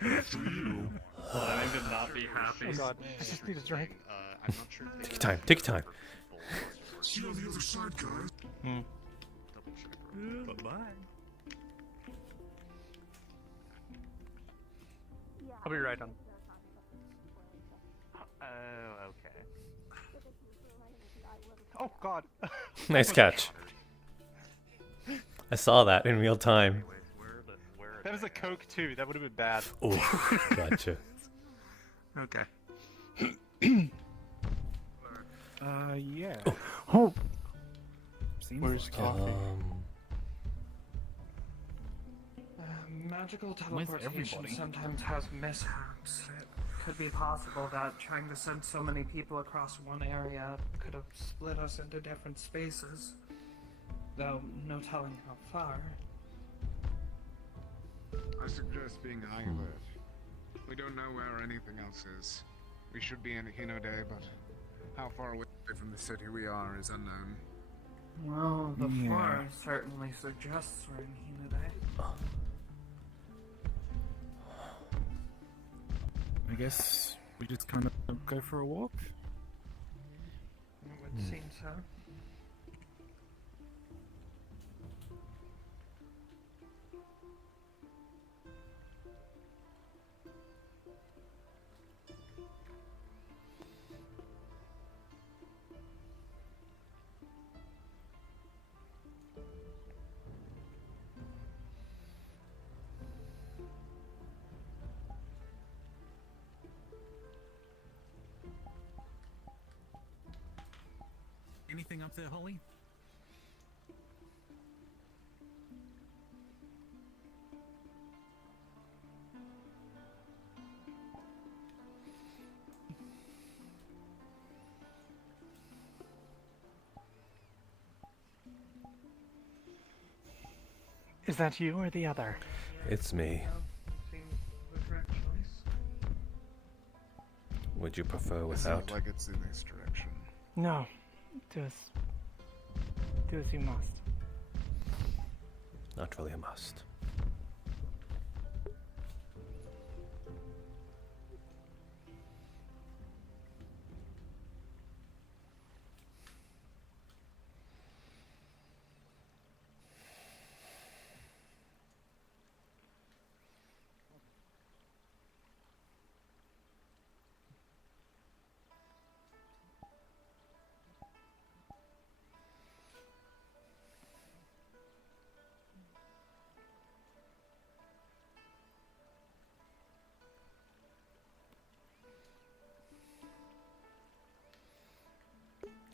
god. Planning to not be happy. Oh god, I just need a drink. I'm not sure if Take your time, take your time. See you on the other side, guys. double check. Bye-bye. I'll be right on. Oh, okay. Oh god. Nice catch. I saw that in real time. That was a Coke too. That would have been bad. Oh, gotcha. Okay. Yeah. Oh. Seems Where's like coffee? Magical With teleportation everybody. sometimes has mishaps. It could be possible that trying to send so many people across one area could have split us into different spaces. Though, no telling how far. I suggest being high alert. We don't know where anything else is. We should be in Hinode, but how far away from the city we are is unknown. Well, the Yeah. forest certainly suggests we're in Hinode. I guess we just kind of go for a walk. It would seem so. Anything up there, Holly? Is that you or the other? It's me. Seems the correct choice. Would you prefer It without? seems like it's in this direction. No. Do as you must. Not really a must.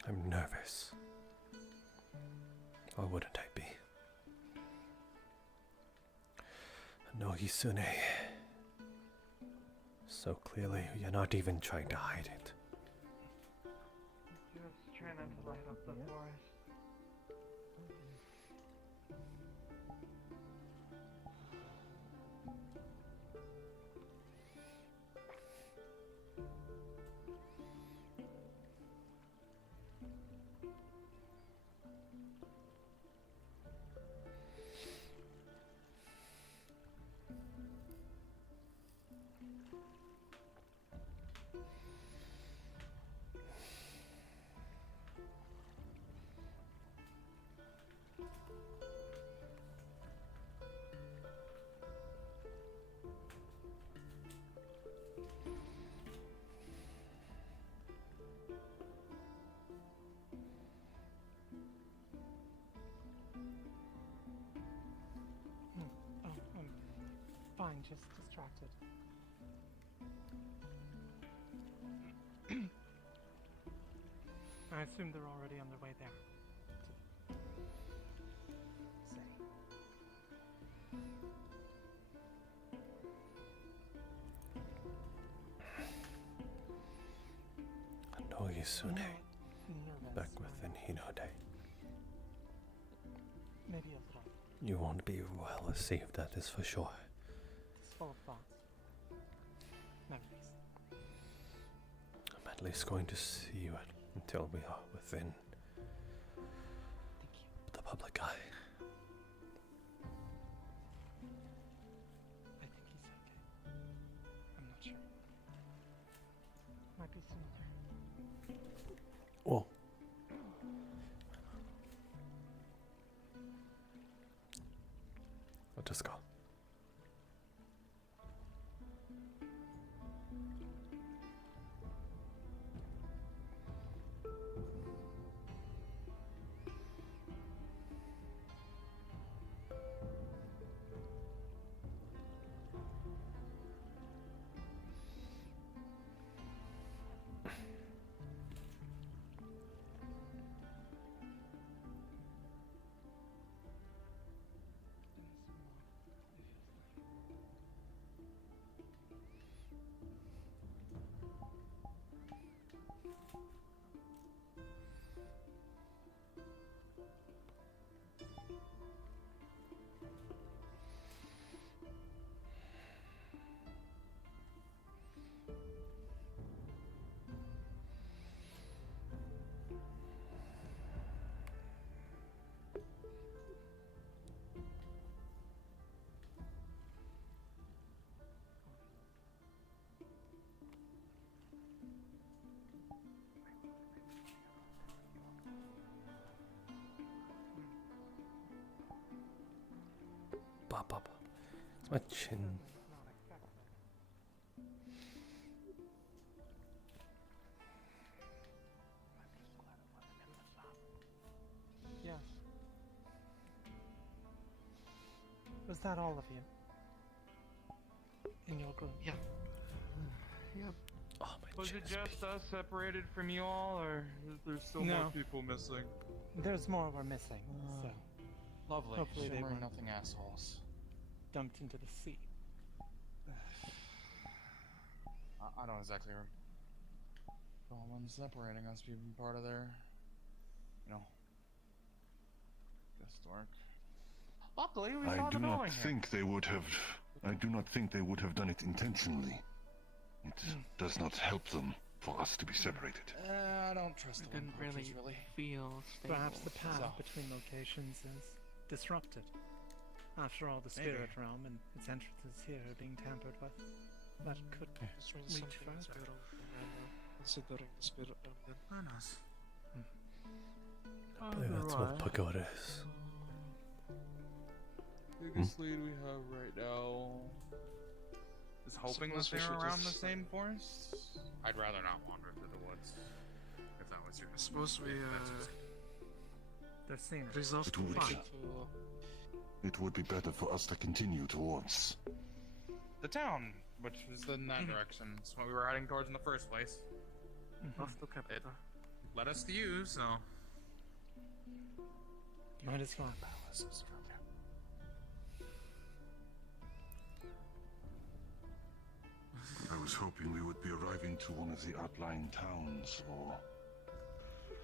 I'm nervous. Or wouldn't I be? No, Yisune. So clearly, you're not even trying to hide it. Just trying not to light up the forest. Oh, I'm fine, just distracted. I assume they're already on their way there. No, Yisune. No, Back that's within Hinode. maybe a little. You won't be well received, that is for sure. It's full of thoughts. Memories. I'm at least going to see you until we are within Thank you. the public eye. I think he's okay. My chin. Yeah. Was that all of you? In your group? Yeah. Oh, my Was chin it is just big. us separated from you all, or is there still No. more people missing? There's more we're missing, so Lovely. Hopefully they Shimmering weren't. nothing assholes. dumped into the sea. I don't exactly recall them separating us being part of their, guest work. Luckily, we I found do a not building here. think they would have. I do not think they would have done it intentionally. It does not help them for us to be separated. I don't trust I the didn't Winbrookers, really feel stable. Perhaps the path So- between locations is disrupted. After all, the Maybe. spirit realm and its entrances here are being tampered with. That could This means reach something is further. better considering the spirit then. Very nice. I believe that's what pagoda is. Biggest lead we have right now is hoping that Suppose we they're should around the just, same forest. I'd rather not wander through the woods. If that was your I suppose we they're seen. resolve It to would. fight. It would be better for us to continue towards. The town, which was in that direction. It's what we were heading towards in the first place. Off to capital. Let us to you, so. Might as well. I was hoping we would be arriving to one of the outlying towns or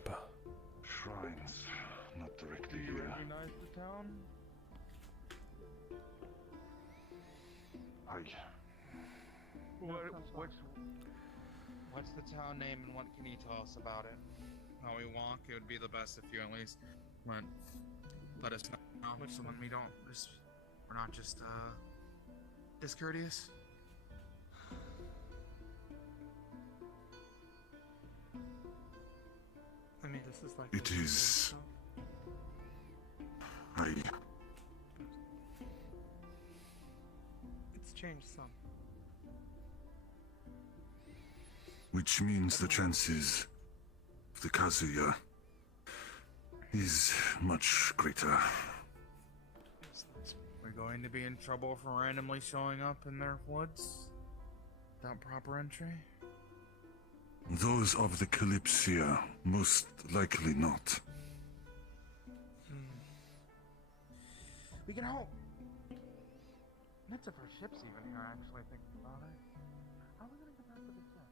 Bah. shrines, not directly Do you here. recognize the town? What's the town name and what can you tell us about it? While we walk, it would be the best if you at least let us know so when we don't we're not just discourteous. I mean, this is like. It the- is- I It's changed some. which means the chances of the Kazuya is much greater. We're going to be in trouble for randomly showing up in their woods without proper entry? Those of the Kalypsia, most likely not. We can hope. That's if our ship's even here, actually, thinking about it. How are we gonna get back to the ship?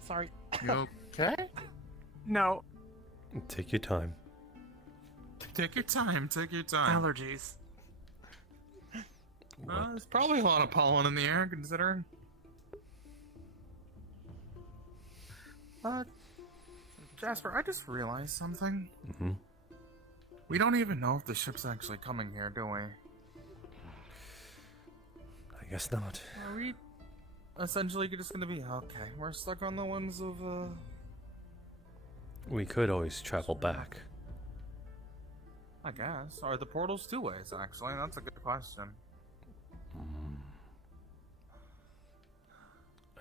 Sorry. You Okay. No. Take your time. take your time. Take your time. Allergies. What? There's probably a lot of pollen in the air, considering. Jasper, I just realized something. Mm-hmm. We don't even know if the ship's actually coming here, do we? I guess not. Are we essentially just gonna be okay? We're stuck on the ones of We could always travel back. I guess. Are the portals two ways? Actually, that's a good question.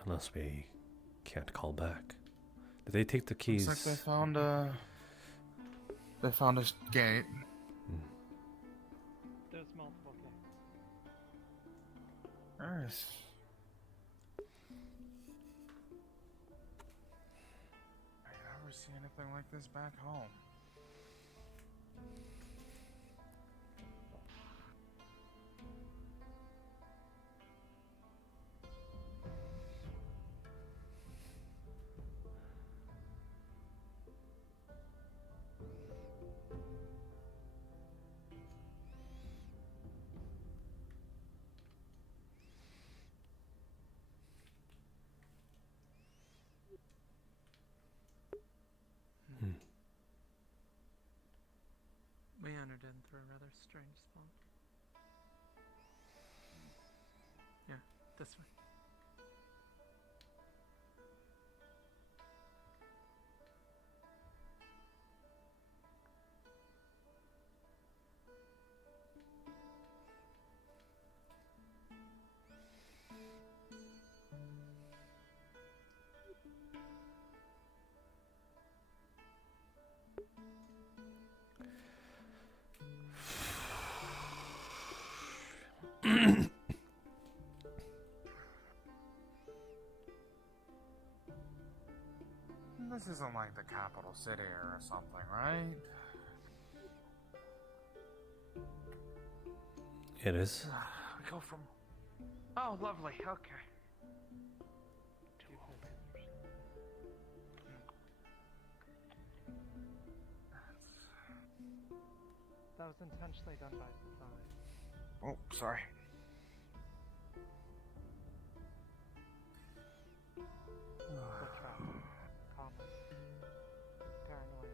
Unless we can't call back. Did they take the keys? Looks like they found a gate. There's multiple gates. Nice. I never see anything like this back home. turned in through a rather strange spot. Yeah, this way. This isn't like the capital city or something, right? It is. We go from. Oh, lovely. Okay. That was intentionally done by design. Oh, sorry. Foot traffic, commerce, paranoia.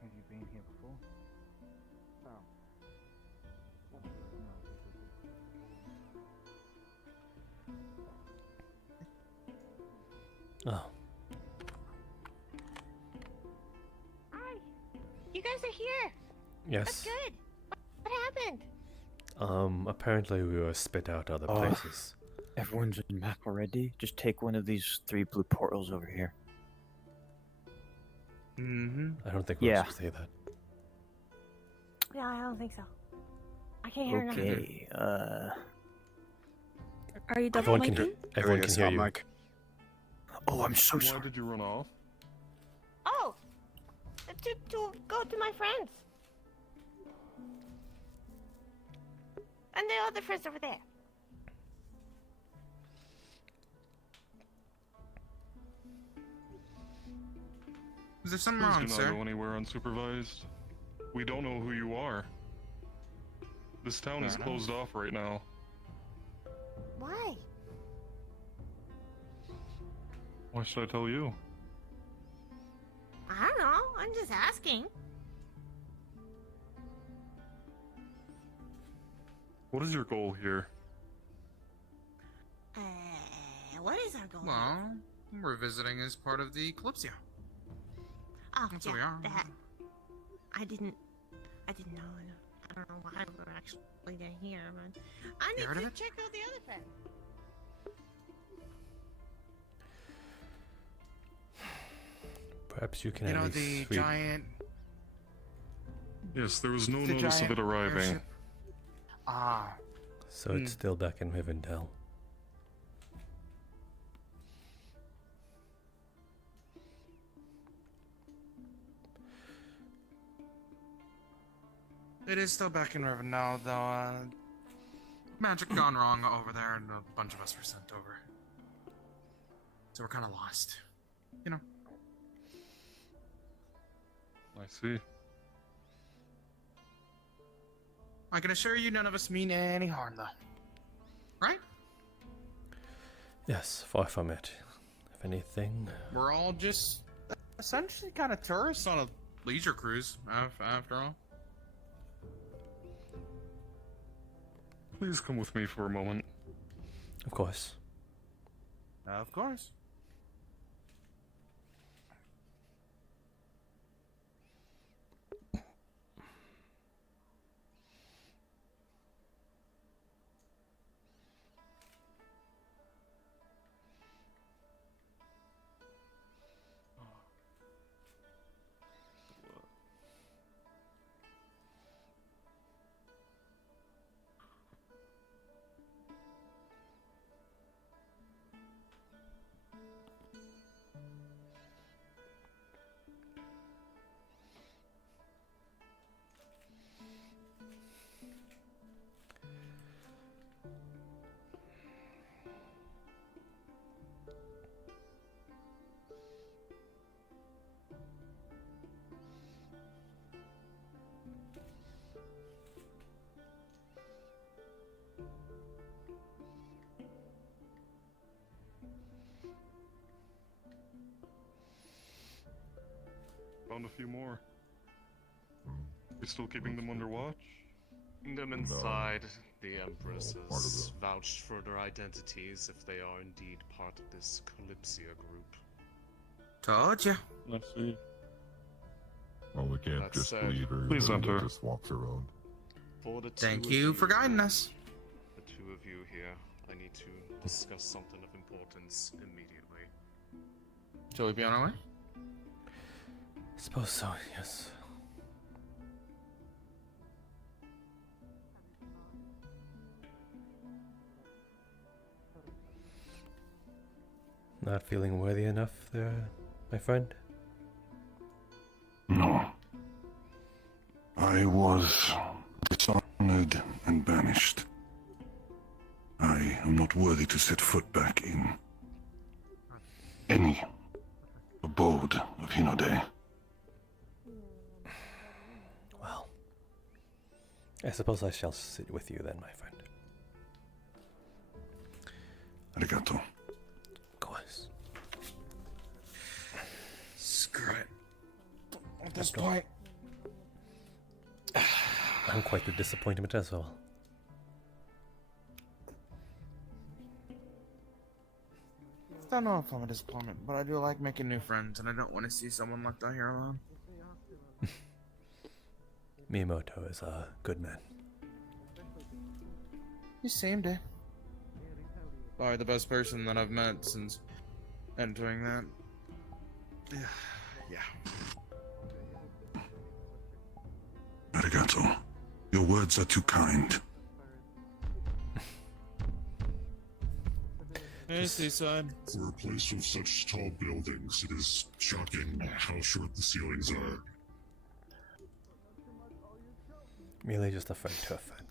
Have you been here before? Oh. Oh. Hi! You guys are here! Yes. That's good! What happened? Apparently we were spit out other Oh. places. Everyone's in map already. Just take one of these 3 blue portals over here. Mm-hmm. I don't think we Yeah. should say that. No, I don't think so. I can't hear nothing. Okay, Are you double Everyone can hear, micing? everyone can hear you. Mike. Oh, I'm so Why sorry. did you run off? Oh! To go to my friends. And the other friends over there. Is there something Please wrong, do not sir? go anywhere unsupervised. We don't know who you are. This town is Fair closed off right now. Why? Why should I tell you? I don't know. I'm just asking. What is your goal here? What is our goal? Well, we're visiting as part of the Kalypsia. Oh, That's yeah, what we are. that. I didn't know. I don't know why we're actually here, but I You heard of need it? to check out the other friend. Perhaps you can You at know, least the sweep. giant. Yes, there was no the notice of giant it arriving. airship. Ah. So it's still back in Rivendell. It is still back in Rivendell, though, magic gone wrong over there, and a bunch of us were sent over. So we're kind of lost. You know. I see. I can assure you none of us mean any harm, though. Right? Yes, far from it. If anything, We're all just essentially kind of tourists on a leisure cruise, after all. Please come with me for a moment. of course. Of course. found a few more. We still keeping them under watch? Them inside. The Empress has vouched for their identities if they are indeed part of this Kalypsia group. Told ya. Let's see. Well, we can't That just said, leave her. Please enter. Just walk around. For the Thank two of you for guiding us. The two of you here, I need to discuss something of importance immediately. Shall we be on our way? Suppose so, yes. Not feeling worthy enough there, my friend? No. I was dishonored and banished. I am not worthy to set foot back in any abode of Hinode. Well, I suppose I shall sit with you then, my friend. Arigato. Of course. Screw it. At this point. I'm quite the disappointment as well. I don't know if I'm a disappointment, but I do like making new friends, and I don't want to see someone like that here alone. Miyamoto is a good man. You seemed it. Probably the best person that I've met since entering that. Yeah. Arigato. Your words are too kind. Hey, Seaside. For a place with such tall buildings, it is shocking how short the ceilings are. Merely just a friend to a friend.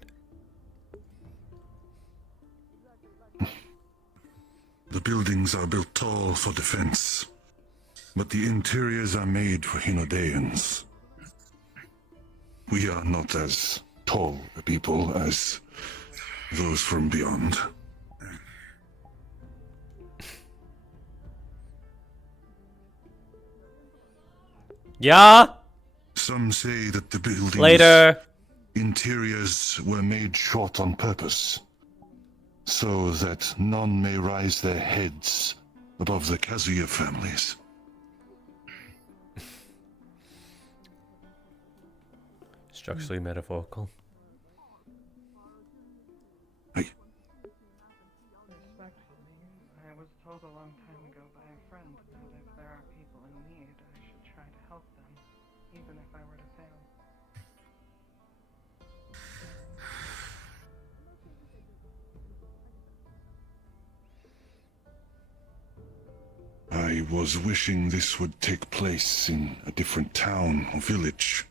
The buildings are built tall for defense, but the interiors are made for Hinodeans. We are not as tall a people as those from beyond. Yeah? Some say that the buildings' Later. interiors were made short on purpose, so that none may rise their heads above the Kazuya families. Structurally metaphorical. I was told a long time ago by a friend that if there are people in need, I should try to help them, even if I were to fail. I was wishing this would take place in a different town or village.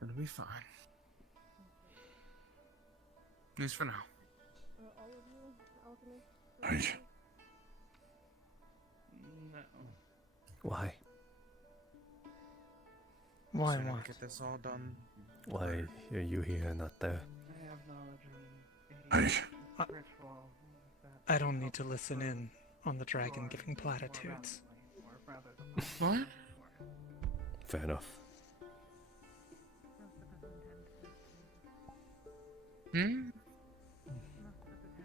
It'll be fine. At least for now. I... No. Why? Why not? Get this all done. Why are you here and not there? I have knowledge in the ritual. I don't need to listen in on the dragon giving platitudes. What? Fair enough. Hmm?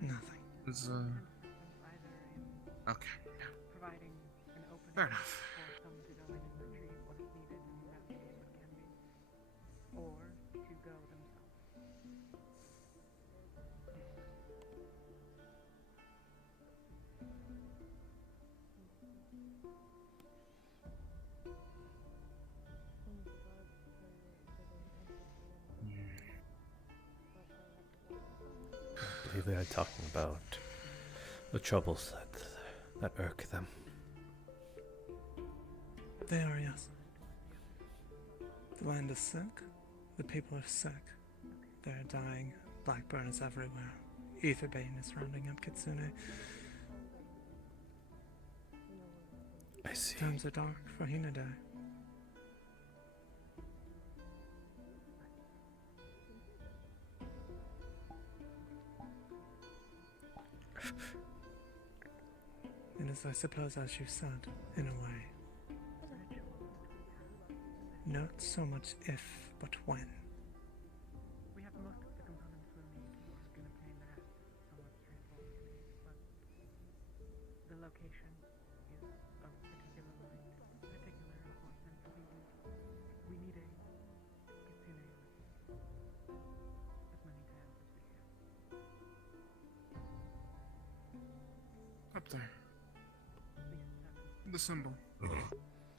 Nothing. It's, okay. Fair enough. I believe they are talking about the troubles that irk them. They are, yes. The land is sick. The people are sick. They're dying. Blackburn is everywhere. Aetherbane is rounding up Kitsune. I see. Times are dark for Hinode. Yes, I suppose as you said, in a way. Not so much if, but when. We have most of the components we'll need. We're going to obtain the rest somewhat straightforwardly, but the location is of particular importance. We need a kitsune as many times as we can. Up there. The symbol.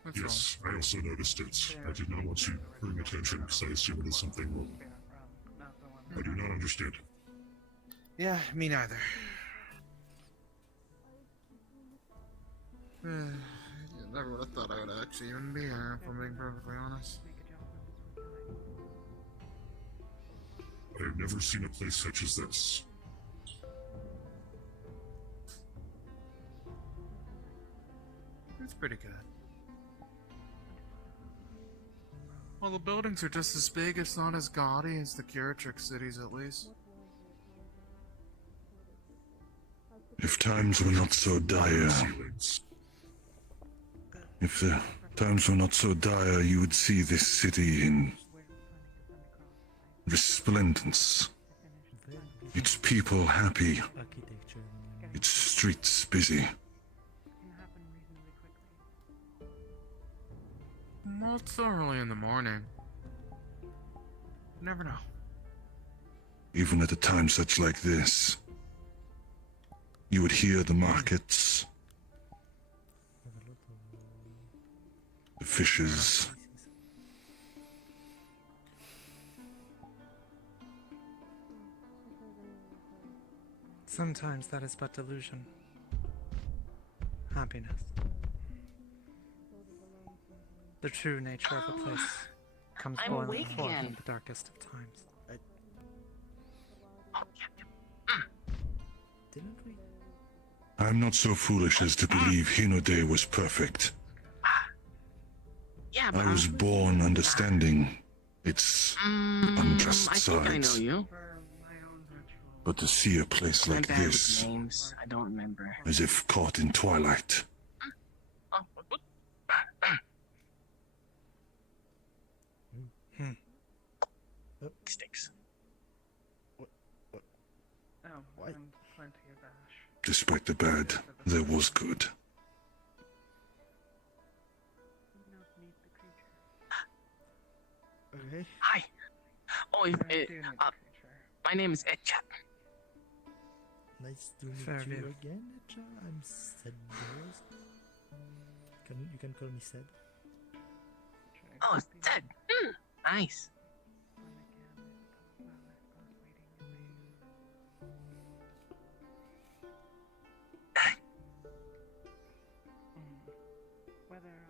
That's Yes, I also noticed it. I did not want to bring attention because I assumed it was something wrong. I do not understand. Yeah, me neither. Never would have thought I would actually even be here, if I'm being perfectly honest. I have never seen a place such as this. It's pretty good. Well, the buildings are just as big, it's not as gaudy as the Curatrix cities, at least. If times were not so dire, if the times were not so dire, you would see this city in resplendence. Its people happy, its streets busy. Well, it's so early in the morning. You never know. Even at a time such like this, you would hear the markets, the fishes. Sometimes that is but delusion. Happiness. The true nature of a place comes boiling forth in the darkest of times. Didn't we? I'm not so foolish as to believe Hinode was perfect. Yeah, I was born understanding its unjust I think I know sides. you. But to see a place like I'm bad with this, names. I don't remember. as if caught in twilight, Sticks. Oh, and plenty of ash. despite the bad, there was good. Okay. Hi. Oh, my name is Etcha. Nice to meet Sarvel. you again, Etcha. I'm Sed. You can call me Sed. Oh, Ted. Nice.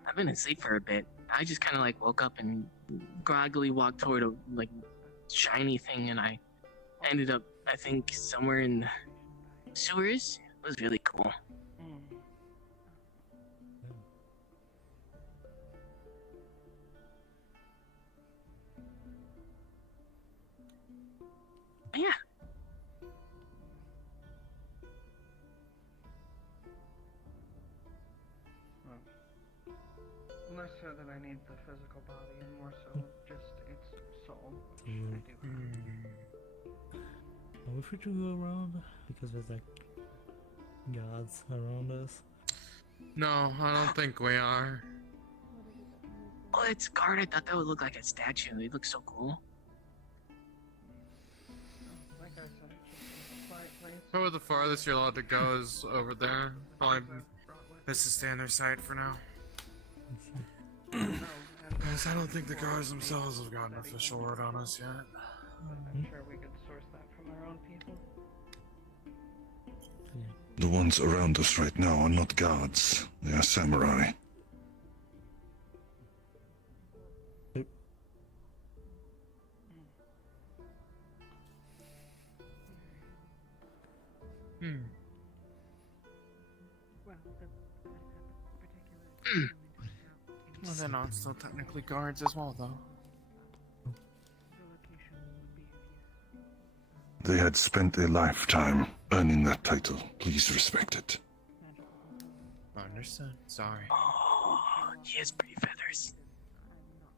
I've been asleep for a bit. I just kind of like woke up and groggily walked toward a like shiny thing, and I ended up, I think, somewhere in the sewers. It was really cool. Yeah. Less so that I need the physical body, and more so just its soul. Which I do. Are we free to go around? Because there's like guards around us. No, I don't think we are. Oh, it's a guard. I thought that would look like a statue. It looks so cool. Like I said, it's just a quiet place. Probably the farthest you're allowed to go is over there. Probably best to stay on their side for now. Because I don't think the guards themselves have gotten official word on us yet. I'm sure we could source that from our own people. The ones around us right now are not guards, they are samurai. Well, they're not still technically guards as well, though. They had spent a lifetime earning that title. Please respect it. Understood. Sorry. Oh, he has pretty feathers. I'm not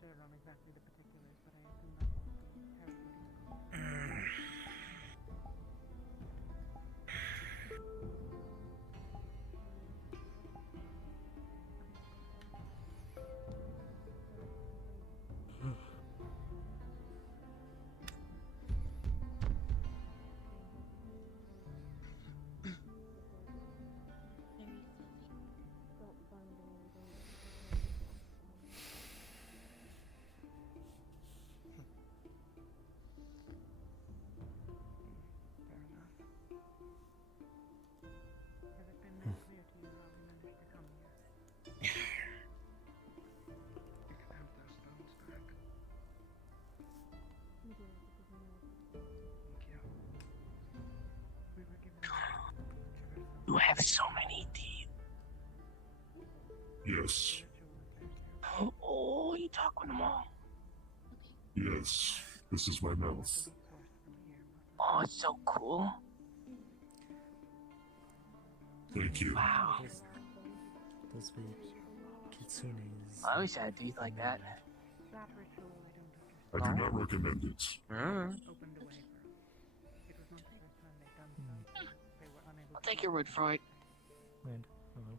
sure on exactly the particulars, but I assume that won't be terribly Has it been made clear to you how we managed to come here? You can have those bones back. We did, because we know Thank you. we were given You have so many teeth. Yes. Oh, you talk with them all. Yes. This is my mouth. Oh, it's so cool. Thank you. Wow. Those be kitsunes. I wish I had teeth like that. that ritual. I do not recommend it. Opened a way for us. It was not the first time they'd done so. They were unable I'll take your word for it. And hello.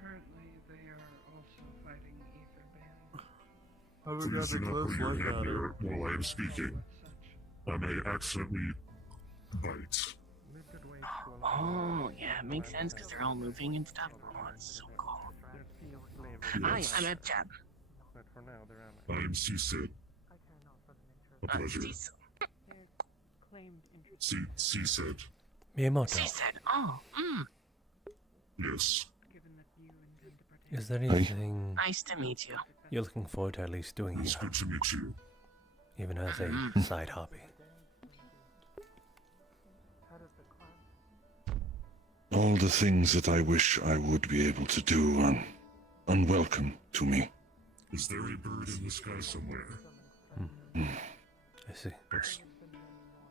Currently, they are also fighting Ether Band. Please do not put your hand there while I am speaking. I may accidentally bite. Oh, yeah, it makes sense because they're all moving and stuff. Oh, it's so cool. Hi, I'm Ed Chap. I am Cecil. A pleasure. Cecil. claimed interest. Cecil. Miyamoto, Cecil. Oh, Yes. Given that you intend to partake. is there anything nice to meet you. you're looking forward to at least doing It's here, good to meet you. even as a side hobby? How does the clan? All the things that I wish I would be able to do are unwelcome to me. Is there a bird in the sky somewhere? I see. That's...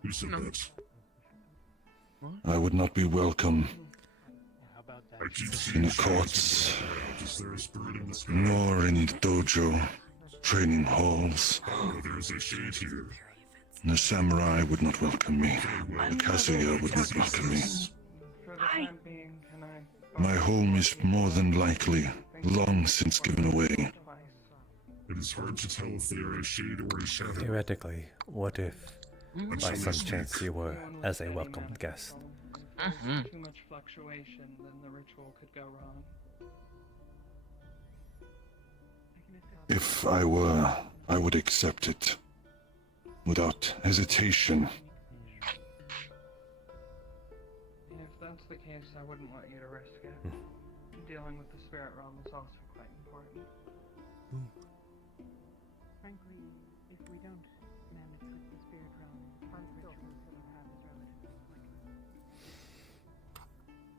Who said that? I would not be welcome I keep in seeing the shadows courts, moving around. Is there a spirit in the sky? nor in dojo, training halls. Oh, there is a shade here. The samurai would not welcome me. Well, The Kazuya would not welcome me. For the Hi. time being, can I... My home is more than likely long since given away. it is hard to tell if they are a shade or a shadow. Theoretically, what if by some chance you were as a welcomed guest? There's too much fluctuation, then the ritual could go wrong. If I were, I would accept it. Without hesitation. If that's the case, I wouldn't want you to risk it. Dealing with the spirit realm is also quite important. Frankly, if we don't manage with the spirit realm, the rituals that you have is relatively pointless.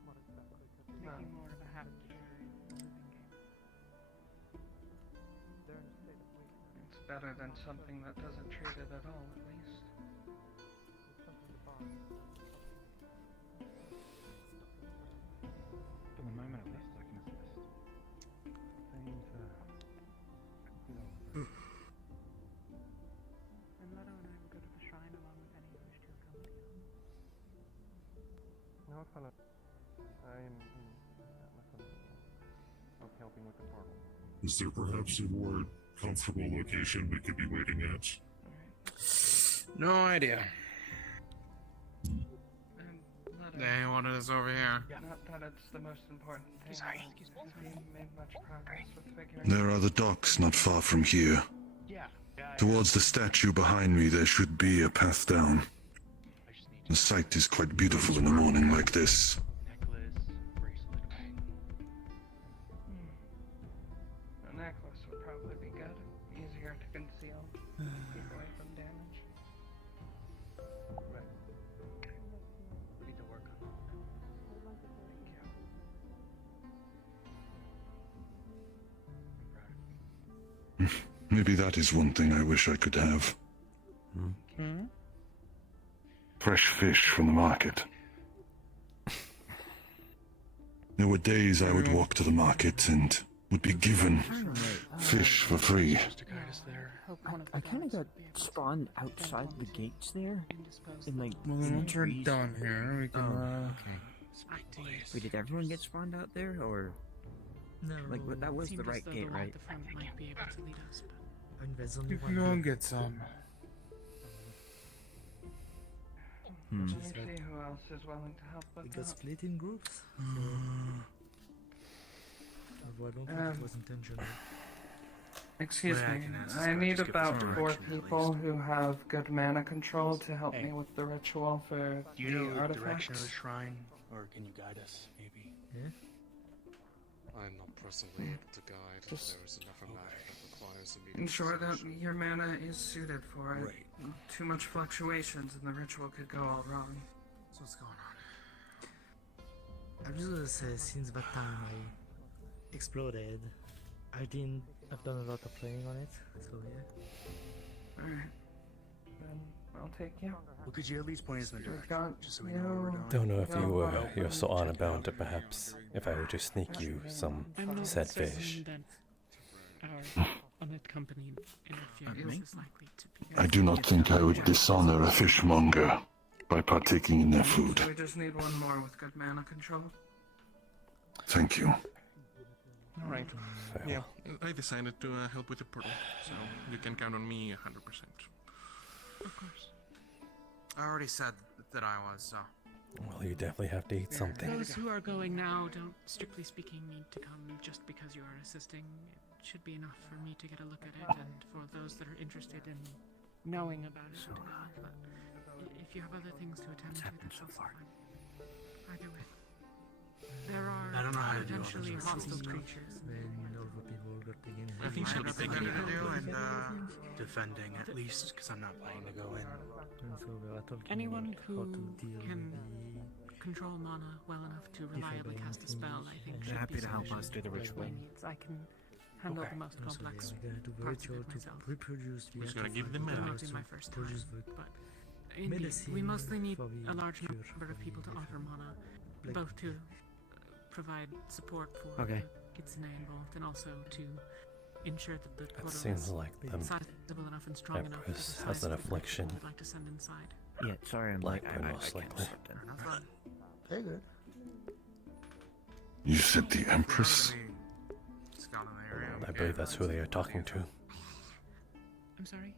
What exactly? Making more of a habit here is a losing game. They're in a state of wait. It's better than something that doesn't treat it at all, at least. For the moment, at least, I can assist. And Leto and I will go to the shrine along with any who wish to accompany us. Is there perhaps a more comfortable location we could be waiting at? No idea. And let it... They wanted us over here. Not that it's the most important thing. Sorry. Have you made much progress with figuring There are the docks not far from here. Towards the statue behind me, there should be a path down. The sight is quite beautiful in a morning like this. A necklace would probably be good. Easier to conceal. Keep away from damage. Need to work on Maybe that is one thing I wish I could have. Fresh fish from the market. There were days I would walk to the market and would be given fish for free. I kind of got spawned outside the gates there. In like. Well, then once we're done here, we can. Okay. Wait, did everyone get spawned out there, or? No. Like that was the right gate, right? You can go and get some. Let me see who else is willing to help with We that. got split in groups. Although I don't think it was intentional. Excuse Well, I me, can ask I this guy need to give us about some 4 direction, at people who have good mana control to help me with the ritual for Do you the know the artifacts. direction of the shrine, or can you guide us, maybe? Yeah? I'm not presently able to guide. There is another matter that requires immediate Ensure that solution. your mana is suited for it. Too much fluctuations and the ritual could go all wrong. So what's going on? I'm just gonna say, since that time I exploded, I've done a lot of playing on it, so yeah. Alright. Then I'll take you. Well, could you at least point us in the We've direction, got just so we know where we're going? Don't know if you're so on about it, perhaps if I were to sneak you some said fish. Our unaccompanied interference is likely to be. I do not think I would dishonor a fishmonger by partaking in their food. We just need one more with good mana control. Thank you. Alright. Yeah, I decided to help with the portal, so you can count on me 100%. Of course. I already said that I was, so. Well, you definitely have to eat something. Those who are going now don't, strictly speaking, need to come just because you are assisting. It should be enough for me to get a look at it, and for those that are interested in knowing about it. But if you have other things to attend to, that's also fine. Either way. There are I don't know how to do all potentially this. hostile creatures. When all the people got taken in. I think she'll be taking it and Defending, at least, because I'm not planning to go in. And so we are talking Anyone about who how to deal can with control mana well enough to reliably cast a spell, I think, should happy be to help sufficient us do the for ritual. my needs. I can handle the most So complex we are gonna do the parts of ritual it to myself. reproduce the Who's gonna give artifact them that mana? It might was be my to first produce time, the but indeed, we medicine mostly need for the a large cure number of for people to the offer mana, like- both to provide support for Okay. the kitsune involved, and also to ensure that the It portal seems is like the sizable enough and strong enough for the Empress size has an of the group affliction. we would like to send inside. Yeah, sorry, I'm like, Blackburn, I most can't likely. accept it. Very good. You said the Empress? Scout in the area. I believe that's who they are talking to. I'm sorry?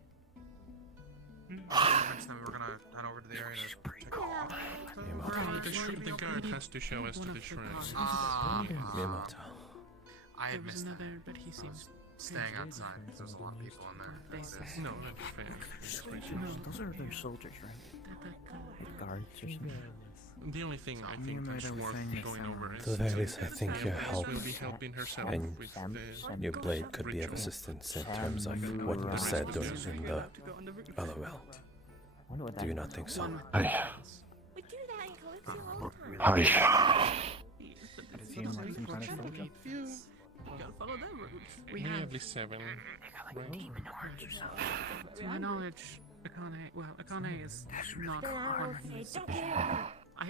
Next time we're gonna head over to the area to check it out. The guard has to show us to the shrine. Miyamoto. I had There was missed that. another, but he seems Staying outside because there's a lot of people in there. No, that's fair. Those are their soldiers, right? Like guards or something. The only thing I think that's worth going over is To the very least, I think your Empress help will be helping herself and with the your blade could be of assistance in terms of what was said during in the other realm. Do you not think so? We do that in Kalypsia all the time. I... Does he seem like some kind of soldier? gotta follow them routes. We maybe have, at least 7. to my knowledge, Akane is not one of these.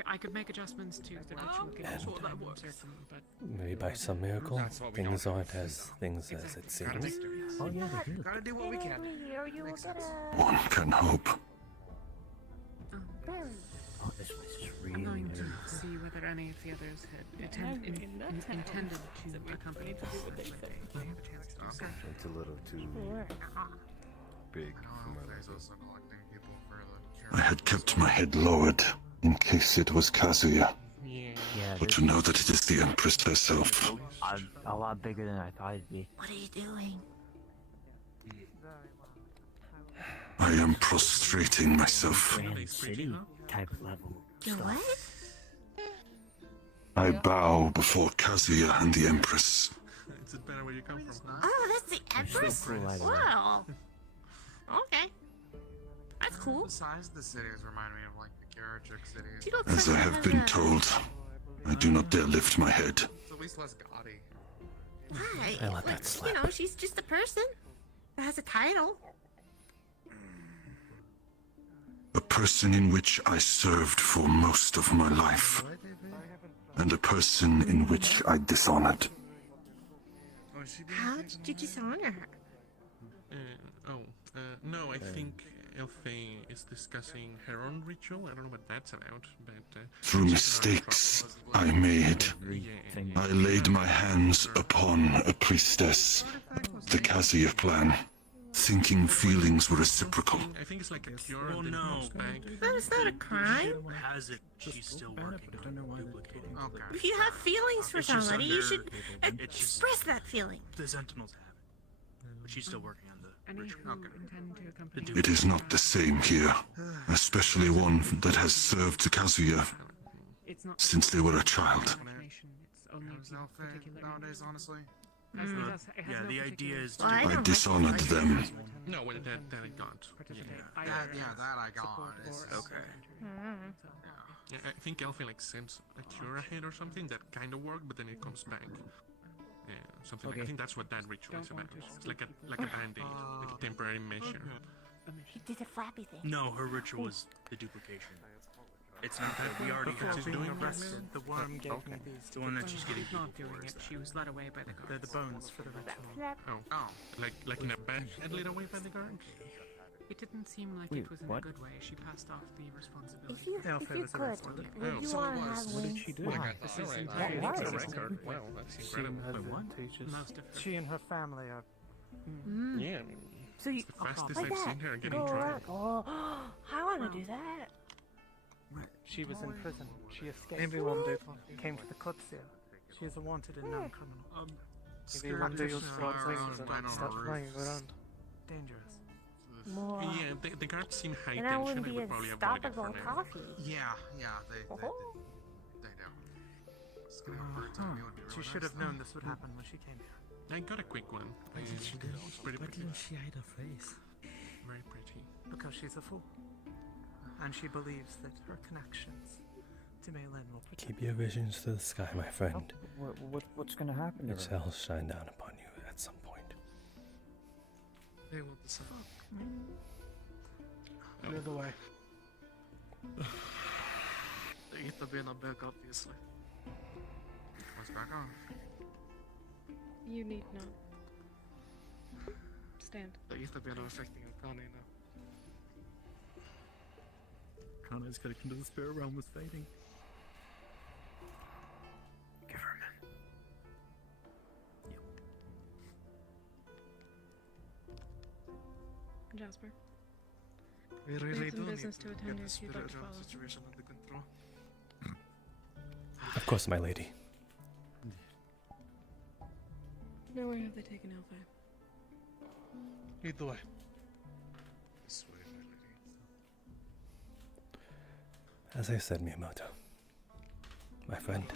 I could make adjustments to the ritual given time certain, but Maybe by some miracle, things aren't as it seems. Oh yeah, they do. Gotta do what we can. One can hope. Oh, this place is I'm really going weird. to see whether any of the others had intended to accompany us when I have a chance to do so. It's a little too big for my There's also collecting people for the I had kept my head lowered in case it was Kazuya. Yeah, But to know that it is the Empress herself. a lot bigger than I thought it'd be. What are you doing? I am prostrating myself. Grand City type level. You stuff. what? I bow before Kazuya and the Empress. Is it better where you come from? Oh, that's the Empress? cool, by the way. Wow. Okay. That's cool. The size of the cities remind me of like the Karachic cities. She looks As I like have has been a- told, I do not dare lift my head. It's at least less gaudy. Right. I let that Like, slip. you know, she's just a person that has a title. A person in which I served for most of my life. and a person in which I dishonored. How did you dishonor her? No, I think Elfie is discussing her own ritual. I don't know what that's about, but... Through mistakes I made, I laid my hands upon a priestess, the Kalypsia plan, thinking feelings were reciprocal. I think it's like a cure. Oh no. That is not a crime. Has it? She's still working on duplicating. Okay. If you have feelings for It's just somebody, you under- should it's just- express that feeling. The Sentinels have it. But she's still working on the ritual. It is not the same here, especially one that has served the Kalypsia since they were a child. Nowadays, honestly. Yeah, the idea is to... I dishonored them. No, well, that I got. That I got. Okay. Yeah, I think Elfie like sends a cure ahead or something that kind of worked, but then it comes back. Yeah, something like, I think that's what that ritual is about. It's like a band-aid, like a temporary measure. He did a flappy thing. No, her ritual is the duplication. It's not that we already have She's it. doing arrested. The worm gave me these. The one that she's getting She's not beaten doing for it. is She was led away by the guards. They're the bones for the ritual. Oh, like in a bad lit away by the guards? It didn't seem like Wait, it was in what? a good way. She passed off the responsibility. If you could, would you so want to it was. have What did wings? she do? Why? This All is right. entirely Why? It's a different. record. Wow, that's incredible. Most of She and her family are. Yeah, I mean, So you, it's the fastest like I've that. seen her getting Go tried. around. Oh, I want to do that. She was in prison. She escaped. Maybe one day came to the Kalypsia. She is a wanted and known criminal. Maybe one day you'll sprout wings and start flying around. Dangerous. More. Yeah, the guards seem high And I tension. wouldn't I be would as probably avoid stop it as for on now. coffee. Yeah, they do. It's gonna hurt. She should have known this would happen when she came here. I got a quick one. It's pretty pretty. she hide her face? Very pretty. Because she's a fool. And she believes that her connections to Maylin will protect Keep your visions to the sky, my friend. What's gonna happen to It her? shall shine down upon you at some point. They will decide. Clear the way. They get the bin back, obviously. What's back on? You need not. Stand. They get the bin affecting Akane now. Kane's connection to the spirit realm was fading. Give her a minute. Jasper. We We really have some do business need to to attend get the if you'd spirit like to realm follow. situation under control. Of course, my lady. Now where have they taken Elfie? Lead the way. This way, my lady. As I said, Miyamoto, my friend,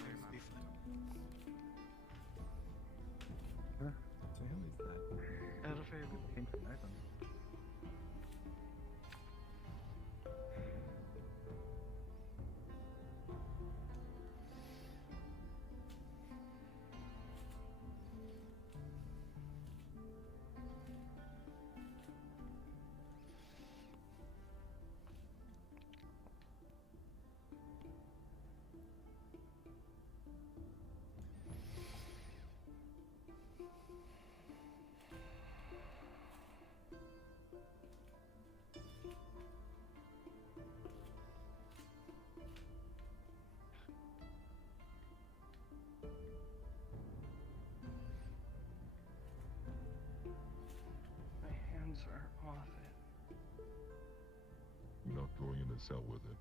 My hands are off it. You're not going in a cell with it.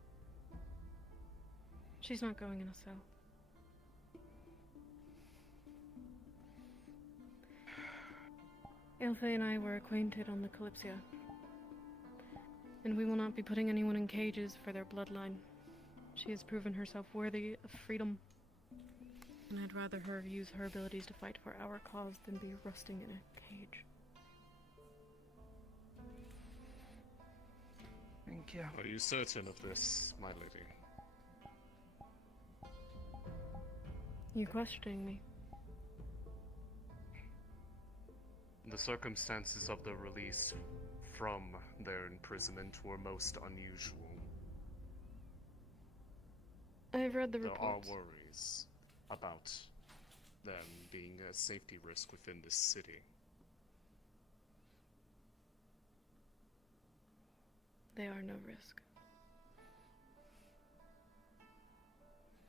She's not going in a cell. Elfie and I were acquainted on the Kalypsia. And we will not be putting anyone in cages for their bloodline. She has proven herself worthy of freedom. And I'd rather her use her abilities to fight for our cause than be rusting in a cage. Thank you. Are you certain of this, my lady? You're questioning me. The circumstances of the release from their imprisonment were most unusual. I've read the There are reports. worries. about them being a safety risk within this city. They are no risk.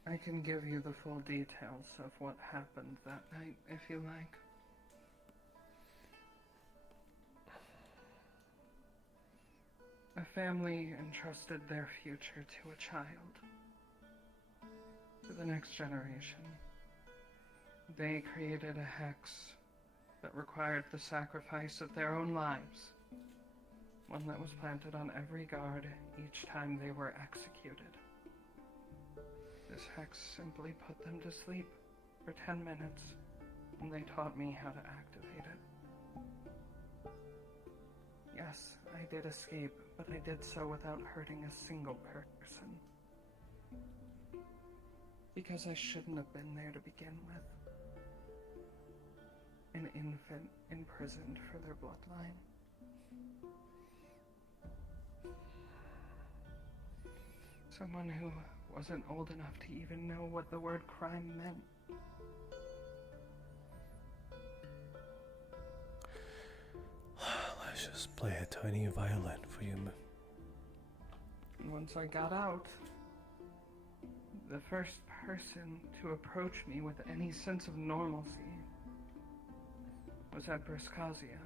I can give you the full details of what happened that night, if you like. A family entrusted their future to a child, to the next generation. They created a hex that required the sacrifice of their own lives, one that was planted on every guard each time they were executed. This hex simply put them to sleep for 10 minutes, and they taught me how to activate it. Yes, I did escape, but I did so without hurting a single person. Because I shouldn't have been there to begin with. An infant imprisoned for their bloodline. Someone who wasn't old enough to even know what the word crime meant. Let's just play a tiny violin for you. And once I got out, the first person to approach me with any sense of normalcy was Empress Kalypsia.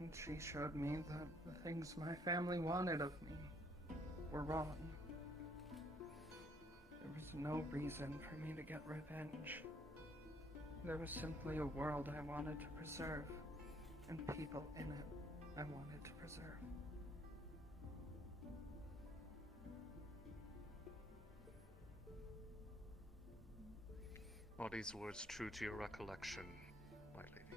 And she showed me that the things my family wanted of me were wrong. There was no reason for me to get revenge. There was simply a world I wanted to preserve, and people in it I wanted to preserve. Are these words true to your recollection, my lady?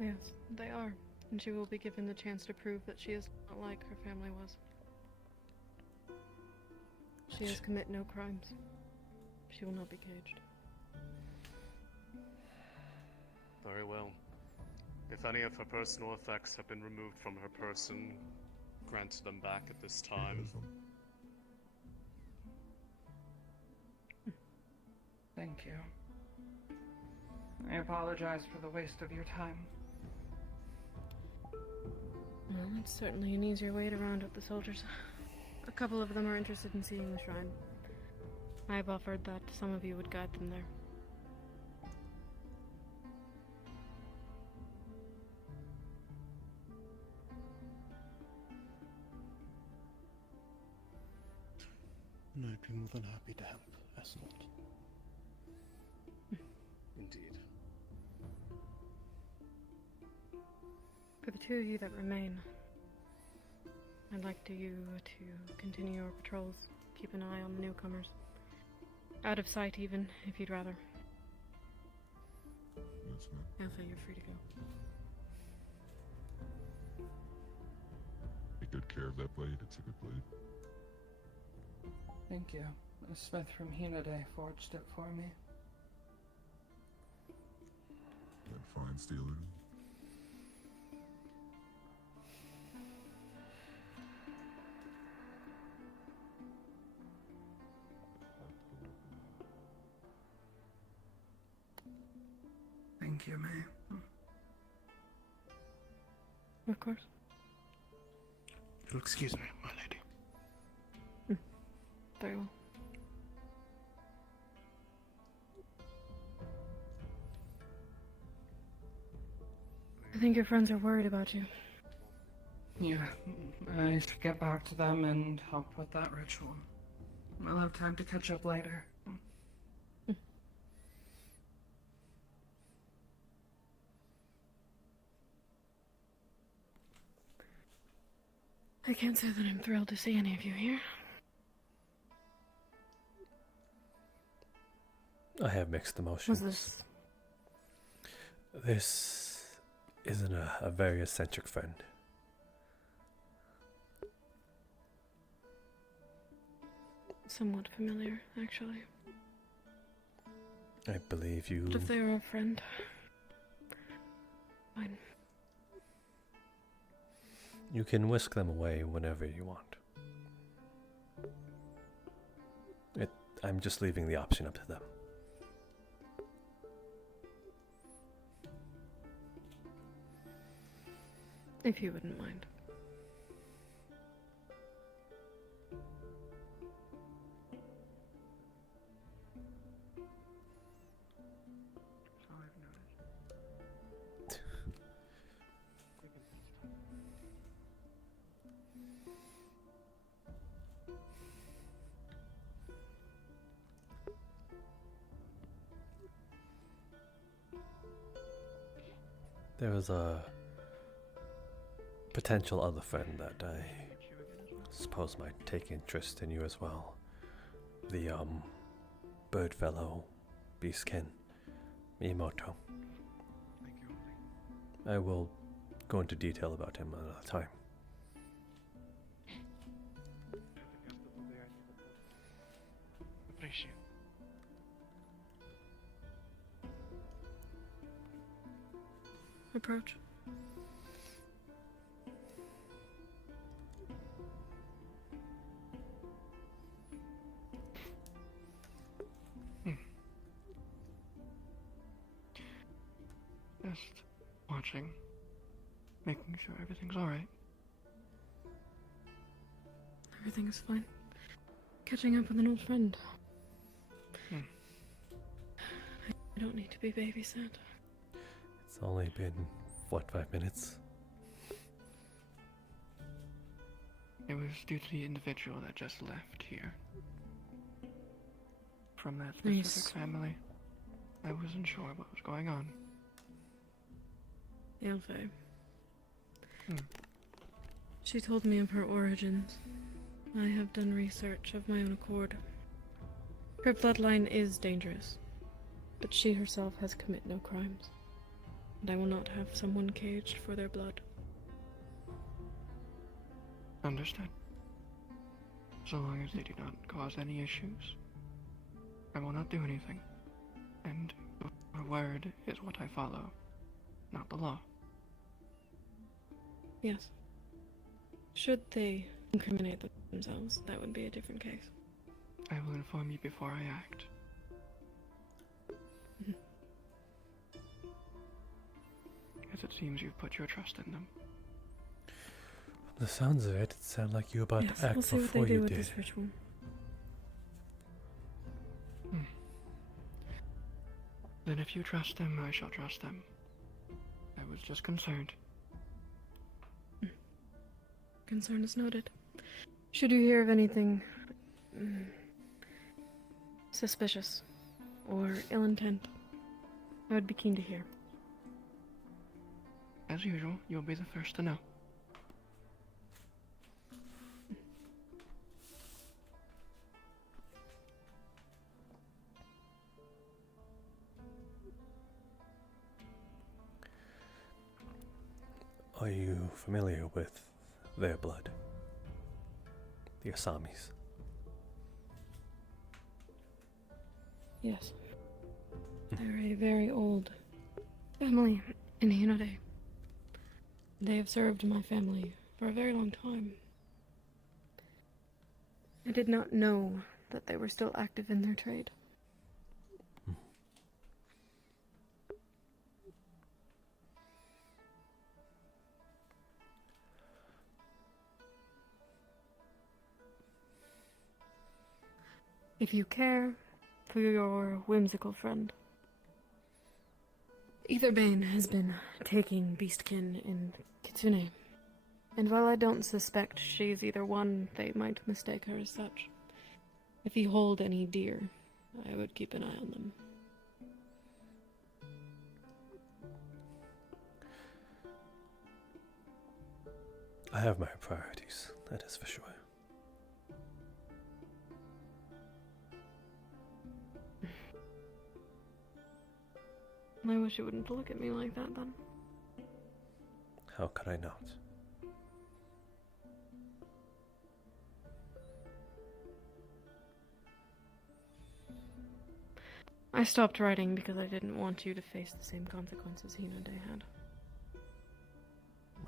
Yes, they are. And she will be given the chance to prove that she is not like her family was. She has committed no crimes. She will not be caged. Very well. If any of her personal effects have been removed from her person, grant them back at this time. Thank you. I apologize for the waste of your time. Well, it's certainly an easier way to round up the soldiers. A couple of them are interested in seeing the shrine. I have offered that some of you would guide them there. And I'd be more than happy to help, escort. Indeed. For the two of you that remain, I'd like you to continue your patrols. Keep an eye on the newcomers. Out of sight, even, if you'd rather. Yes, ma'am. Alpha, you're free to go. Take good care of that blade. It's a good blade. Thank you. The smith from Hinode forged it for me. That fine steel. Thank you, May. Of course. You'll excuse me, my lady. Very well. I think your friends are worried about you. Yeah, I should get back to them and help with that ritual. We'll have time to catch up later. I can't say that I'm thrilled to see any of you here. I have mixed emotions. What's this? This isn't a very eccentric friend. Somewhat familiar, actually. I believe you. But if they are a friend, fine. You can whisk them away whenever you want. I'm just leaving the option up to them. If you wouldn't mind. There was a potential other friend that I suppose might take interest in you as well. The, bird fellow, Beastkin, Miyamoto. I will go into detail about him another time. Approach. Just watching, making sure everything's alright. Everything is fine. Catching up with an old friend. I don't need to be babysat. It's only been, what, 5 minutes? It was due to the individual that just left here. From that specific family. I wasn't sure what was going on. Elfe. She told me of her origins. I have done research of my own accord. Her bloodline is dangerous, but she herself has committed no crimes, and I will not have someone caged for their blood. Understood. So long as they do not cause any issues, I will not do anything. And your word is what I follow, not the law. Yes. Should they incriminate themselves, that would be a different case. I will inform you before I act. As it seems you've put your trust in them. From the sounds of it, it sounded like you were about Yes, to act we'll see what before they do you with did. this ritual. Then if you trust them, I shall trust them. I was just concerned. Concern is noted. Should you hear of anything suspicious or ill intent, I would be keen to hear. As usual, you'll be the first to know. Are you familiar with their blood? The Asamis. Yes. They're a very old family in Hinode. They have served my family for a very long time. I did not know that they were still active in their trade. If you care for your whimsical friend, Etherbane has been taking Beastkin in Kitsune, and while I don't suspect she's either one, they might mistake her as such. If you hold any deer, I would keep an eye on them. I have my priorities, that is for sure. I wish you wouldn't look at me like that, then. How could I not? I stopped writing because I didn't want you to face the same consequences Hinode had.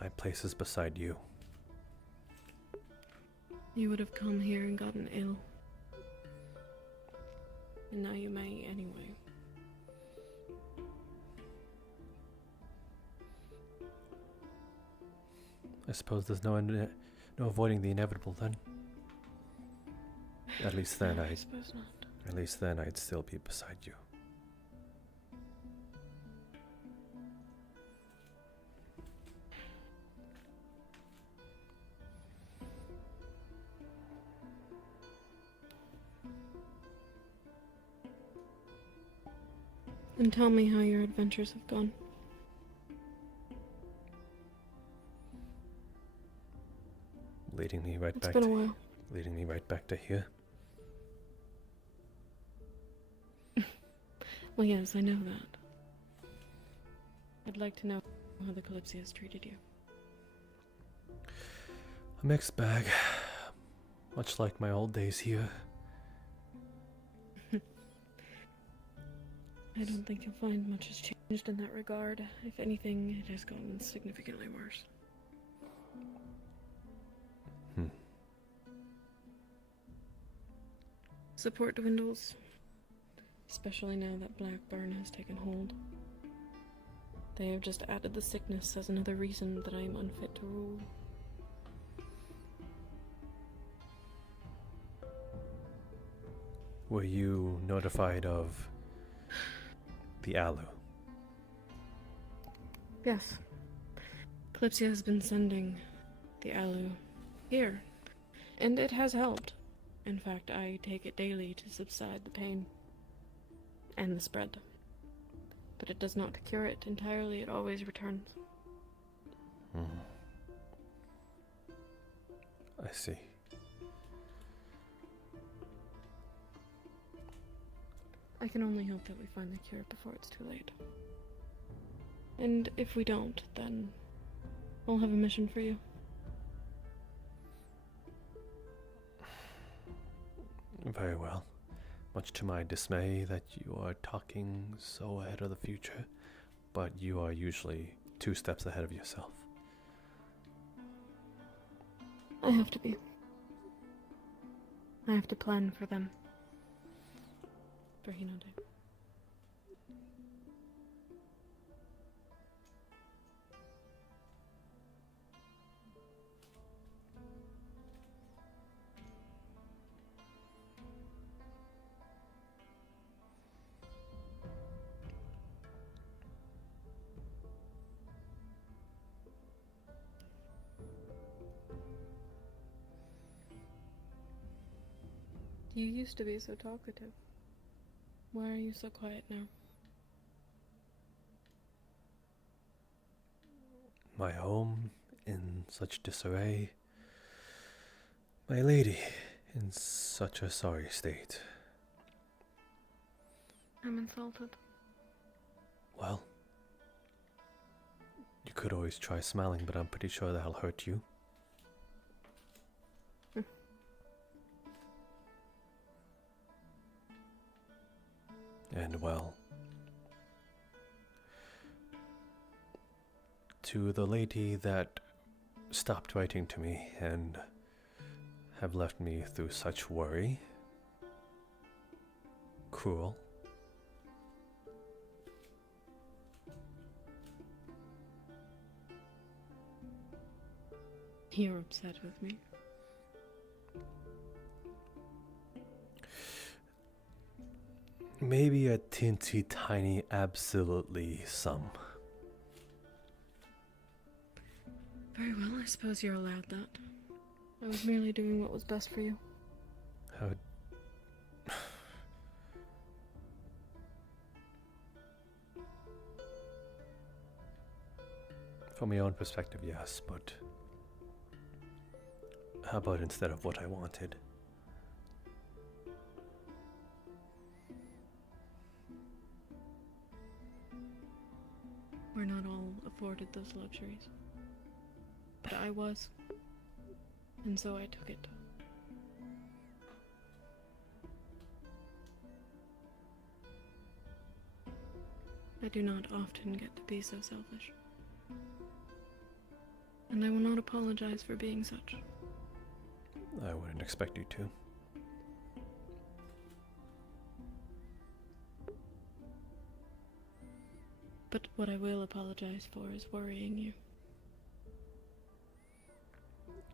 My place is beside you. You would have come here and gotten ill. and now you may anyway. I suppose there's no avoiding the inevitable then. At least then I suppose not. At least then I'd still be beside you. And tell me how your adventures have gone. Leading me right It's back been a to while. leading me right back to here. Well, yes, I know that. I'd like to know how the Kalypsia has treated you. A mixed bag, much like my old days here. I don't think you'll find much has changed in that regard. If anything, it has gotten significantly worse. Support dwindles, especially now that Blackburn has taken hold. They have just added the sickness as another reason that I am unfit to rule. Were you notified of the aloe? Yes. Kalypsia has been sending the aloe here, and it has helped. In fact, I take it daily to subside the pain and the spread. But it does not cure it entirely, it always returns. I see. I can only hope that we find the cure before it's too late. And if we don't, then I'll have a mission for you. Very well. Much to my dismay that you are talking so ahead of the future, but you are usually 2 steps ahead of yourself. I have to be. I have to plan for them. For Hinode. You used to be so talkative. Why are you so quiet now? My home in such disarray. My lady in such a sorry state. I'm insulted. Well, you could always try smiling, but I'm pretty sure that'll hurt you. And well, to the lady that stopped writing to me and have left me through such worry, cruel, You're upset with me? maybe a teensy tiny absolutely some. Very well, I suppose you're allowed that. I was merely doing what was best for you. How From my own perspective, yes, but how about instead of what I wanted? We're not all afforded those luxuries. But I was. And so I took it. I do not often get to be so selfish. And I will not apologize for being such. I wouldn't expect you to. But what I will apologize for is worrying you.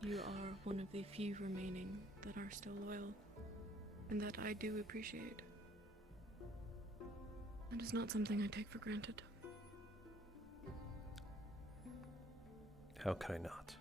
You are one of the few remaining that are still loyal, and that I do appreciate. It is not something I take for granted. How can I not?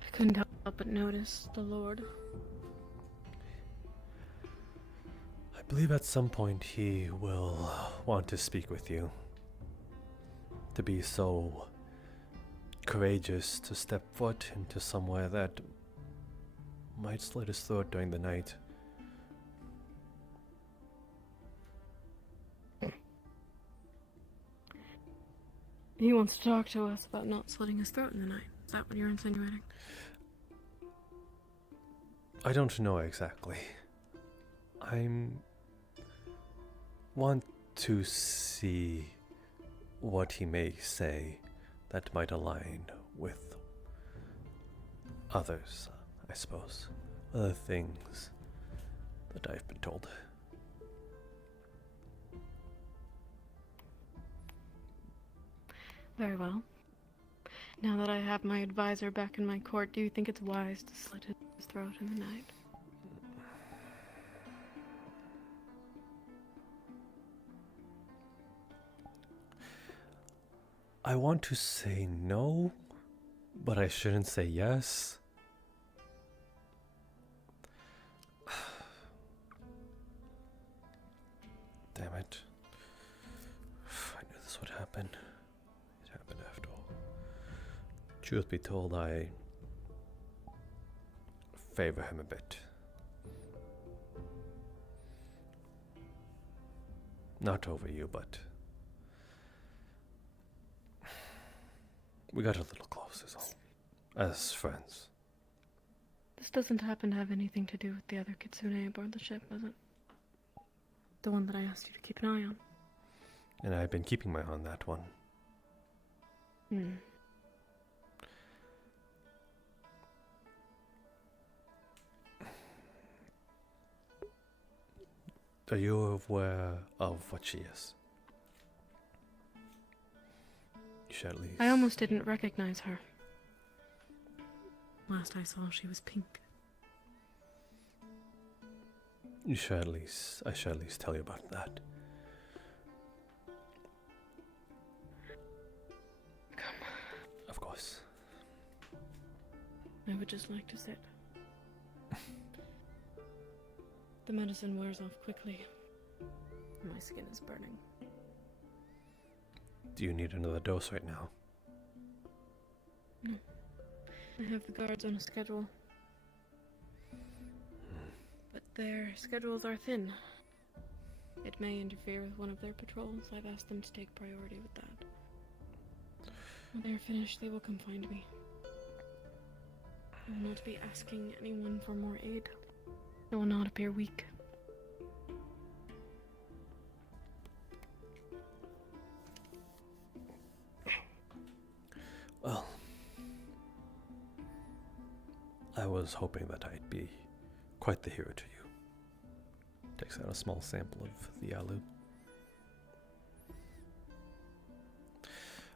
I couldn't help but notice the Lord. I believe at some point he will want to speak with you. To be so courageous to step foot into somewhere that might slit his throat during the night. He wants to talk to us about not slitting his throat in the night. Is that what you're insinuating? I don't know exactly. Want to see what he may say that might align with others, I suppose. Other things that I've been told. Very well. Now that I have my advisor back in my court, do you think it's wise to slit his throat in the night? I want to say no, but I shouldn't say yes. Damn it. I knew this would happen. It happened after all. Truth be told, I favor him a bit. Not over you, but we got a little close, is all. As friends. This doesn't happen to have anything to do with the other kitsune aboard the ship, does it? The one that I asked you to keep an eye on. And I've been keeping my eye on that one. Are you aware of what she is? You should at least... I almost didn't recognize her. Last I saw, she was pink. You should at least... I should at least tell you about that. Come. Of course. I would just like to sit. The medicine wears off quickly. My skin is burning. Do you need another dose right now? No. I have the guards on a schedule. But their schedules are thin. It may interfere with one of their patrols. I've asked them to take priority with that. When they are finished, they will come find me. I will not be asking anyone for more aid. I will not appear weak. Well, I was hoping that I'd be quite the hero to you. Takes out a small sample of the alu.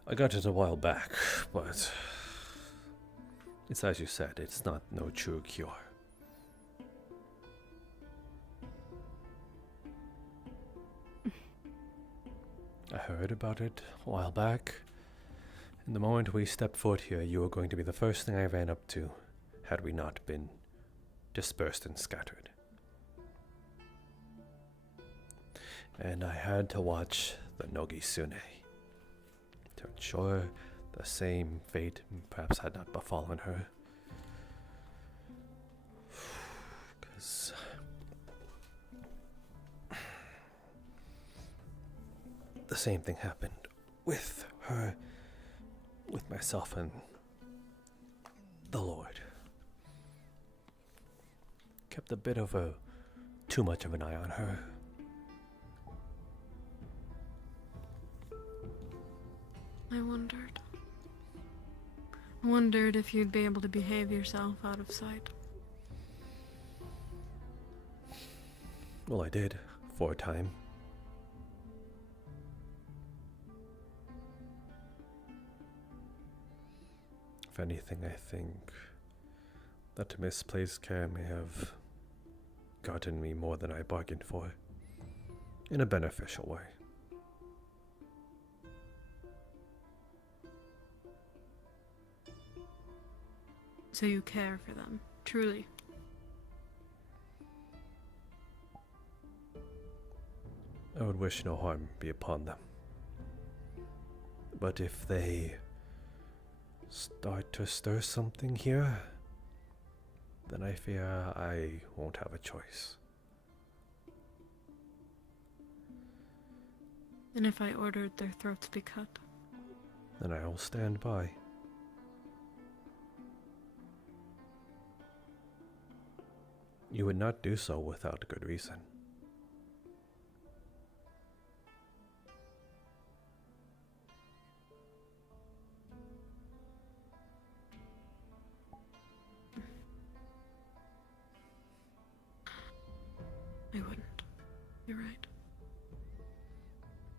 I got it a while back, but it's as you said, it's not no true cure. I heard about it a while back, and the moment we stepped foot here, you were going to be the first thing I ran up to, had we not been dispersed and scattered. And I had to watch the Nogisune to ensure the same fate perhaps had not befallen her. Because the same thing happened with her, with myself and the Lord. Kept a bit of too much of an eye on her. I wondered if you'd be able to behave yourself out of sight. Well, I did, for a time. If anything, I think that misplaced care may have gotten me more than I bargained for, in a beneficial way. So you care for them, truly. I would wish no harm be upon them. But if they start to stir something here, then I fear I won't have a choice. And if I ordered their throats be cut? Then I will stand by. You would not do so without good reason. I wouldn't. You're right.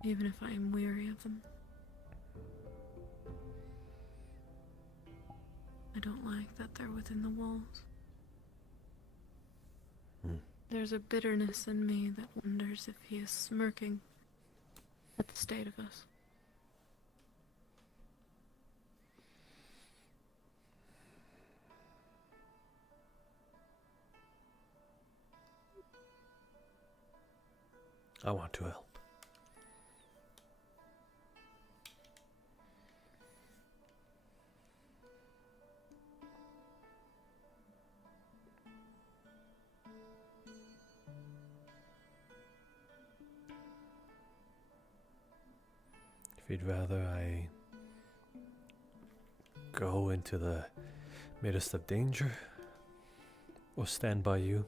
Even if I am weary of them. I don't like that they're within the walls. There's a bitterness in me that wonders if he is smirking at the state of us. I want to help. If you'd rather I go into the midst of danger or stand by you,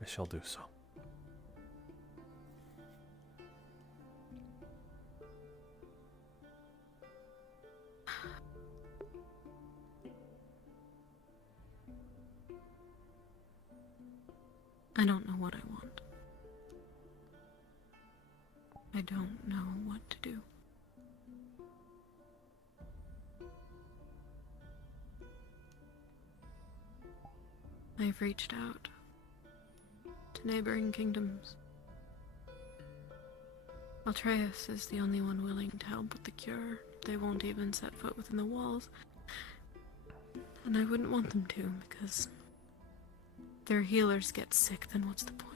I shall do so. I don't know what I want. I don't know what to do. I've reached out to neighboring kingdoms. Altreus is the only one willing to help with the cure. They won't even set foot within the walls. And I wouldn't want them to, because if their healers get sick, then what's the point?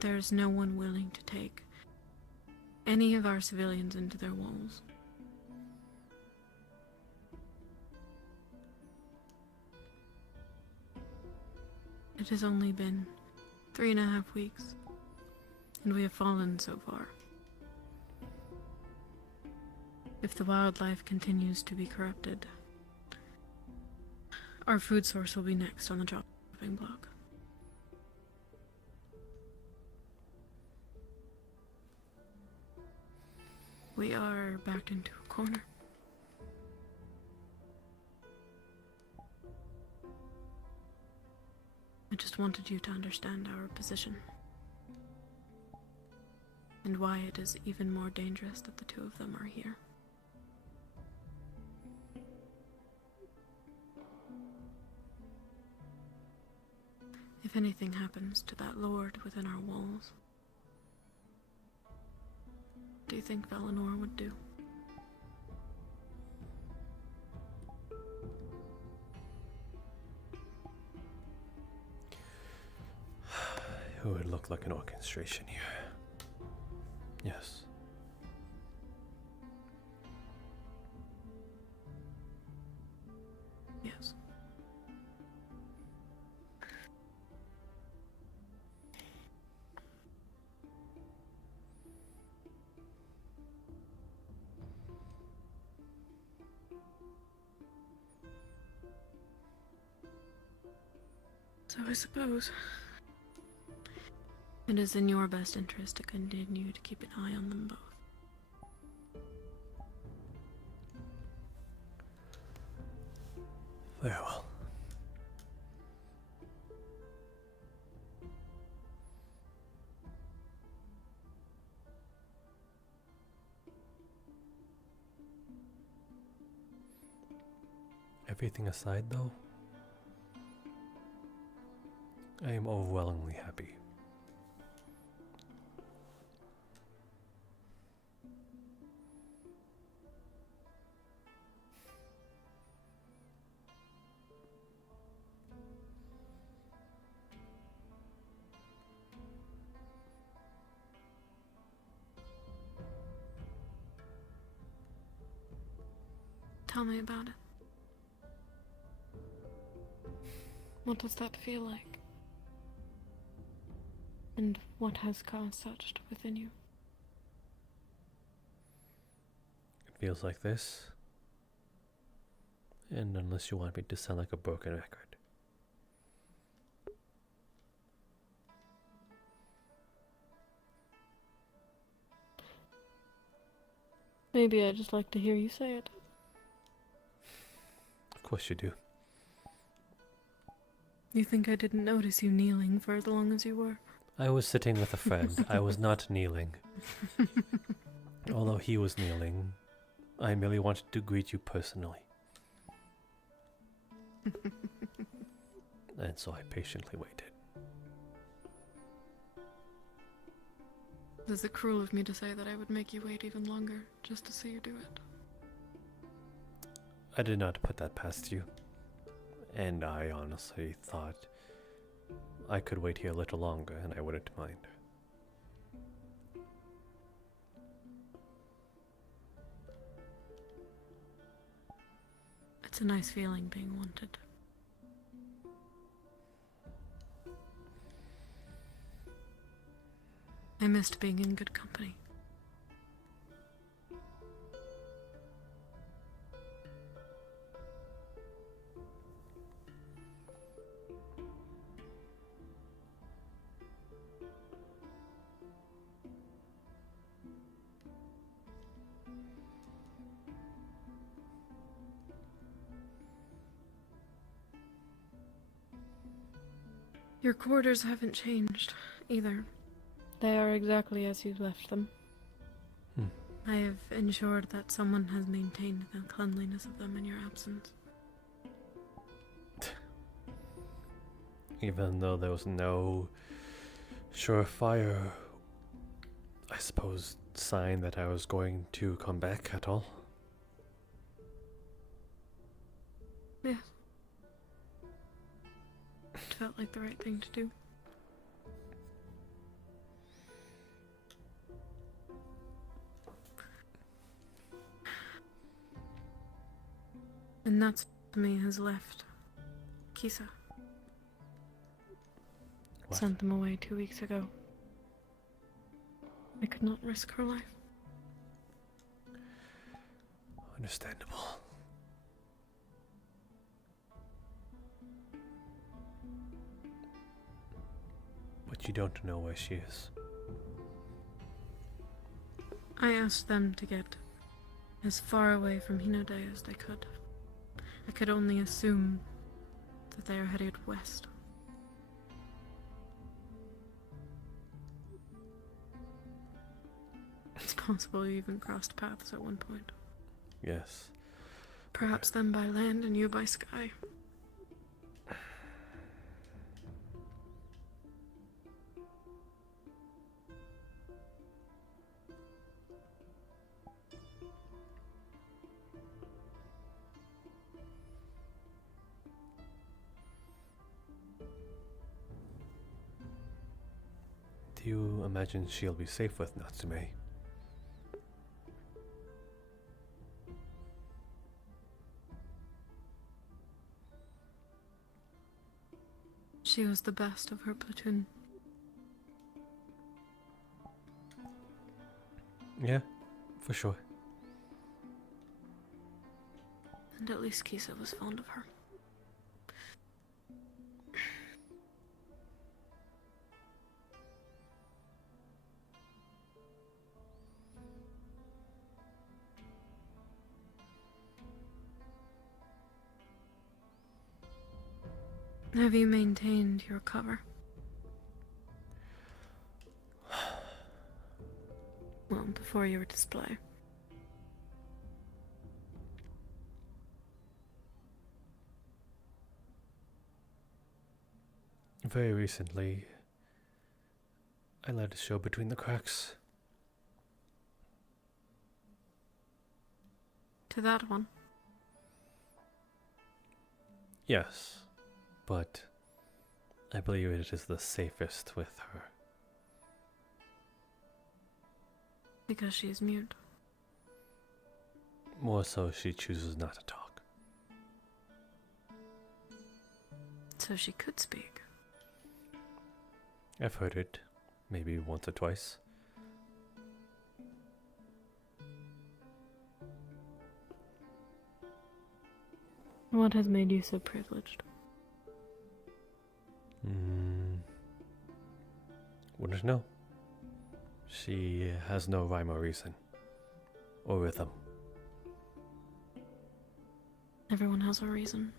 There's no one willing to take any of our civilians into their walls. It has only been 3.5 weeks, and we have fallen so far. If the wildlife continues to be corrupted, our food source will be next on the chopping block. We are backed into a corner. I just wanted you to understand our position. And why it is even more dangerous that the two of them are here. If anything happens to that lord within our walls, what do you think Valinor would do? It would look like an orchestration here. Yes. Yes. So I suppose It is in your best interest to continue to keep an eye on them both. Very well. Everything aside, though, I am overwhelmingly happy. Tell me about it. What does that feel like? And what has caused such within you? It feels like this. And unless you want me to sound like a broken record. Maybe I just like to hear you say it. Of course you do. You think I didn't notice you kneeling for as long as you were? I was sitting with a friend. I was not kneeling. Although he was kneeling, I merely wanted to greet you personally. And so I patiently waited. Is it cruel of me to say that I would make you wait even longer just to see you do it? I did not put that past you. And I honestly thought I could wait here a little longer and I wouldn't mind. It's a nice feeling being wanted. I missed being in good company. Your quarters haven't changed, either. They are exactly as you left them. I have ensured that someone has maintained the cleanliness of them in your absence. Even though there was no surefire, I suppose, sign that I was going to come back at all. Yes. It felt like the right thing to do. And that's me has left. Kisa. What? Sent them away 2 weeks ago. I could not risk her life. Understandable. But you don't know where she is. I asked them to get as far away from Hinode as they could. I could only assume that they are headed west. It's possible you even crossed paths at one point. Yes. Perhaps them by land and you by sky. Do you imagine she'll be safe with Natsume? She was the best of her platoon. Yeah, for sure. And at least Kisa was fond of her. Have you maintained your cover? Well, before your display. Very recently, I let it show between the cracks. To that one? Yes, but I believe it is the safest with her. Because she is mute. More so, she chooses not to talk. So she could speak. I've heard it maybe once or twice. What has made you so privileged? Wouldn't know. She has no rhyme or reason. Or rhythm. Everyone has a reason.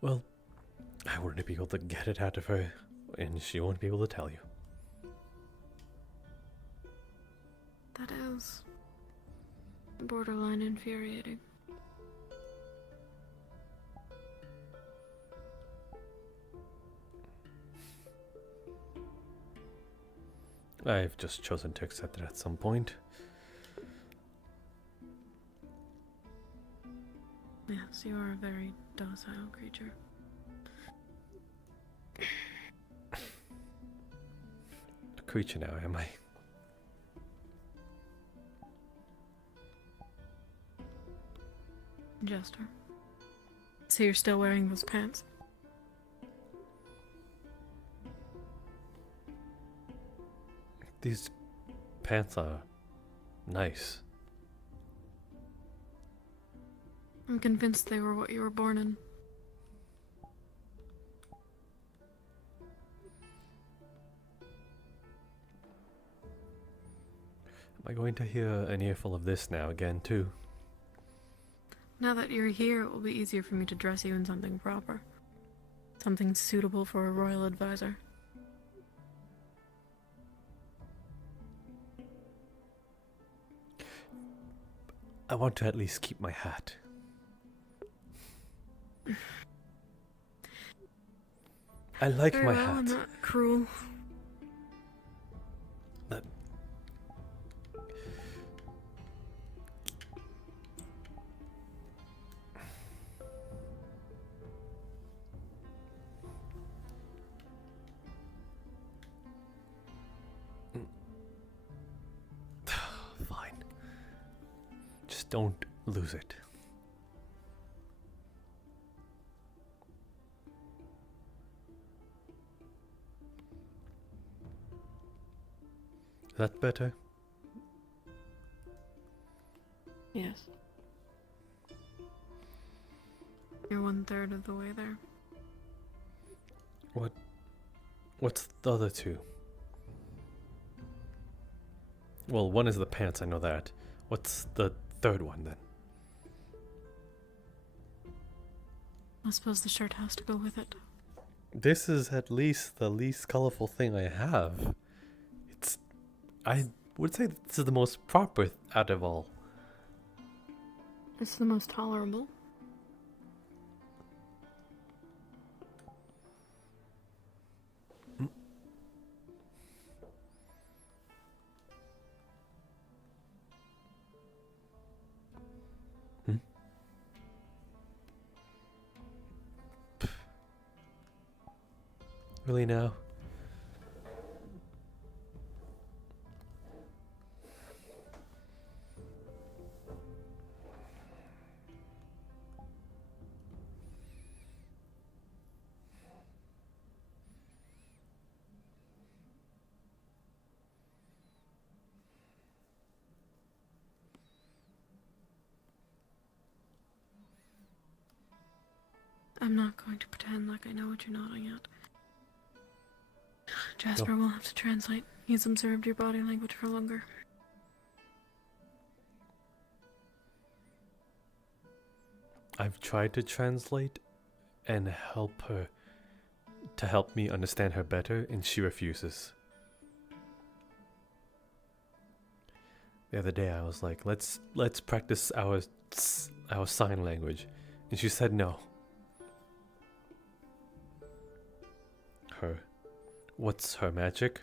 Well, I wouldn't be able to get it out of her, and she won't be able to tell you. That is borderline infuriating. I've just chosen to accept it at some point. Yes, you are a very docile creature. A creature now, am I? Jasper. So you're still wearing those pants? These pants are nice. I'm convinced they were what you were born in. Am I going to hear an earful of this now again, too? Now that you're here, it will be easier for me to dress you in something proper. Something suitable for a royal advisor. I want to at least keep my hat. I like Very my well, hat. I'm not cruel. That... Fine. Just don't lose it. Is that better? Yes. You're 1/3 of the way there. What's the other two? Well, one is the pants, I know that. What's the third one then? I suppose the shirt has to go with it. This is at least the least colorful thing I have. I would say this is the most proper out of all. It's the most tolerable. Really now? I'm not going to pretend like I know what you're nodding at. Jasper will have to translate. He's observed your body language for longer. I've tried to translate and help her to help me understand her better, and she refuses. The other day I was like, let's practice our sign language, and she said no. What's her magic?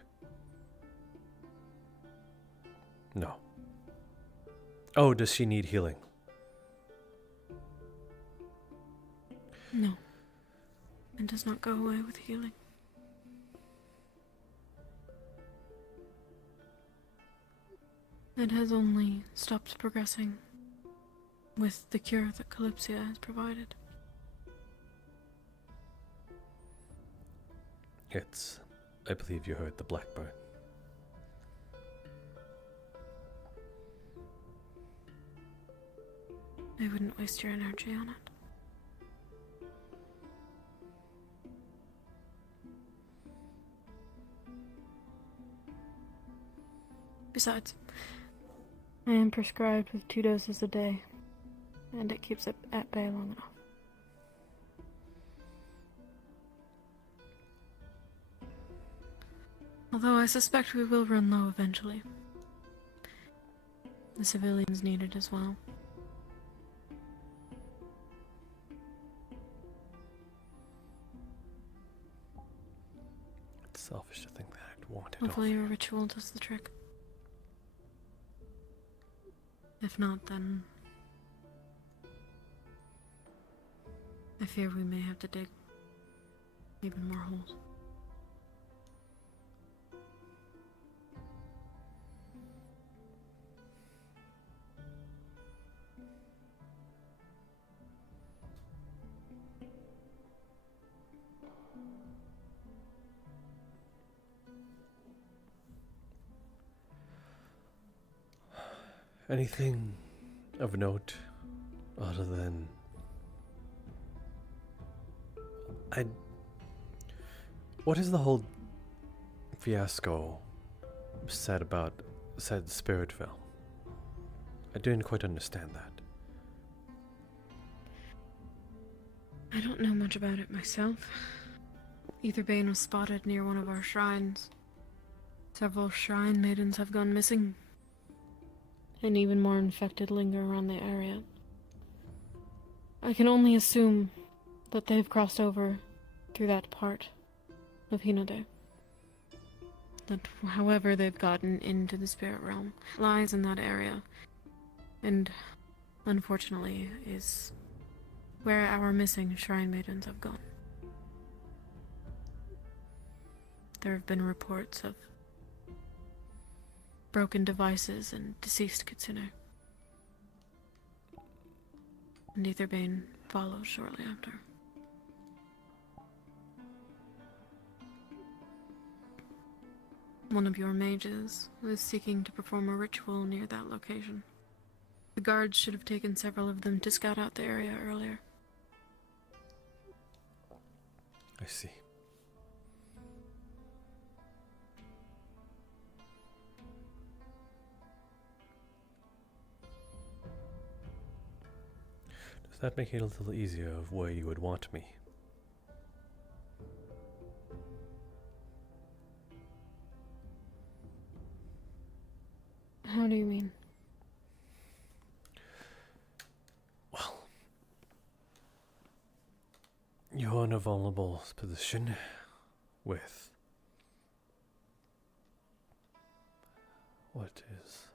No. Oh, does she need healing? No. It does not go away with healing. It has only stopped progressing with the cure that Kalypsia has provided. I believe you heard the blackbird. I wouldn't waste your energy on it. Besides, I am prescribed with 2 doses a day, and it keeps it at bay long enough. Although I suspect we will run low eventually. The civilians need it as well. It's selfish to think that I'd want it. Hopefully your ritual does the trick. If not, then I fear we may have to dig even more holes. Anything of note other than what is the whole fiasco said Spiritville? I didn't quite understand that. I don't know much about it myself. Aetherbane was spotted near one of our shrines. Several shrine maidens have gone missing. And even more infected linger around the area. I can only assume that they've crossed over through that part of Hinode. That however they've gotten into the spirit realm lies in that area, and unfortunately is where our missing shrine maidens have gone. There have been reports of broken devices and deceased kitsune. And Aetherbane follows shortly after. One of your mages was seeking to perform a ritual near that location. The guards should have taken several of them to scout out the area earlier. I see. That make it a little easier of where you would want me. How do you mean? Well, you're in a vulnerable position with what is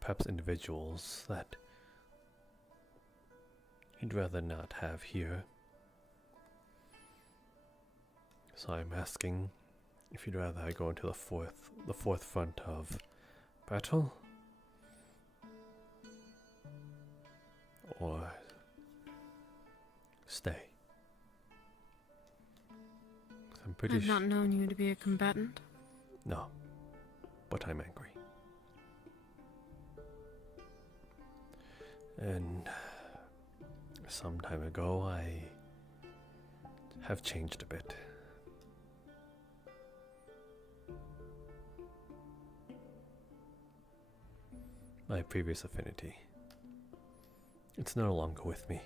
perhaps individuals that you'd rather not have here. So I'm asking if you'd rather I go into the fourth front of battle, or stay. I'm pretty I've not known you to be a combatant. No, but I'm angry. And some time ago, I have changed a bit. My previous affinity, it's no longer with me.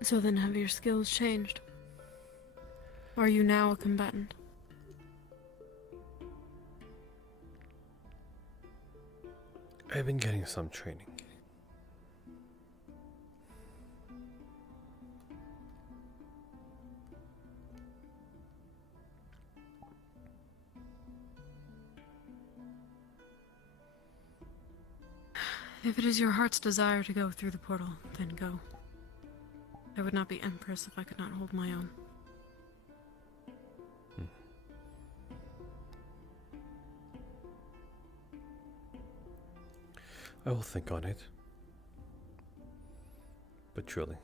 So then have your skills changed? Are you now a combatant? I've been getting some training. If it is your heart's desire to go through the portal, then go. I would not be Empress if I could not hold my own. I will think on it. But truly,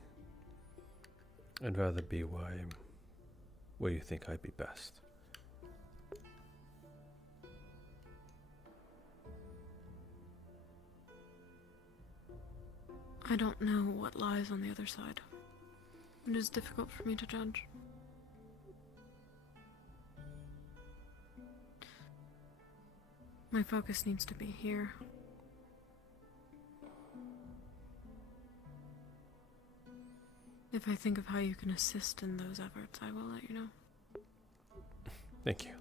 I'd rather be where you think I'd be best. I don't know what lies on the other side. It is difficult for me to judge. My focus needs to be here. If I think of how you can assist in those efforts, I will let you know. Thank you.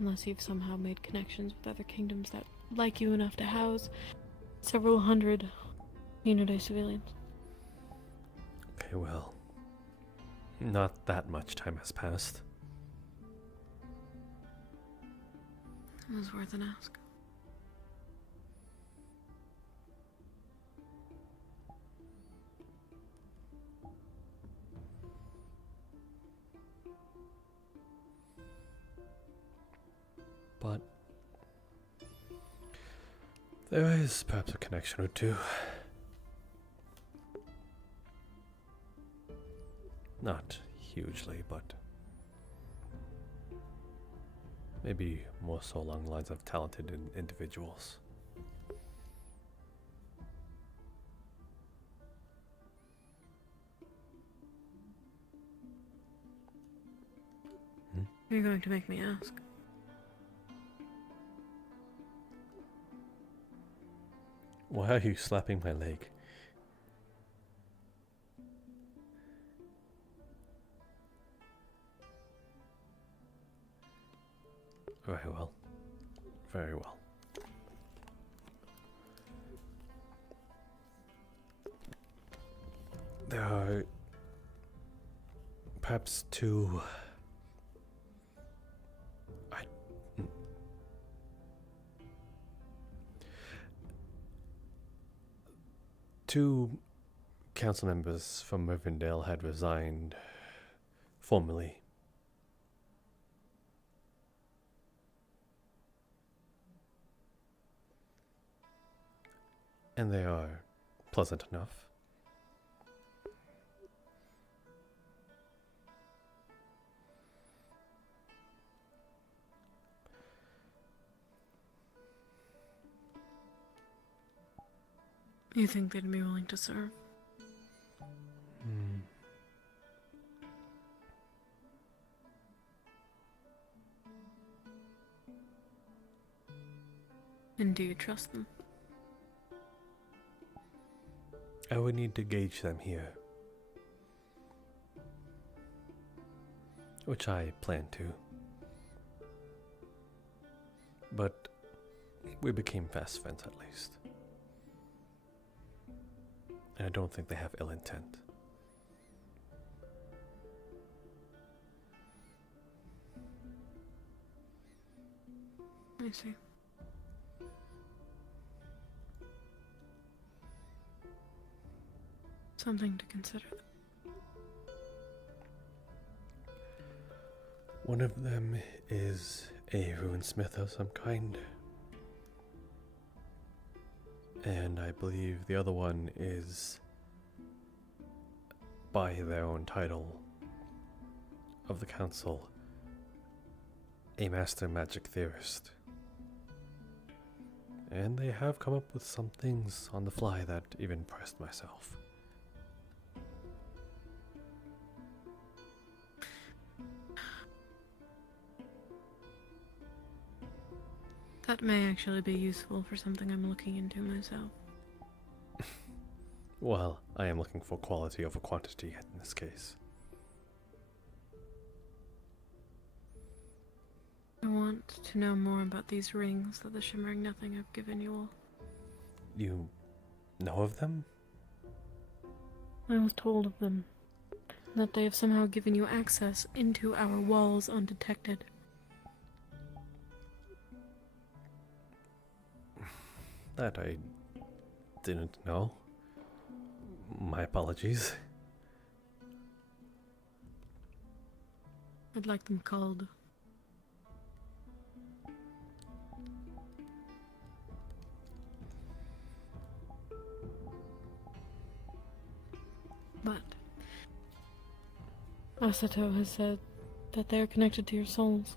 Unless you've somehow made connections with other kingdoms that like you enough to house several hundred Unity civilians. Okay, well, not that much time has passed. It was worth an ask. But there is perhaps a connection or two. Not hugely, but maybe more so along the lines of talented individuals. You're going to make me ask. Why are you slapping my leg? Very well. Very well. There are perhaps two council members from Rivendell had resigned formally. And they are pleasant enough. You think they'd be willing to serve? And do you trust them? I would need to gauge them here. Which I plan to. But we became fast friends at least. And I don't think they have ill intent. I see. Something to consider. One of them is a runesmith of some kind. And I believe the other one is, by their own title of the council, a master magic theorist. And they have come up with some things on the fly that even impressed myself. That may actually be useful for something I'm looking into myself. Well, I am looking for quality over quantity in this case. I want to know more about these rings that the Shimmering Nothing have given you all. You know of them? I was told of them. That they have somehow given you access into our walls undetected. That I didn't know. My apologies. I'd like them called. But Asato has said that they are connected to your souls.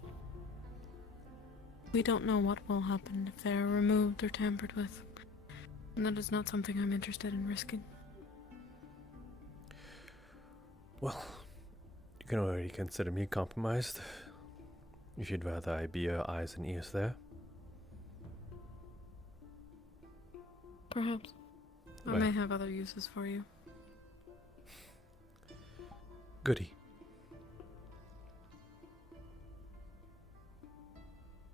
We don't know what will happen if they are removed or tampered with, and that is not something I'm interested in risking. Well, you can already consider me compromised. If you'd rather I be your eyes and ears there. Perhaps. I Right. may have other uses for you. Goody.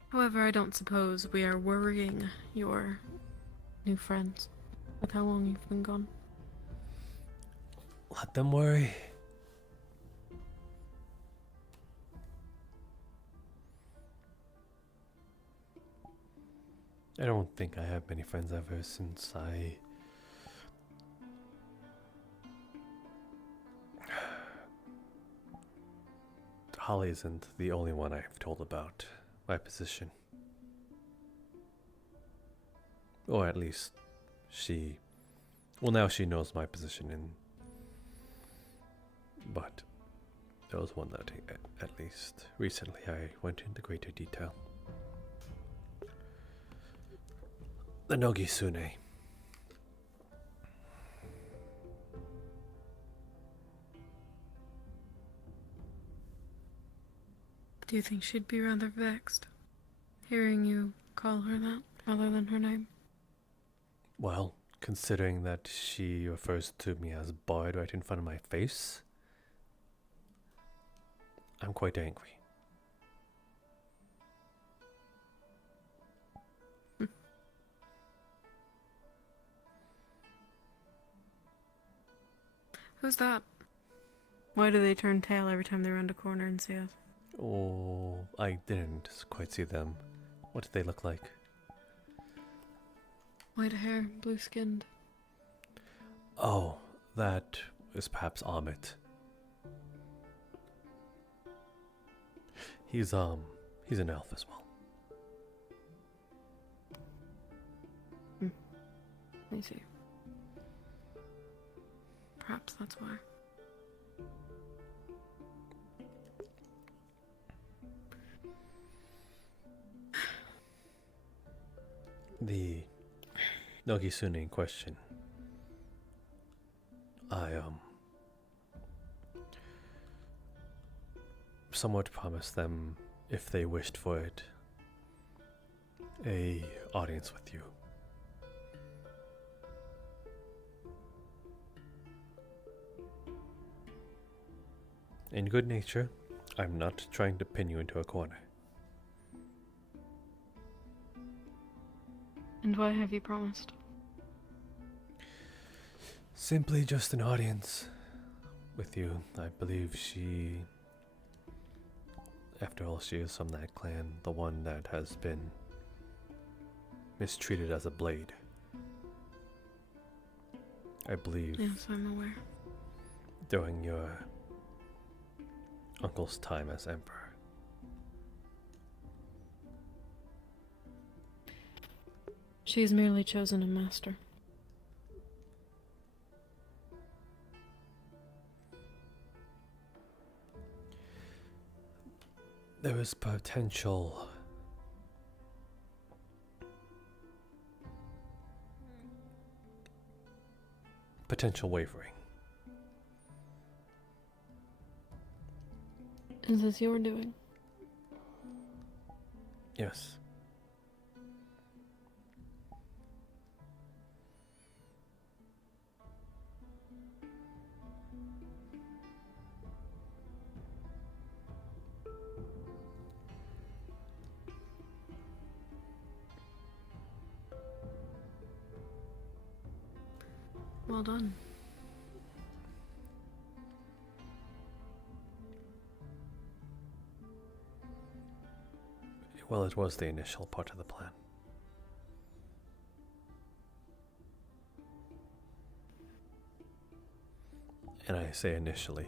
However, I don't suppose we are worrying your new friends with how long you've been gone. Let them worry. I don't think I have many friends ever since I... Holly isn't the only one I've told about my position. Or at least she... Well, now she knows my position but there was one that at least recently I went into greater detail. The Nogisune. Do you think she'd be rather vexed, hearing you call her that rather than her name? Well, considering that she refers to me as Bard right in front of my face, I'm quite angry. Who's that? Why do they turn tail every time they round a corner and see us? Oh, I didn't quite see them. What did they look like? White hair, blue-skinned. Oh, that is perhaps Amit. He's an elf as well. I see. Perhaps that's why. The Nogisune in question. I somewhat promised them, if they wished for it, a audience with you. In good nature, I'm not trying to pin you into a corner. And why have you promised? Simply just an audience with you. I believe she... After all, she is from that clan, the one that has been mistreated as a blade. I believe... Yes, I'm aware. During your uncle's time as emperor. She's merely chosen a master. There is potential wavering. Is this your doing? Yes. Well done. Well, it was the initial part of the plan. And I say initially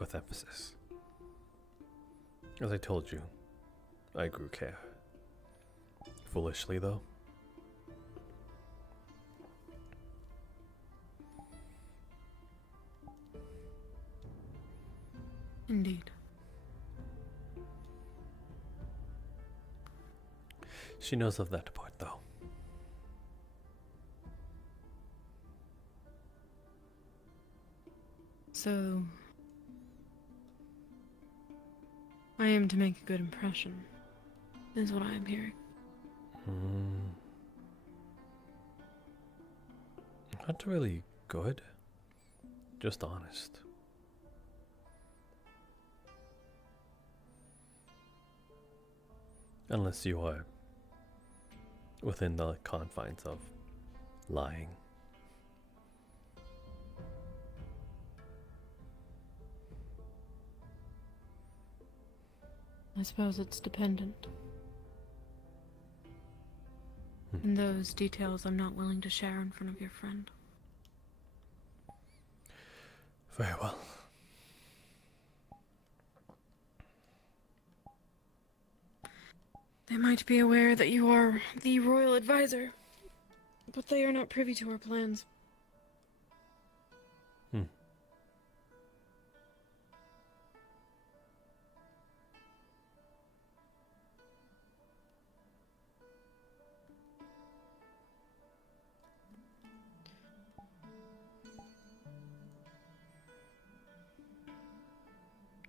with emphasis. As I told you, I grew care. Foolishly, though. Indeed. She knows of that part, though. So, I am to make a good impression, is what I am hearing. Not really good, just honest. Unless you are within the confines of lying. I suppose it's dependent. And those details I'm not willing to share in front of your friend. Very well. They might be aware that you are the royal advisor, but they are not privy to our plans.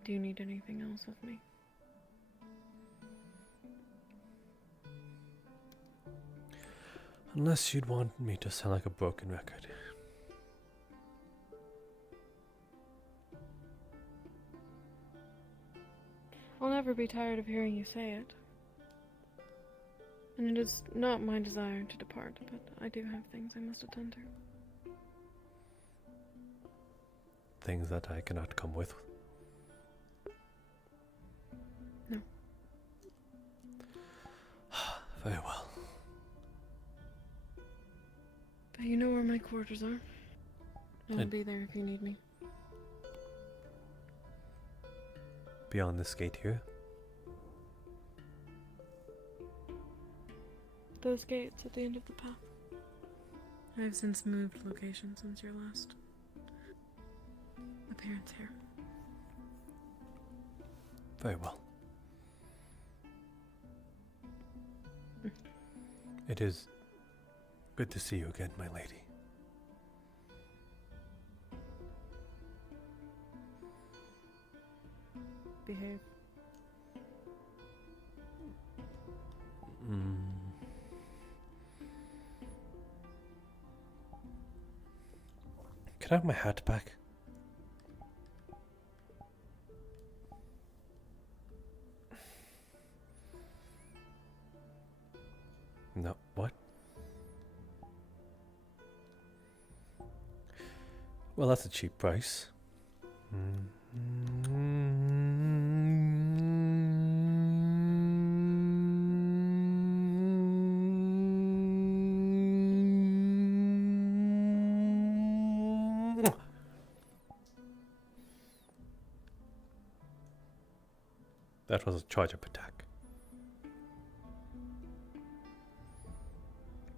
Do you need anything else with me? Unless you'd want me to sound like a broken record. I'll never be tired of hearing you say it. And it is not my desire to depart, but I do have things I must attend to. Things that I cannot come with. No. Very well. But you know where my quarters are. I'll be there if you need me. Beyond this gate here? Those gates at the end of the path. I have since moved location since your last appearance here. Very well. It is good to see you again, my lady. Behave. Can I have my hat back? No, what? Well, that's a cheap price. That was a charge-up attack.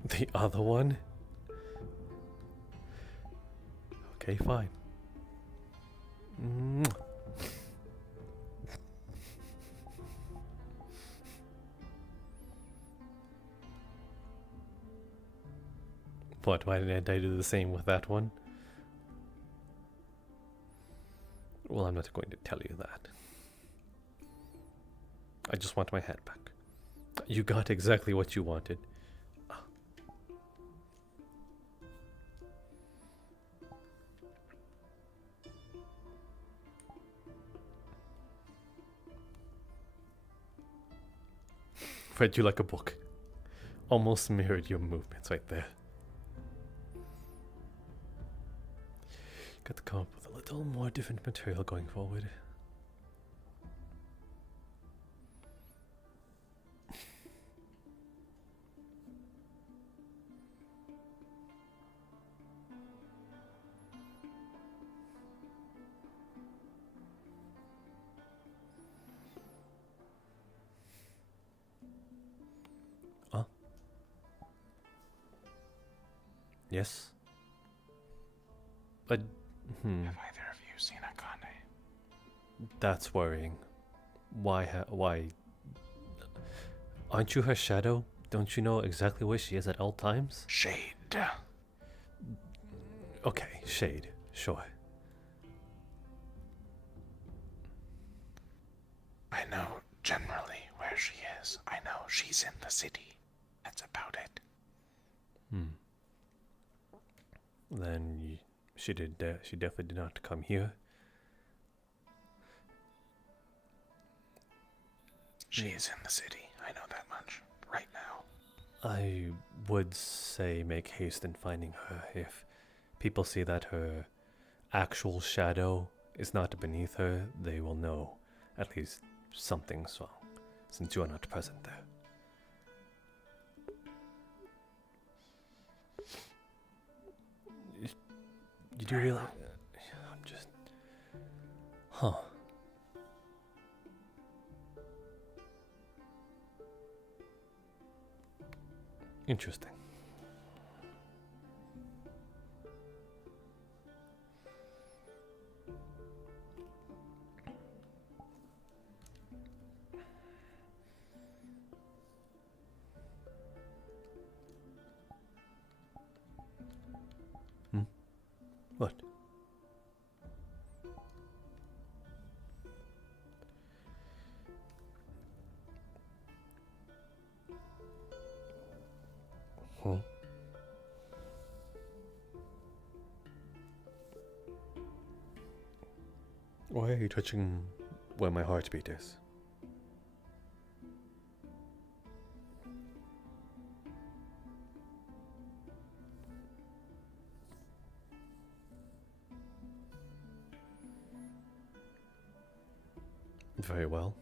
The other one? Okay, fine. What, why didn't I do the same with that one? Well, I'm not going to tell you that. I just want my hat back. You got exactly what you wanted. Read you like a book. Almost mirrored your movements right there. got to come up with a little more different material going forward. Yes? But, Have either of you seen Akane? That's worrying. Why? Aren't you her shadow? Don't you know exactly where she is at all times? Shade. Okay, Shade, sure. I know generally where she is. I know she's in the city. That's about it. Then she definitely did not come here. She is in the city. I know that much. Right now. I would say make haste in finding her. If people see that her actual shadow is not beneath her, they will know at least something's wrong, since you are not present there. You do realize... I'm just... Huh. Interesting. What? Huh? Why are you touching where my heartbeat is? Very well.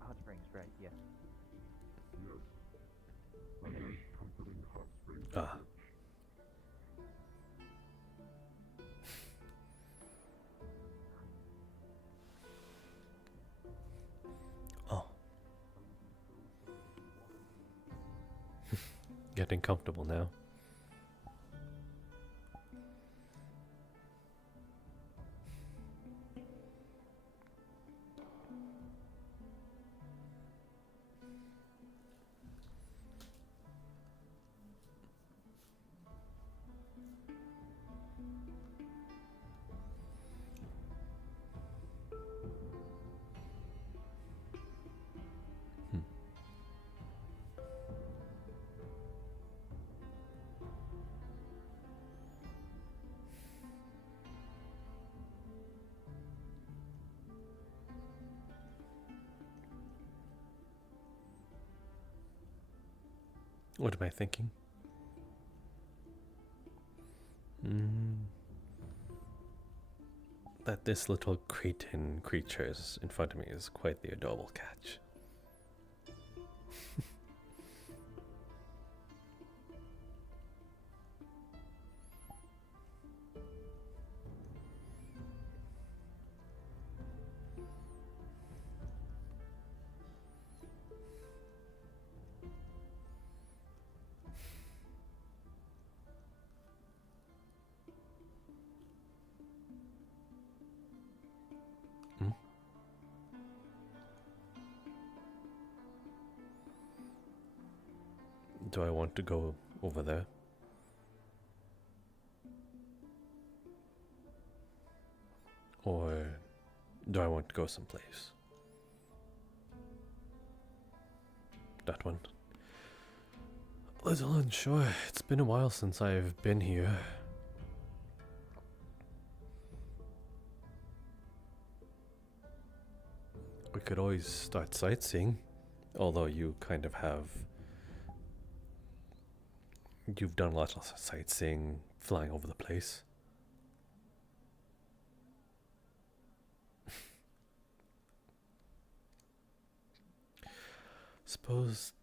Hot Springs, right? Yeah. Ah. Getting comfortable now. What am I thinking? That this little cretin creature in front of me is quite the adorable catch. Do I want to go over there? Or do I want to go someplace? That one. A little unsure. It's been a while since I've been here. could always start sightseeing, although you kind of have. You've done a lot of sightseeing, flying over the place. Suppose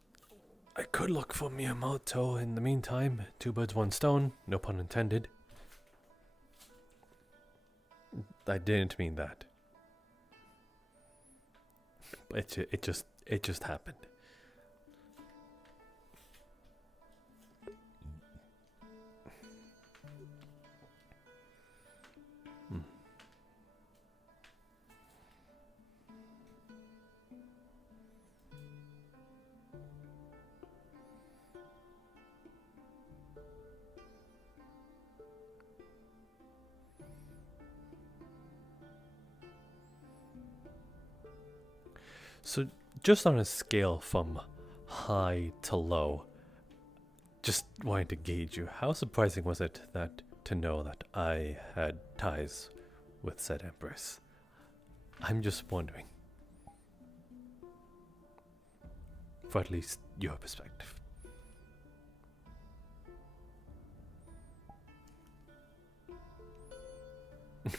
I could look for Miyamoto in the meantime. 2 birds, 1 stone, no pun intended. I didn't mean that. It just happened. So, just on a scale from high to low, just wanting to gauge you, how surprising was it that to know that I had ties with said Empress? I'm just wondering. For at least your perspective.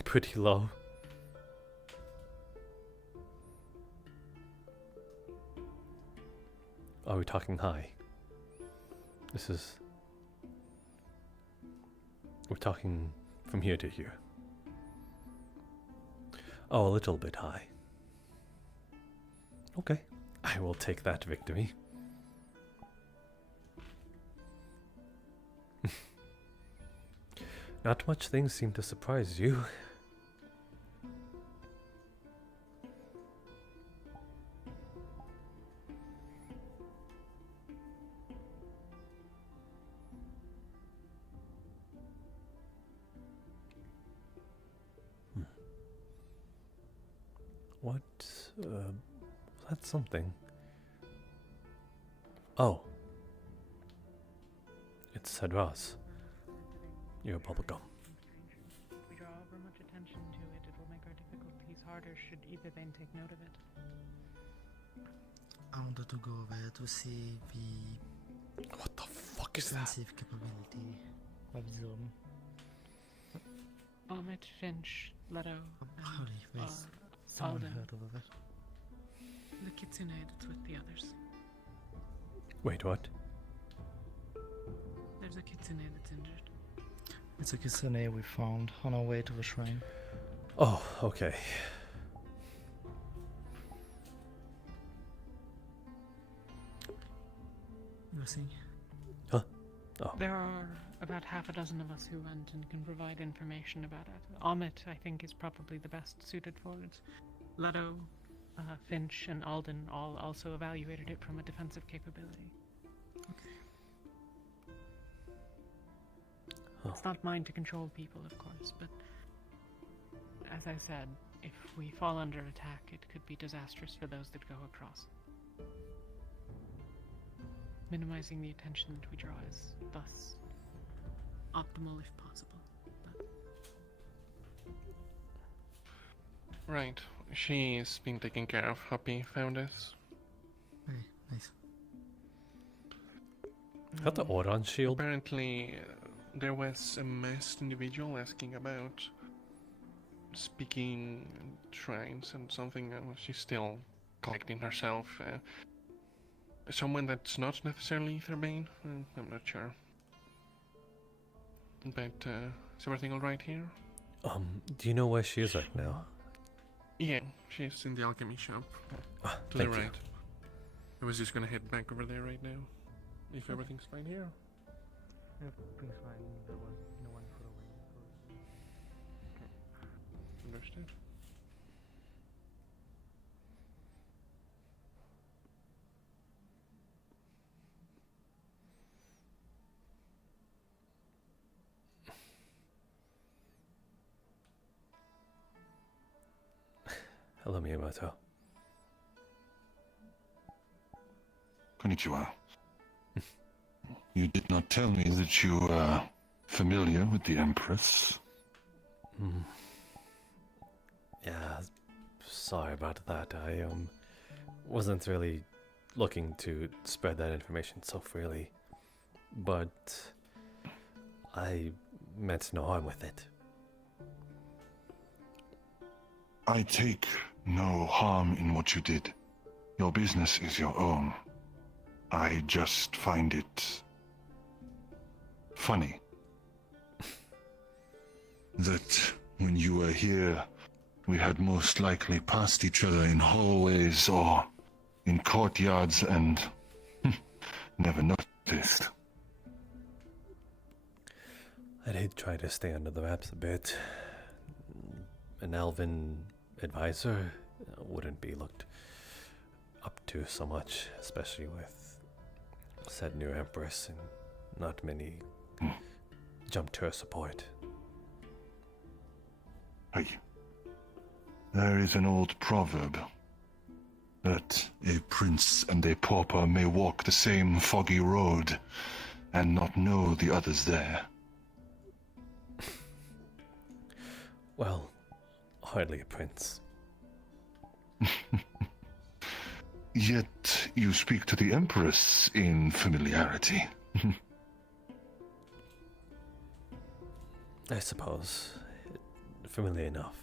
Pretty low. Are we talking high? We're talking from here to here. Oh, a little bit high. Okay, I will take that victory. Not much things seem to surprise you. What? That's something. Oh. It's Sadras. Your bubblegum. If we draw over much attention to it, it will make our difficulties harder should either Bane take note of it. I wanted to go over to see the... What the fuck is that? Defensive capability of the zone. Omid, Finch, Leto, Holy face. Alden. Heard of it. The kitsune that's with the others. Wait, what? There's a kitsune that's injured. It's a kitsune we found on our way to the shrine. Oh, okay. You see? Huh? Oh. There are about half a dozen of us who went and can provide information about it. Omid, I think, is probably the best suited for it. Leto, Finch, and Alden all also evaluated it from a defensive capability. Oh. It's not mine to control people, of course, but as I said, if we fall under attack, it could be disastrous for those that go across. Minimizing the attention that we draw is thus optimal if possible. But... Right. She's been taking care of. Happy found us. Hey, nice. Got the Auron shield? Apparently, there was a masked individual asking about speaking shrines and something. She's still collecting herself. Someone that's not necessarily Etherbane. I'm not sure. But is everything alright here? Do you know where she is right now? Yeah, she's in the alchemy shop. To the Thank you. right. I was just gonna head back over there right now. If everything's fine here. Everything's fine. There was no one put away. Okay. Understood. Hello, Miyamoto. Konnichiwa. You did not tell me that you are familiar with the Empress. Yeah, sorry about that. I wasn't really looking to spread that information so freely, but I meant no harm with it. I take no harm in what you did. Your business is your own. I just find it funny that when you were here, we had most likely passed each other in hallways or in courtyards and never noticed. I did try to stay under the wraps a bit. An elven advisor wouldn't be looked up to so much, especially with said new empress, and not many jump to her support. Hey, there is an old proverb that a prince and a pauper may walk the same foggy road and not know the others there. Well, hardly a prince. Yet you speak to the Empress in familiarity. I suppose. Familiar enough.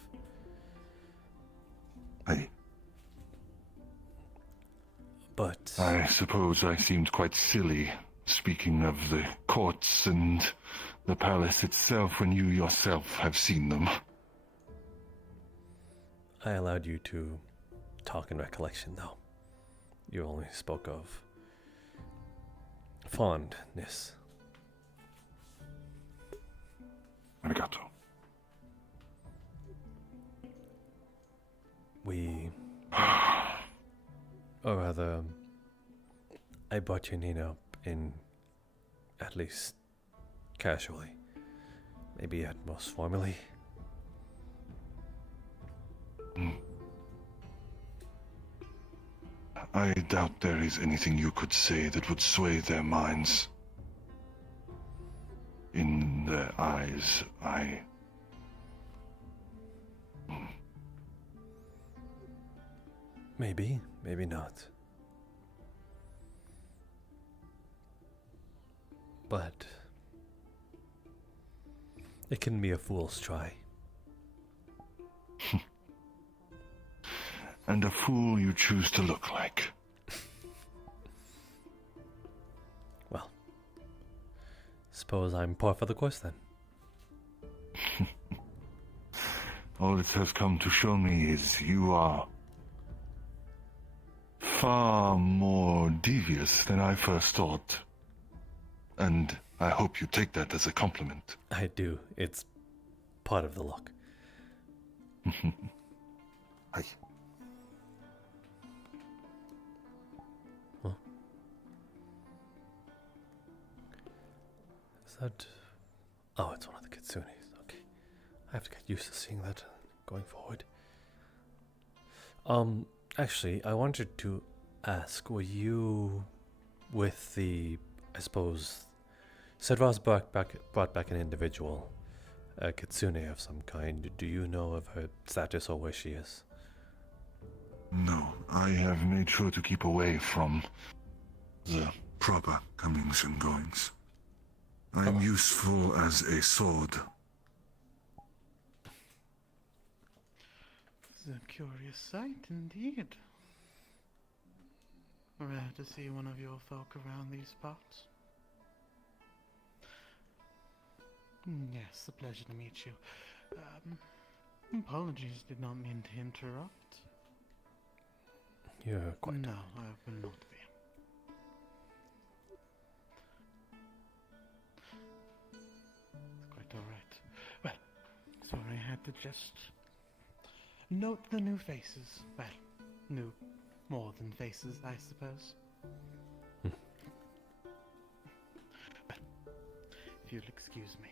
But I suppose I seemed quite silly speaking of the courts and the palace itself when you yourself have seen them. I allowed you to talk in recollection, though. You only spoke of fondness. Arigato. Or rather, I brought your name up in, at least casually, maybe at most formally. I doubt there is anything you could say that would sway their minds. In their eyes, Maybe, maybe not. But it can be a fool's try. And a fool you choose to look like. Well, suppose I'm par for the course then. All it has come to show me is you are far more devious than I first thought. And I hope you take that as a compliment. I do. It's part of the look. Hi. Huh? Is that... Oh, it's one of the kitsunes. Okay. I have to get used to seeing that going forward. Actually, I wanted to ask, were you with the, I suppose, Sedras brought back an individual, a kitsune of some kind. Do you know of her status or where she is? No, I have made sure to keep away from the proper comings and goings. I am useful as a sword. It's a curious sight indeed. Rare to see one of your folk around these parts. Yes, a pleasure to meet you. Apologies, did not mean to interrupt. You're quite... No, I will not be. It's quite alright. Well, sorry I had to just note the new faces. Well, new more than faces, I suppose. But, if you'll excuse me.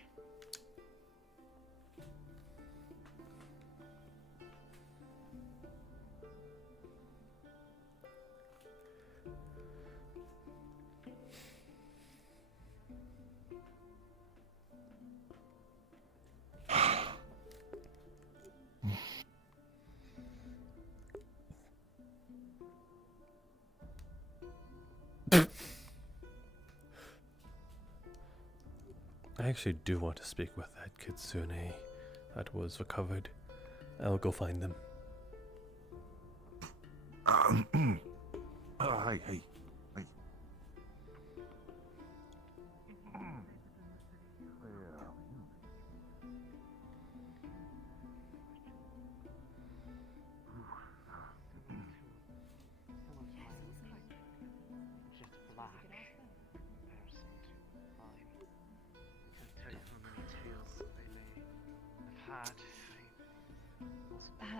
I actually do want to speak with that kitsune that was recovered. I'll go find them. Hey.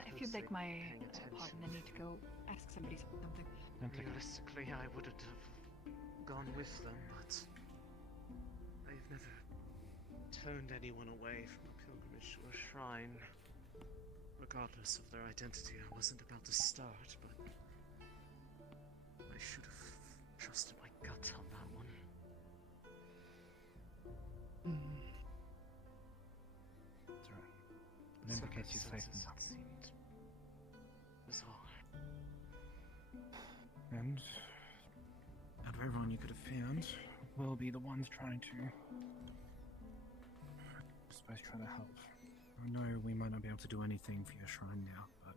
If you'd like my pardon, I need to go ask somebody something. Realistically, I wouldn't have gone with them, but I've never turned anyone away from a pilgrimage to a shrine. Regardless of their identity, I wasn't about to start, but I should have trusted my gut on that one. That's right. Never gets you safe and sound. Bizarre. And out of everyone you could have found, we'll be the ones trying to, I suppose, try to help. I know we might not be able to do anything for your shrine now, but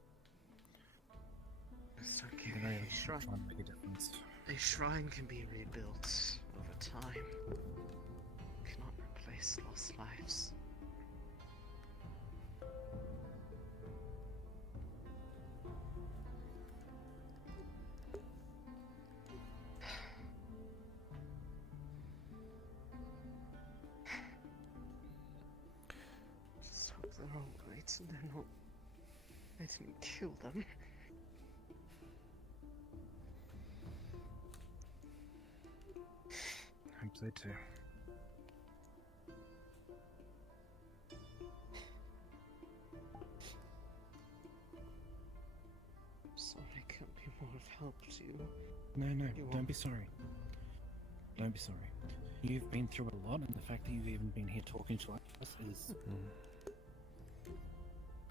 it's okay. at the very least, we're trying to make a difference. A shrine can be rebuilt over time. Cannot replace lost lives. Just hope they're all right and they're not. I didn't kill them. Hope so too. Sorry, can't be more of help to you. No, You don't be sorry. Don't be sorry. You've been through a lot, and the fact that you've even been here talking to us is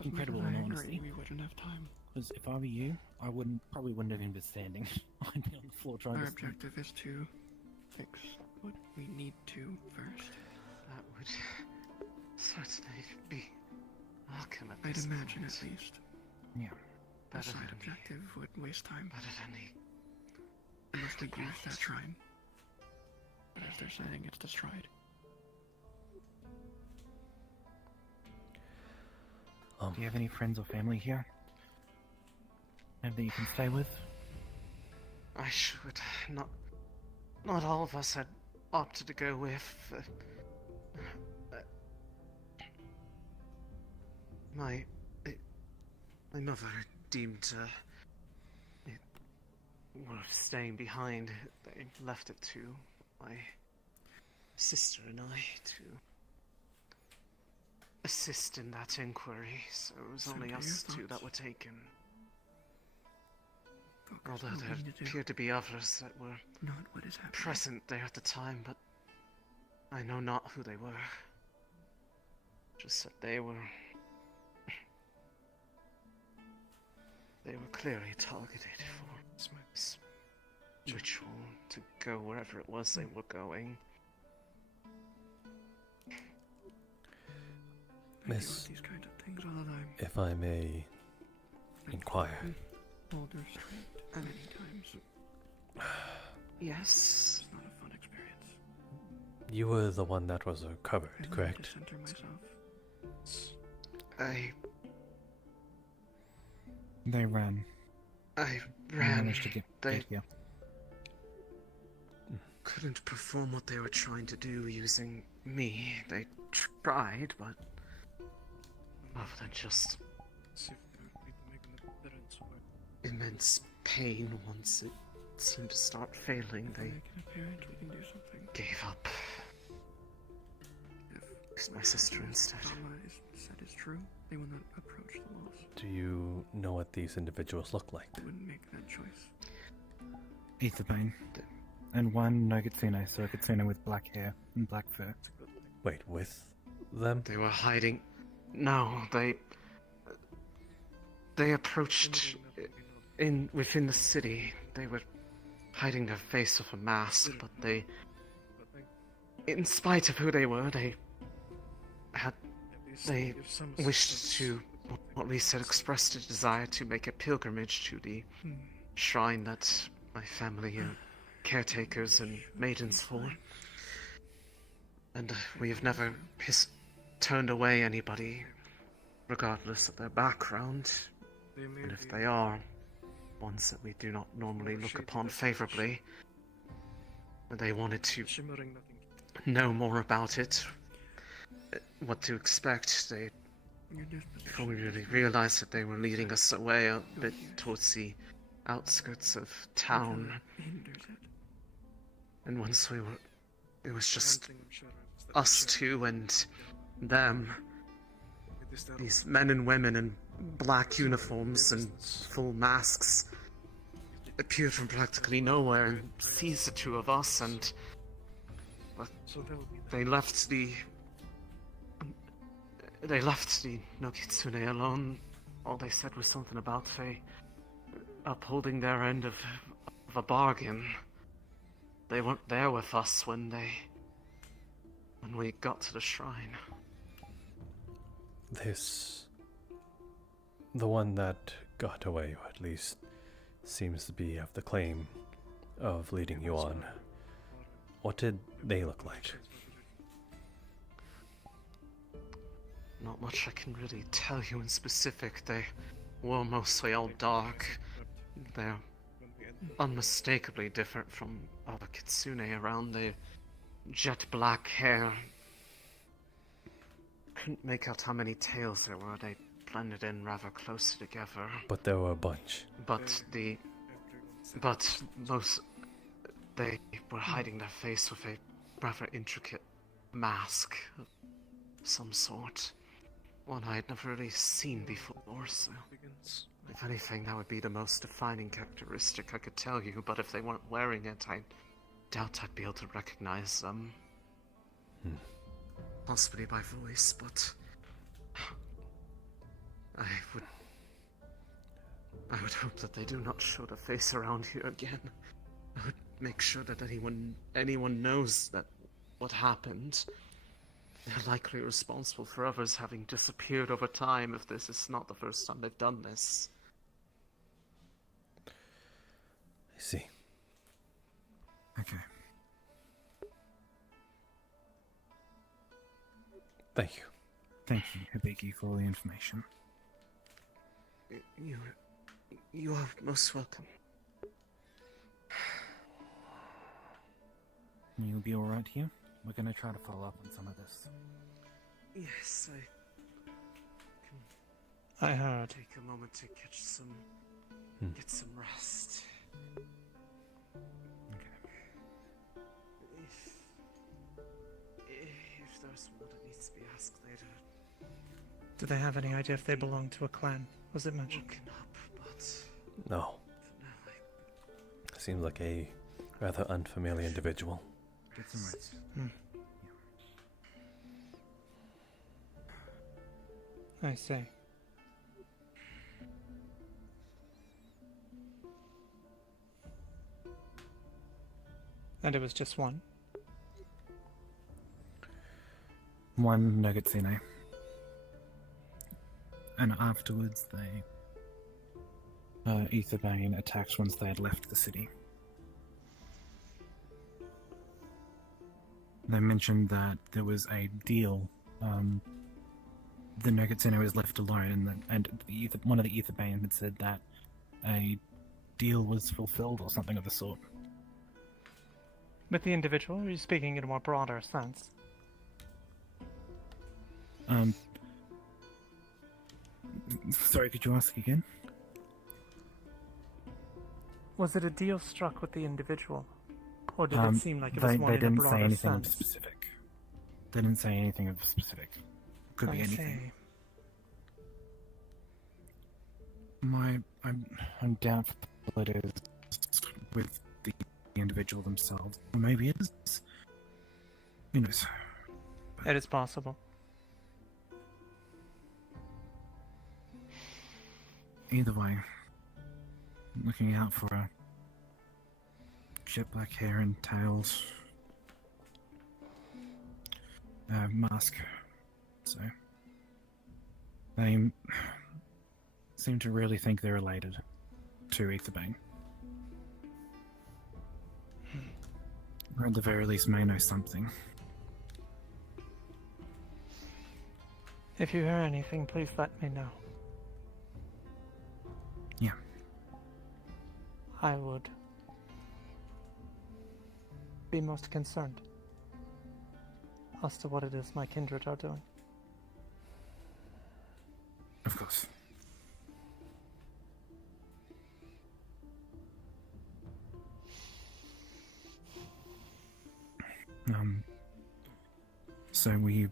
incredible, in all honesty. We wouldn't have time. Because if I were you, I probably wouldn't have even been standing. I'd be on the floor trying Our to objective is to fix what we need to first. That would certainly be welcome at I'd this imagine point. at least. Yeah. The Better side than objective would waste time. Better than Unless they use that shrine. But if they're saying it's destroyed. Do you have any friends or family here? That you can stay with? I should. Not all of us had opted to go with. My mother deemed it worth staying behind. They left it to my sister and I to assist in that inquiry, so it was only us two that were taken. Although there appeared to be others that were not what is happening. Present there at the time, but I know not who they were. Just that they were clearly targeted for this ritual to go wherever it was they were going. Miss, these kind of things all the time. if I may inquire, Older straight many times. Yes. It's not a fun experience. you were the one that was recovered, correct? Center myself. They ran. I They ran. managed to get here. Couldn't perform what they were trying to do using me. They tried, but other than just immense pain once it seemed to start failing, they gave up. If my sister instead. Said is true, they will not approach the walls. Do you know what these individuals look like? Wouldn't make that choice. Aetherbane. And one no kitsune, so a kitsune with black hair and black fur. Wait, with them? They were hiding. No, they approached within the city. They were hiding their face with a mask, but they, in spite of who they were, they wished to, or at least had expressed a desire to make a pilgrimage to the shrine that my family are caretakers and maidens for. And we have never turned away anybody, regardless of their background. And if they are ones that we do not normally look upon favorably, they wanted to know more about it, what to expect. Before we really realized that they were leading us away a bit towards the outskirts of town. And once it was just us two and them. These men and women in black uniforms and full masks appeared from practically nowhere and seized the two of us, and they left the no Kitsune alone. All they said was something about upholding their end of a bargain. They weren't there with us when we got to the shrine. The one that got away, or at least seems to be of the claim of leading you on. What did they look like? Not much I can really tell you in specific. They were mostly all dark. They're unmistakably different from other Kitsune around. They jet black hair. Couldn't make out how many tails there were. They blended in rather closely together. But there were a bunch. They were hiding their face with a rather intricate mask of some sort. One I had never really seen before, so if anything, that would be the most defining characteristic I could tell you, but if they weren't wearing it, I doubt I'd be able to recognize them. Possibly by voice, but I would hope that they do not show their face around here again. I would make sure that anyone knows that what happened. They're likely responsible for others having disappeared over time if this is not the first time they've done this. I see. Okay. Thank you. Thank you, Hibiki, for all the information. You are most welcome. You'll be alright here? We're gonna try to follow up on some of this. Yes, I heard. Take a moment to get some rest. If there's more that needs to be asked later. Do they have any idea if they belong to a clan? Was it mentioned? Looking up, but no. Seems like a rather unfamiliar individual. Get some rest. I see. And it was just one? One Nagatsune. And afterwards Aetherbane attacked once they had left the city. They mentioned that there was a deal. The Nagatsune was left alone, and one of the Aetherbane had said that a deal was fulfilled or something of the sort. With the individual, or are you speaking in a more broader sense? Sorry, could you ask again? Was it a deal struck with the individual? Or did it seem like it was one they in a didn't broader say anything sense? specific. They didn't say anything of specific. Could be I anything. see. I'm doubtful it is with the individual themselves. Or maybe it is. Who knows? It is possible. Either way, looking out for jet black hair and tails. Mask. So they seem to really think they're related to Aetherbane. Or at the very least may know something. If you hear anything, please let me know. Yeah. I would be most concerned as to what it is my kindred are doing. Of course. So were you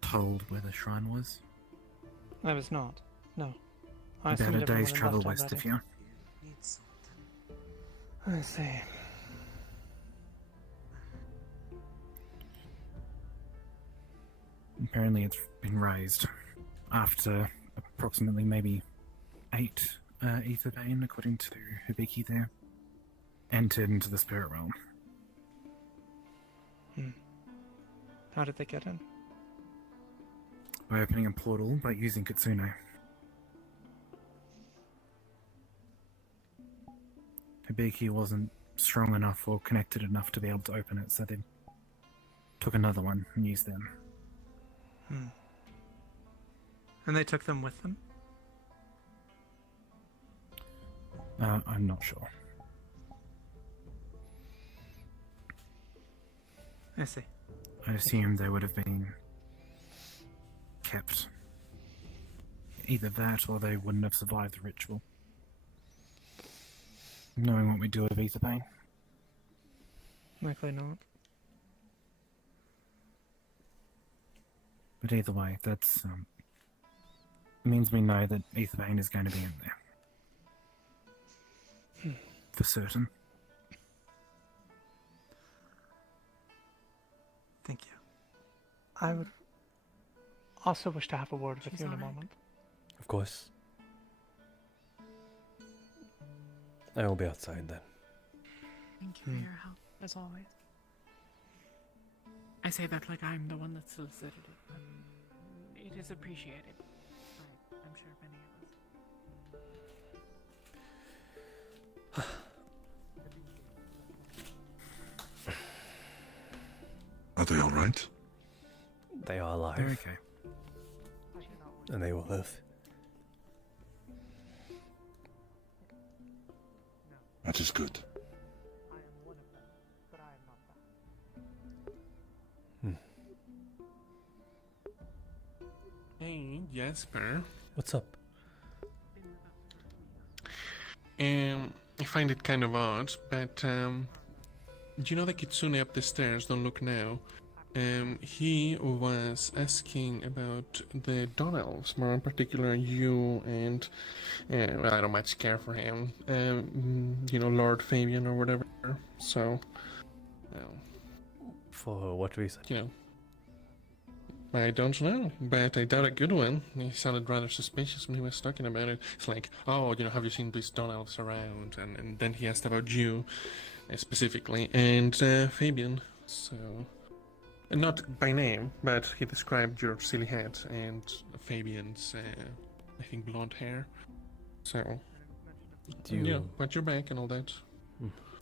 told where the shrine was? I was not. No. I About assumed a day's everyone had travel left west of already. here. I see. Apparently it's been raised after approximately maybe 8 Aetherbane, according to Hibiki there, entered into the spirit realm. How did they get in? By opening a portal by using Kitsune. Hibiki wasn't strong enough or connected enough to be able to open it, so they took another one and used them. And they took them with them? I'm not sure. I see. I assume they would have been kept. Either that or they wouldn't have survived the ritual. Knowing what we do with Aetherbane. Likely not. But either way, that's means we know that Aetherbane is going to be in there. For certain. Thank you. I would also wish to have a word with you in a moment. Of course. I will be outside then. Thank you for your help, as always. I say that like I'm the one that solicited it, but it is appreciated. I'm sure many of us. Are they alright? They are alive. They're okay. And they will live. That is good. Hey, Jasper. What's up? I find it kind of odd, but do you know the Kitsune up the stairs? Don't look now. He was asking about the Dawn Elves, more in particular you and I don't much care for him. You know, Lord Fabian or whatever. So, For what reason? you know, I don't know, but I doubt a good one. He sounded rather suspicious when he was talking about it. It's like, oh, you know, have you seen these Dawn Elves around? And then he asked about you specifically and Fabian. So. Not by name, but he described your silly head and Fabian's, I think, blonde hair. So, yeah, but you're back and all that.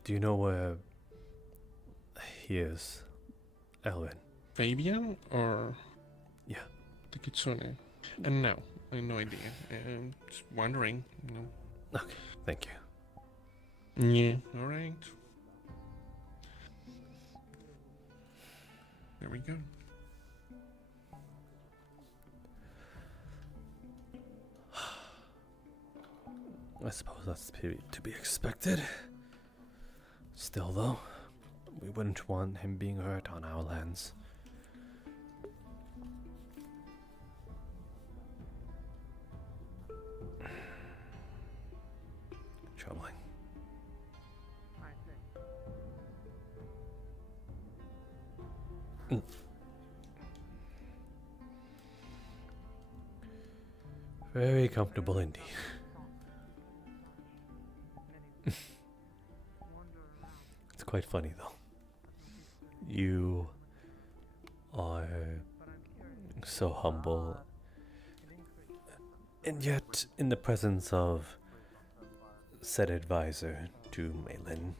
Do you know where he is, Elvin? Fabian or yeah, the Kitsune? And no, I have no idea. Just wondering, you know. Okay, thank you. Yeah, all right. There we go. I suppose that's to be expected. Still, though, we wouldn't want him being hurt on our lands. Troubling. Very comfortable indeed. quite funny though. You are so humble, and yet in the presence of said advisor to Malin,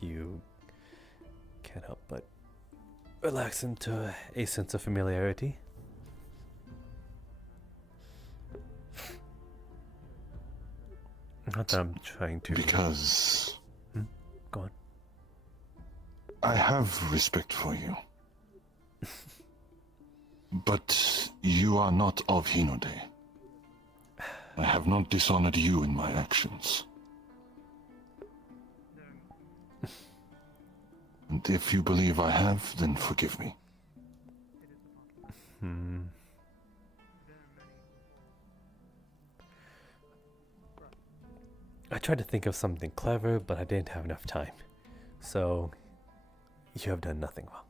you can't help but relax into a sense of familiarity. Not that I'm trying to... Because... Go on. I have respect for you. But you are not of Hinode. I have not dishonored you in my actions. And if you believe I have, then forgive me. I tried to think of something clever, but I didn't have enough time. So, you have done nothing wrong.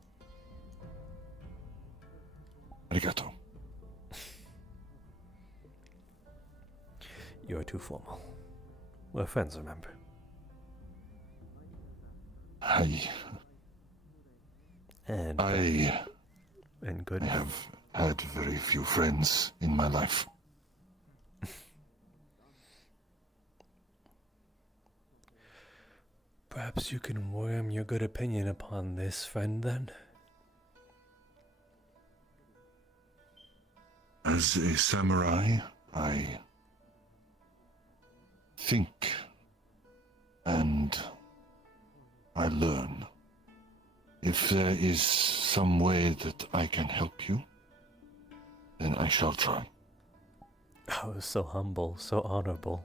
Arigato. You are too formal. We're friends, remember? And good. I have had very few friends in my life. Perhaps you can worm your good opinion upon this friend then? As a samurai, I think and I learn. If there is some way that I can help you, then I shall try. Oh, so humble, so honorable.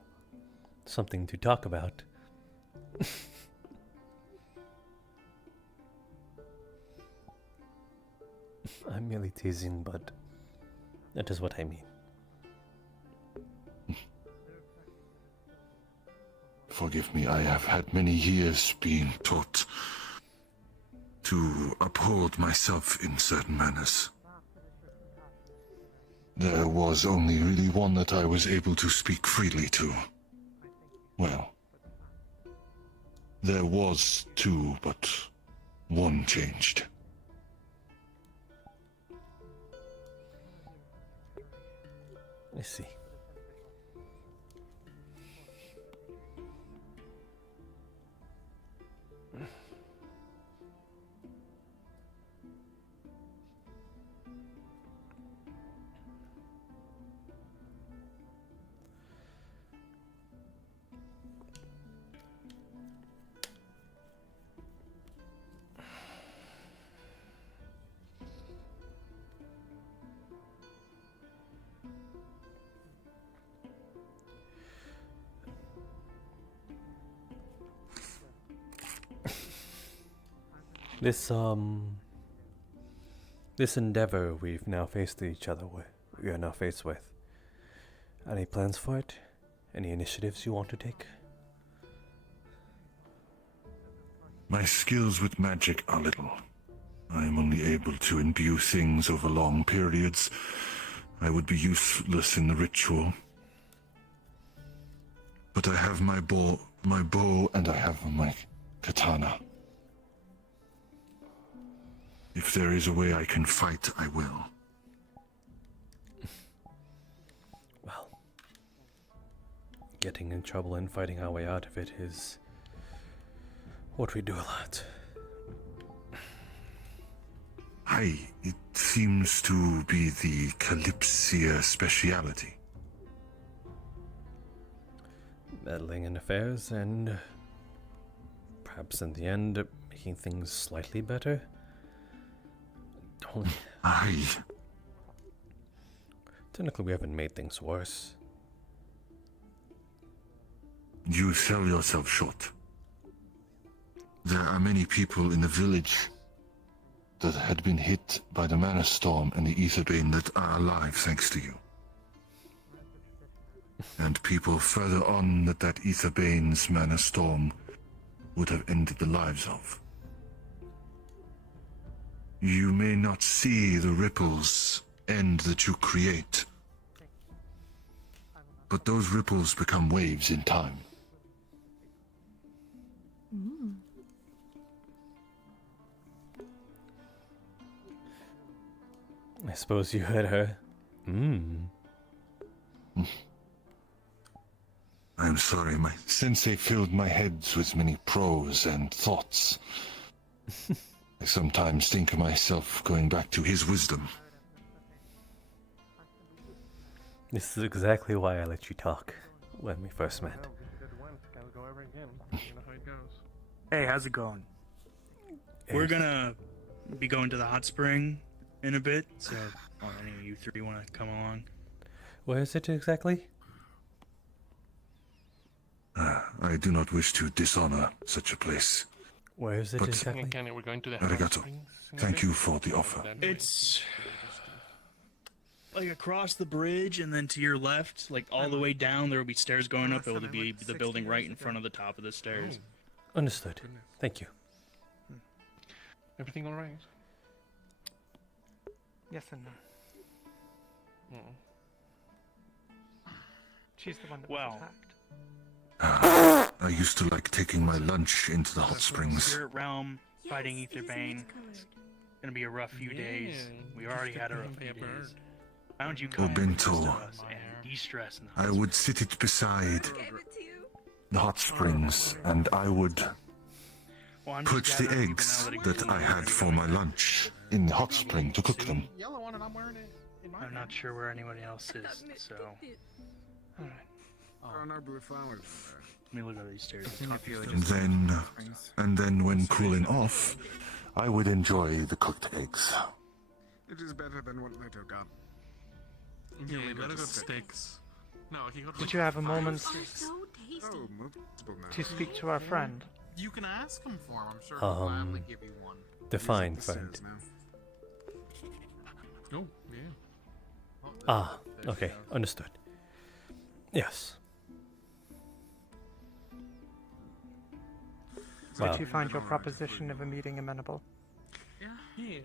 Something to talk about. I'm merely teasing, but that is what I mean. Forgive me, I have had many years being taught to uphold myself in certain manners. There was only really one that I was able to speak freely to. Well, there was two, but one changed. I see. This endeavor we've now faced each other with, we are now faced with. Any plans for it? Any initiatives you want to take? My skills with magic are little. I am only able to imbue things over long periods. I would be useless in the ritual. But I have my bow, and I have my katana. If there is a way I can fight, I will. Well, getting in trouble and fighting our way out of it is what we do a lot. It seems to be the Kalypsia speciality. Meddling in affairs and perhaps in the end making things slightly better. Technically, we haven't made things worse. You sell yourself short. There are many people in the village that had been hit by the mana storm and the Aetherbane that are alive thanks to you. And people further on that Aetherbane's mana storm would have ended the lives of. You may not see the ripples end that you create, but those ripples become waves in time. I suppose you heard her. I'm sorry, my sensei filled my head with many prose and thoughts. I sometimes think of myself going back to his wisdom. This is exactly why I let you talk when we first met. Hey, how's it going? We're gonna be going to the hot spring in a bit, so any of you three want to come along? Where is it exactly? I do not wish to dishonor such a place. Where is it But exactly? We're going to the Arigato. Thank you for the offer. It's like across the bridge, and then to your left, like all the way down, there will be stairs going up. It will be the building right in front of the top of the stairs. Understood. Thank you. Everything all right? Yes and no. She's the one that was attacked. I used to like taking my lunch into the hot springs. Spirit Realm fighting Aetherbane. Gonna be a rough few days. We already had a rough few days. Why don't you come over Bento. to us and de-stress in the I would sit it beside the hot springs, and I would put the eggs that I had for my lunch in the hot spring to cook them. I'm not sure where anybody else is, so. Alright. Oh, no blue flowers. Let me look at these stairs. And then when cooling off, I would enjoy the cooked eggs. It is better than what Leto got. Yeah, Leto got steaks. No, he got. Would you have a moment Oh, multiple now. to speak to our friend? You can ask him for him. I'm sure he'll gladly give you one. Define friend. Oh, yeah. Ah, okay, understood. Yes. Did you find your proposition of a meeting amenable? Yeah.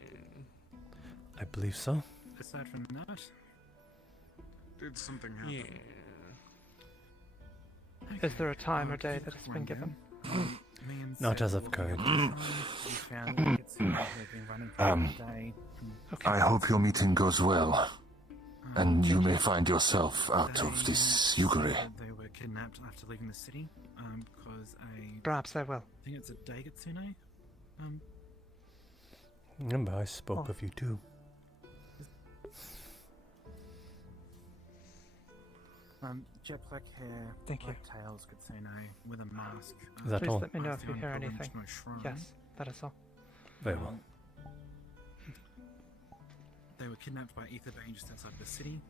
I believe so. Aside from that, Did something happen? Yeah. Is there a time or day that has been given? Not as of current. I hope your meeting goes well, and you may find yourself out of this Yugure. They were kidnapped after leaving the city, because Perhaps I will. I think it's a Daigetsune. Remember, I spoke of you too. Jet black hair, Thank you. black tails, Kitsune, with a mask. Is that Please all? let me know if passed you down hear the anything. Pilgrimage to a shrine. Yes, that is all. Very well. They were kidnapped by Aetherbane just outside the city.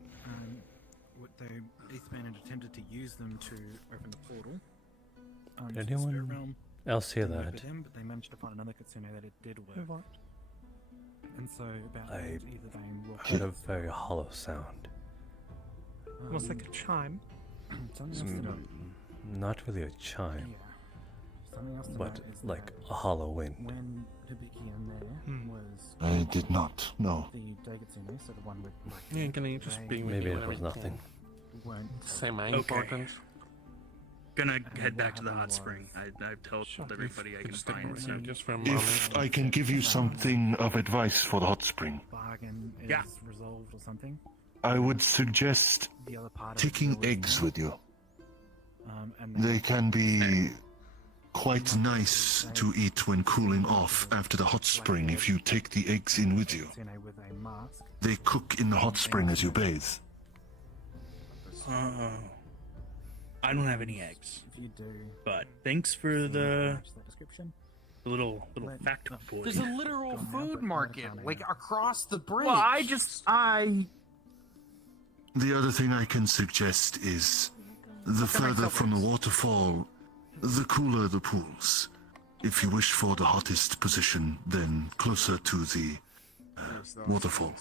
Aetherbane had attempted to use them to open the portal. Did to the Spirit anyone Realm. else hear Didn't work that? with them, but they managed to find another Kitsune that it did work. What? And so about I that, Aetherbane walked heard a very hollow sound. Almost like a chime. Something else to note. Not really a chime, Something else to but note is like that a hollow wind. when Hibiki and there was I did not know. the Daigetsune, so the one with black Yeah, hair, can I just they be with Maybe you it was nothing. weren't Same Okay. important. Gonna head back to the hot spring. I've told everybody I can Just stick find. with So. me just for a moment. If I can give you something of advice for the hot spring, bargain is Yeah. resolved or something. I would suggest The other part of taking it was eggs with you. and They can be quite nice to eat when cooling off after the hot spring if you take the eggs in with you. Daigetsune with a mask. They cook in the hot spring as you bathe. Oh. I don't have any eggs. If you do, But thanks for the match that description. little factoid. There's a literal food market, like across the bridge. Well, The other thing I can suggest is the further from the waterfall, the cooler the pools. If you wish for the hottest position, then closer to the waterfall.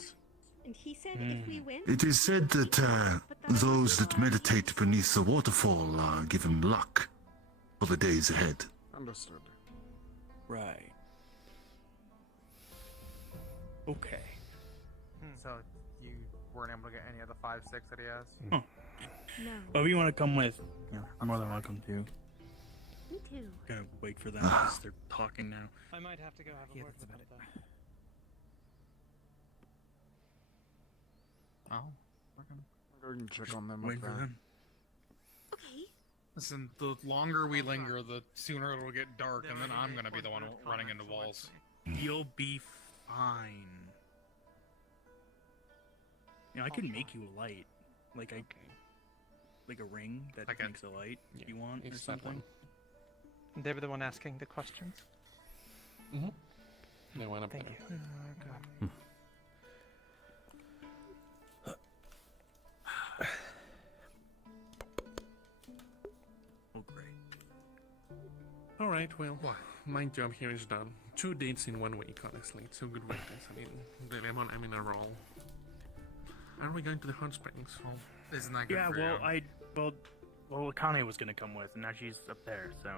And he said if we win, It is said that those that meditate beneath the waterfall are given luck for the days ahead. Understood. Right. Okay. So you weren't able to get any of the 5-6 that he has? Huh. no. Well, if you want to come with, you're more than welcome to. Me too. Gonna wait for them because they're talking now. I might have to go have a word with them. Oh, Go and check on them. Wait for them. Okay. Listen, the longer we linger, the sooner it'll get dark, and then I'm gonna be the one running into walls. You'll be fine. You know, I can make you a light, like like a ring that makes a light if you want, or something. They were the one asking the questions. Mm-hmm. They went up Thank there. you. Oh, Oh, great. All right, well, my job here is done. 2 dates in 1 week, honestly. 2 good weeks. I mean, I'm in a roll. Are we going to the hot springs? Oh, isn't that good Yeah, for you? well, Akane was gonna come with, and now she's up there, so.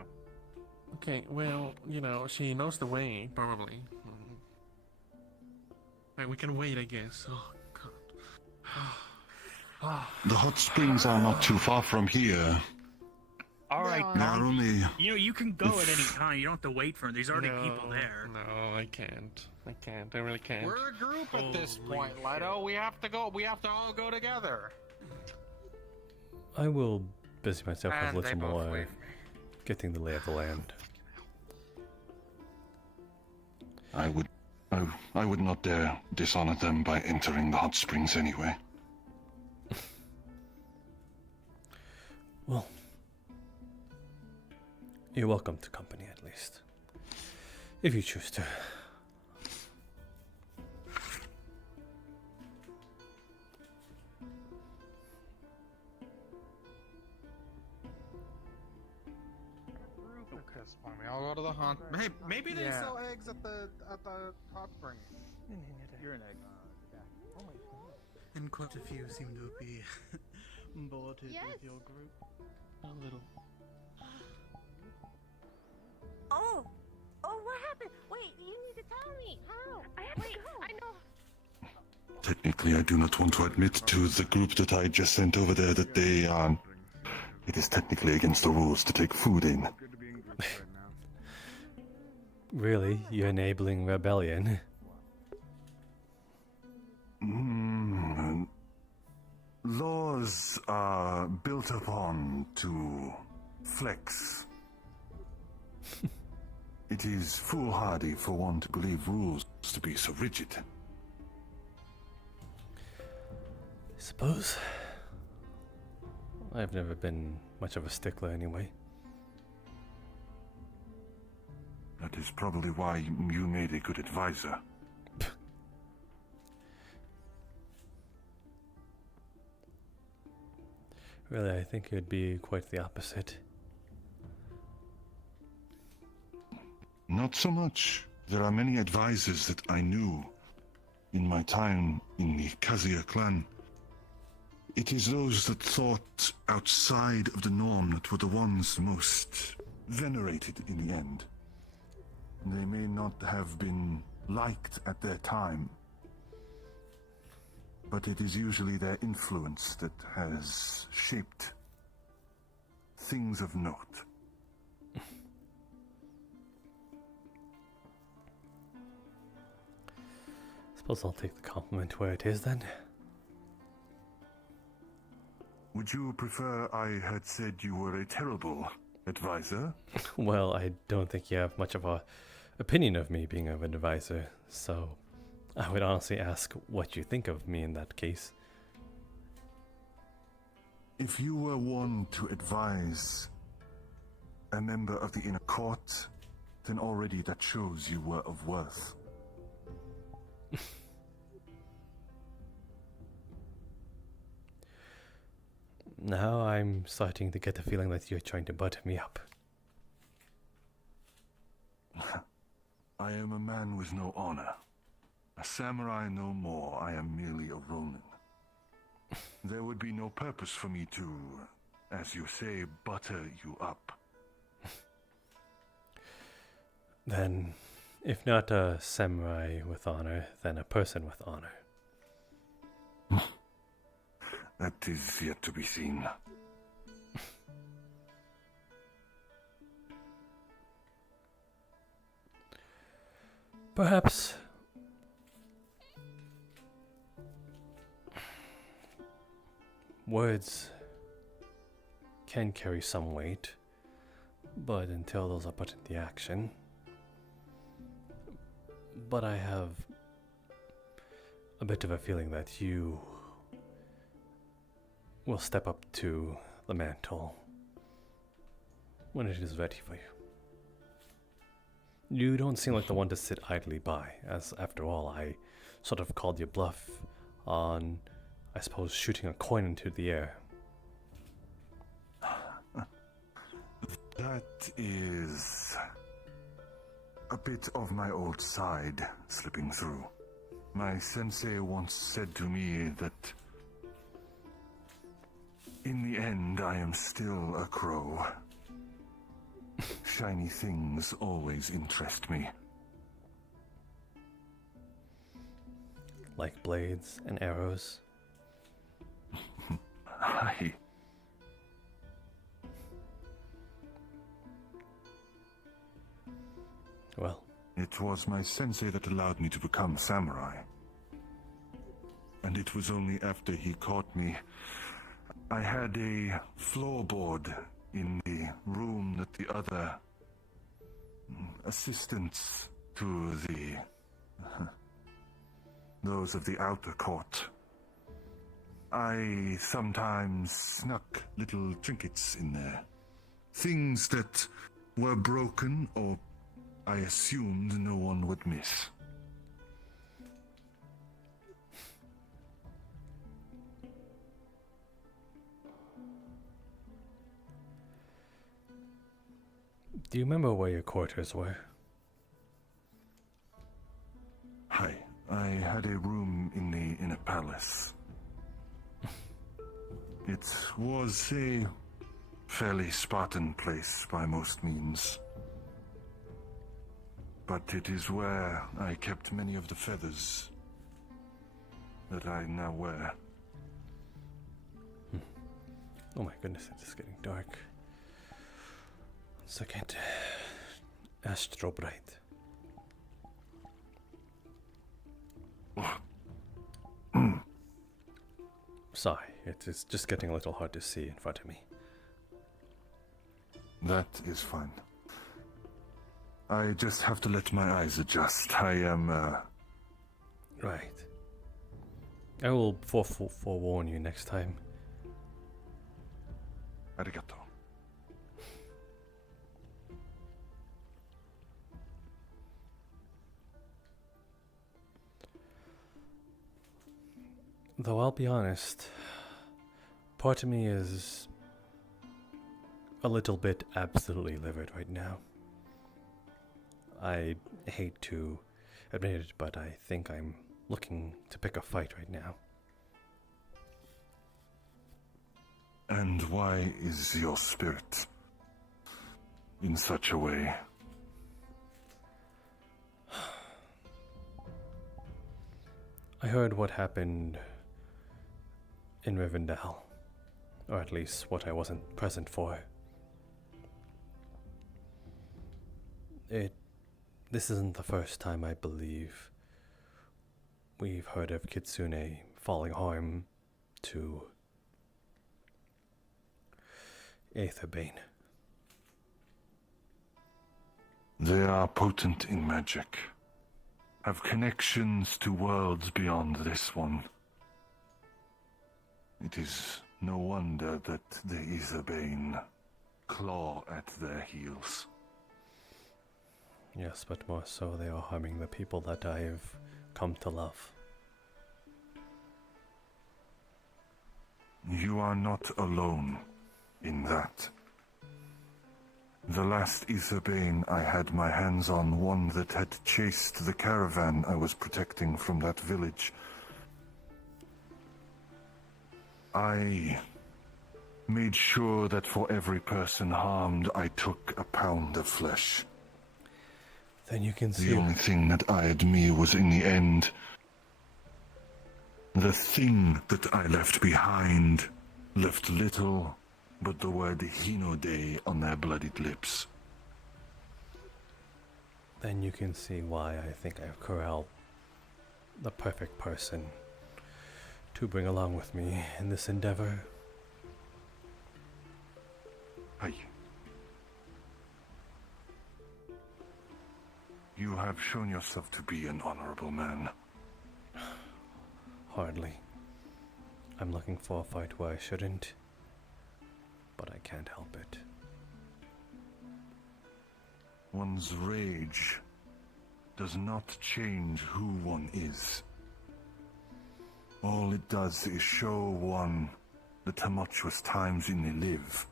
Okay, well, you know, she knows the way, probably. Right, we can wait, I guess. Oh, God. The hot springs are not too far from here. All right, They are only. you know, you can go at any time. You don't have to wait for them. There's already people there. No, I can't. I really can't. We're a group at this point, Lido. We have to go. We have to all go together. I will busy myself And with they little both more wave. getting the lay of the land. I would not dare dishonor them by entering the hot springs anyway. Well, you're welcome to company at least, if you choose to. Piss upon me. I'll go to the hunt. Hey, maybe they Yeah. sell eggs at the hot springs. You're an egg. And quite a few seem to be bored with your group. A little. Oh, what happened? Wait, you need to tell me. How? I have to go. I know. Technically, I do not want to admit to the group that I just sent over there that they it is technically against the rules to take food in. Really? You're enabling rebellion? Laws are built upon to flex. It is foolhardy for one to believe rules to be so rigid. Suppose. I've never been much of a stickler anyway. That is probably why you made a good advisor. Really, I think it would be quite the opposite. Not so much. There are many advisors that I knew in my time in the Kazuya clan. It is those that thought outside of the norm that were the ones most venerated in the end. They may not have been liked at their time, but it is usually their influence that has shaped things of note. Suppose I'll take the compliment where it is then. Would you prefer I had said you were a terrible advisor? Well, I don't think you have much of a opinion of me being of an advisor, so I would honestly ask what you think of me in that case. If you were one to advise a member of the inner court, then already that shows you were of worth. Now I'm starting to get the feeling that you're trying to butter me up. I am a man with no honor. A samurai no more. I am merely a ronin. There would be no purpose for me to, as you say, butter you up. Then, if not a samurai with honor, then a person with honor. That is yet to be seen. Perhaps words can carry some weight, but until those are put into action. But I have a bit of a feeling that you will step up to the mantle when it is ready for you. You don't seem like the one to sit idly by, as after all, I sort of called your bluff on, I suppose, shooting a coin into the air. That is a bit of my old side slipping through. My sensei once said to me that in the end I am still a crow. Shiny things always interest me. Like blades and arrows. Aye. Well, it was my sensei that allowed me to become samurai. And it was only after he caught me. I had a floorboard in the room that the other assistants to the those of the outer court. I sometimes snuck little trinkets in there. Things that were broken or I assumed no one would miss. Do you remember where your quarters were? Hi, I had a room in the inner palace. It was a fairly Spartan place by most means. But it is where I kept many of the feathers that I now wear. Oh my goodness, it is getting dark. 1 second. Astro bright. Sorry, it is just getting a little hard to see in front of me. That is fine. I just have to let my eyes adjust. I am, Right. I will forewarn you next time. Arigato. Though I'll be honest, part of me is a little bit absolutely livid right now. I hate to admit it, but I think I'm looking to pick a fight right now. And why is your spirit in such a way? I heard what happened in Rivendell, or at least what I wasn't present for. This isn't the first time, I believe, we've heard of Kitsune falling harm to Aetherbane. They are potent in magic, have connections to worlds beyond this one. It is no wonder that the Aetherbane claw at their heels. Yes, but more so they are harming the people that I've come to love. You are not alone in that. The last Aetherbane I had my hands on, one that had chased the caravan I was protecting from that village. I made sure that for every person harmed, I took a pound of flesh. Then you can see... The only thing that eyed me was, in the end, the thing that I left behind left little but the word Hinode on their bloodied lips. Then you can see why I think I've corralled the perfect person to bring along with me in this endeavor. Hi. You have shown yourself to be an honorable man. Hardly. I'm looking for a fight where I shouldn't, but I can't help it. One's rage does not change who one is. All it does is show one the tumultuous times in they live.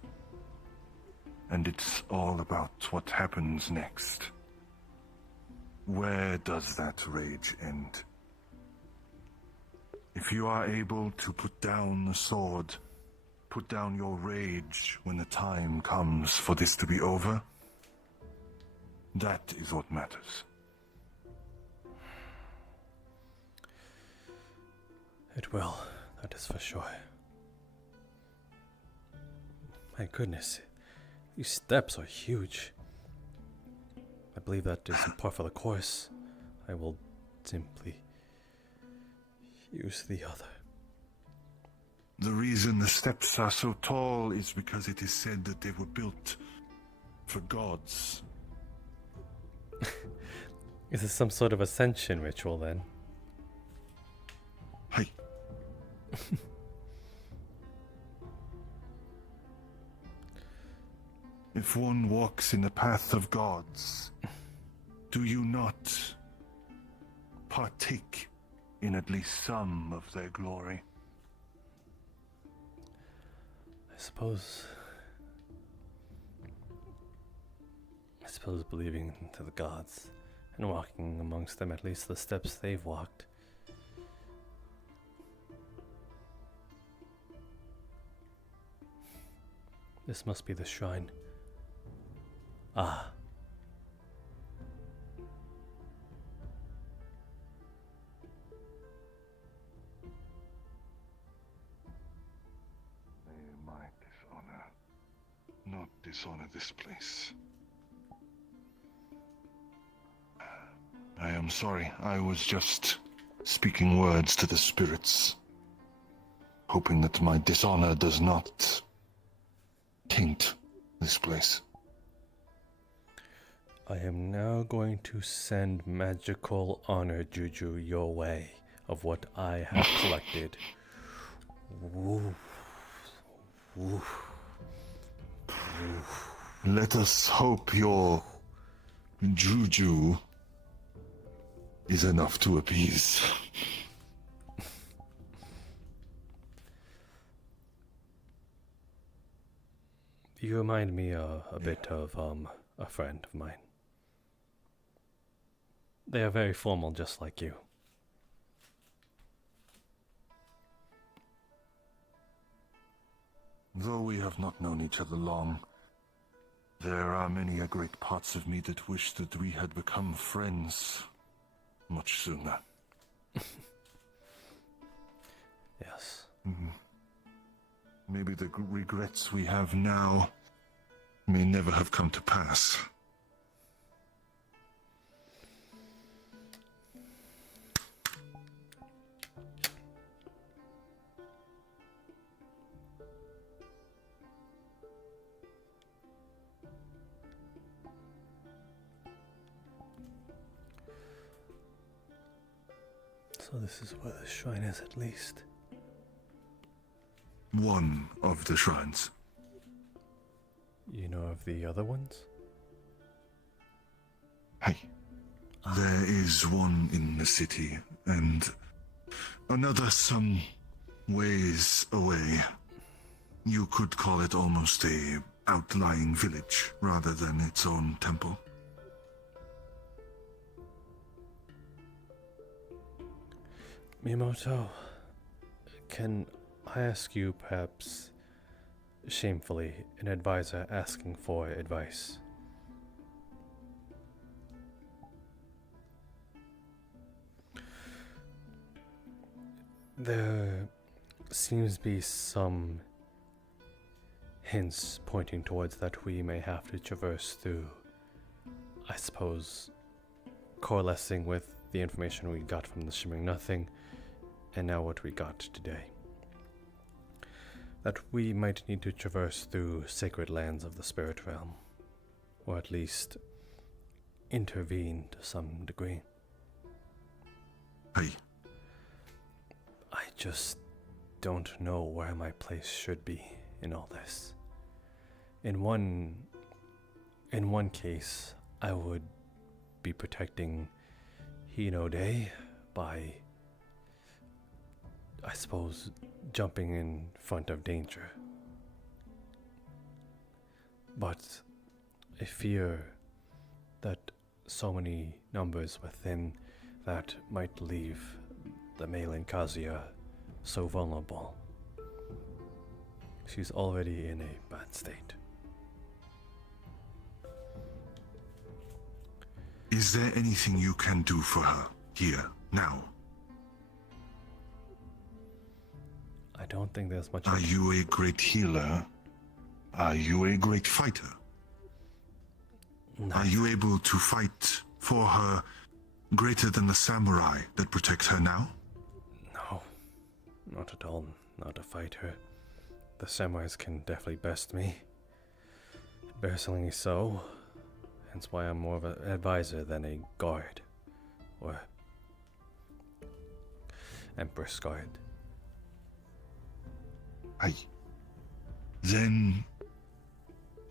And it's all about what happens next. Where does that rage end? If you are able to put down the sword, put down your rage when the time comes for this to be over, that is what matters. It will, that is for sure. My goodness, these steps are huge. I believe that is par for the course. I will simply use the other. The reason the steps are so tall is because it is said that they were built for gods. Is this some sort of ascension ritual then? Hi. If one walks in the path of gods, do you not partake in at least some of their glory? I suppose believing into the gods and walking amongst them at least the steps they've walked. This must be the shrine. Ah. May my dishonor not dishonor this place. I am sorry, I was just speaking words to the spirits, hoping that my dishonor does not taint this place. I am now going to send magical honor juju your way of what I have collected. Woo. Woo. Woo. Let us hope your juju is enough to appease. You remind me a bit of a friend of mine. They are very formal, just like you. Though we have not known each other long, there are many a great parts of me that wish that we had become friends much sooner. Yes. Maybe the regrets we have now may never have come to pass. So this is where the shrine is, at least. One of the shrines. You know of the other ones? Hey. There is one in the city, and another some ways away. You could call it almost a outlying village, rather than its own temple. Miyamoto, can I ask you, perhaps shamefully, an advisor asking for advice? There seems to be some hints pointing towards that we may have to traverse through, I suppose, coalescing with the information we got from the Shimmering Nothing, and now what we got today. that we might need to traverse through sacred lands of the spirit realm, or at least intervene to some degree. Hey. I just don't know where my place should be in all this. In one case, I would be protecting Hinode by, I suppose, jumping in front of danger. But I fear that so many numbers within that might leave the Malin Kazuya so vulnerable. She's already in a bad state. Is there anything you can do for her, here, now? I don't think there's much. Are you a great healer? Are you a great fighter? No. Are you able to fight for her greater than the samurai that protects her now? No, not at all. Not a fighter. The samurais can definitely best me. Embarrassingly so. Hence why I'm more of an advisor than a guard. Or Empress Guard. Then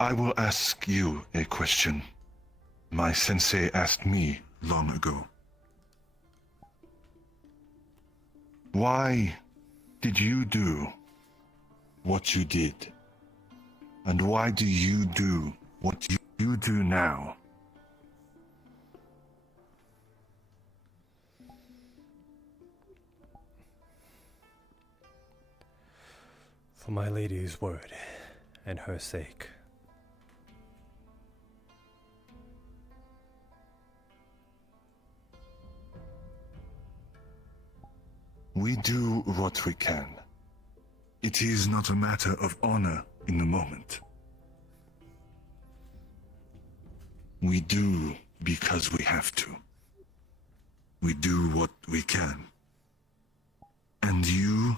I will ask you a question. My sensei asked me long ago. Why did you do what you did? And why do you do what you do now? For my lady's word and her sake. We do what we can. It is not a matter of honor in the moment. We do because we have to. We do what we can. And you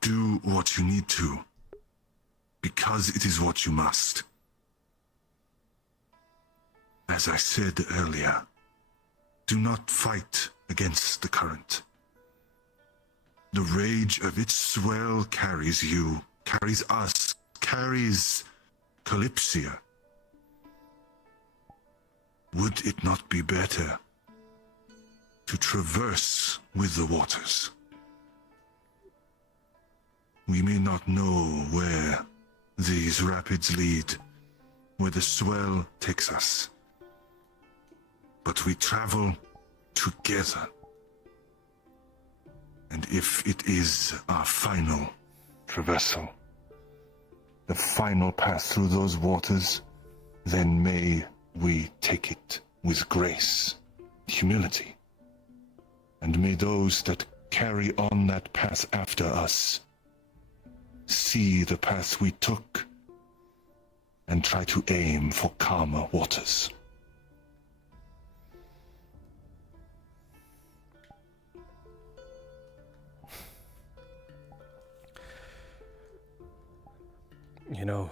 do what you need to, because it is what you must. As I said earlier, do not fight against the current. The rage of its swell carries you, carries us, carries Kalypsia. Would it not be better to traverse with the waters? We may not know where these rapids lead, where the swell takes us, but we travel together. And if it is our final traversal, the final pass through those waters, then may we take it with grace, humility. And may those that carry on that path after us see the path we took and try to aim for calmer waters. You know,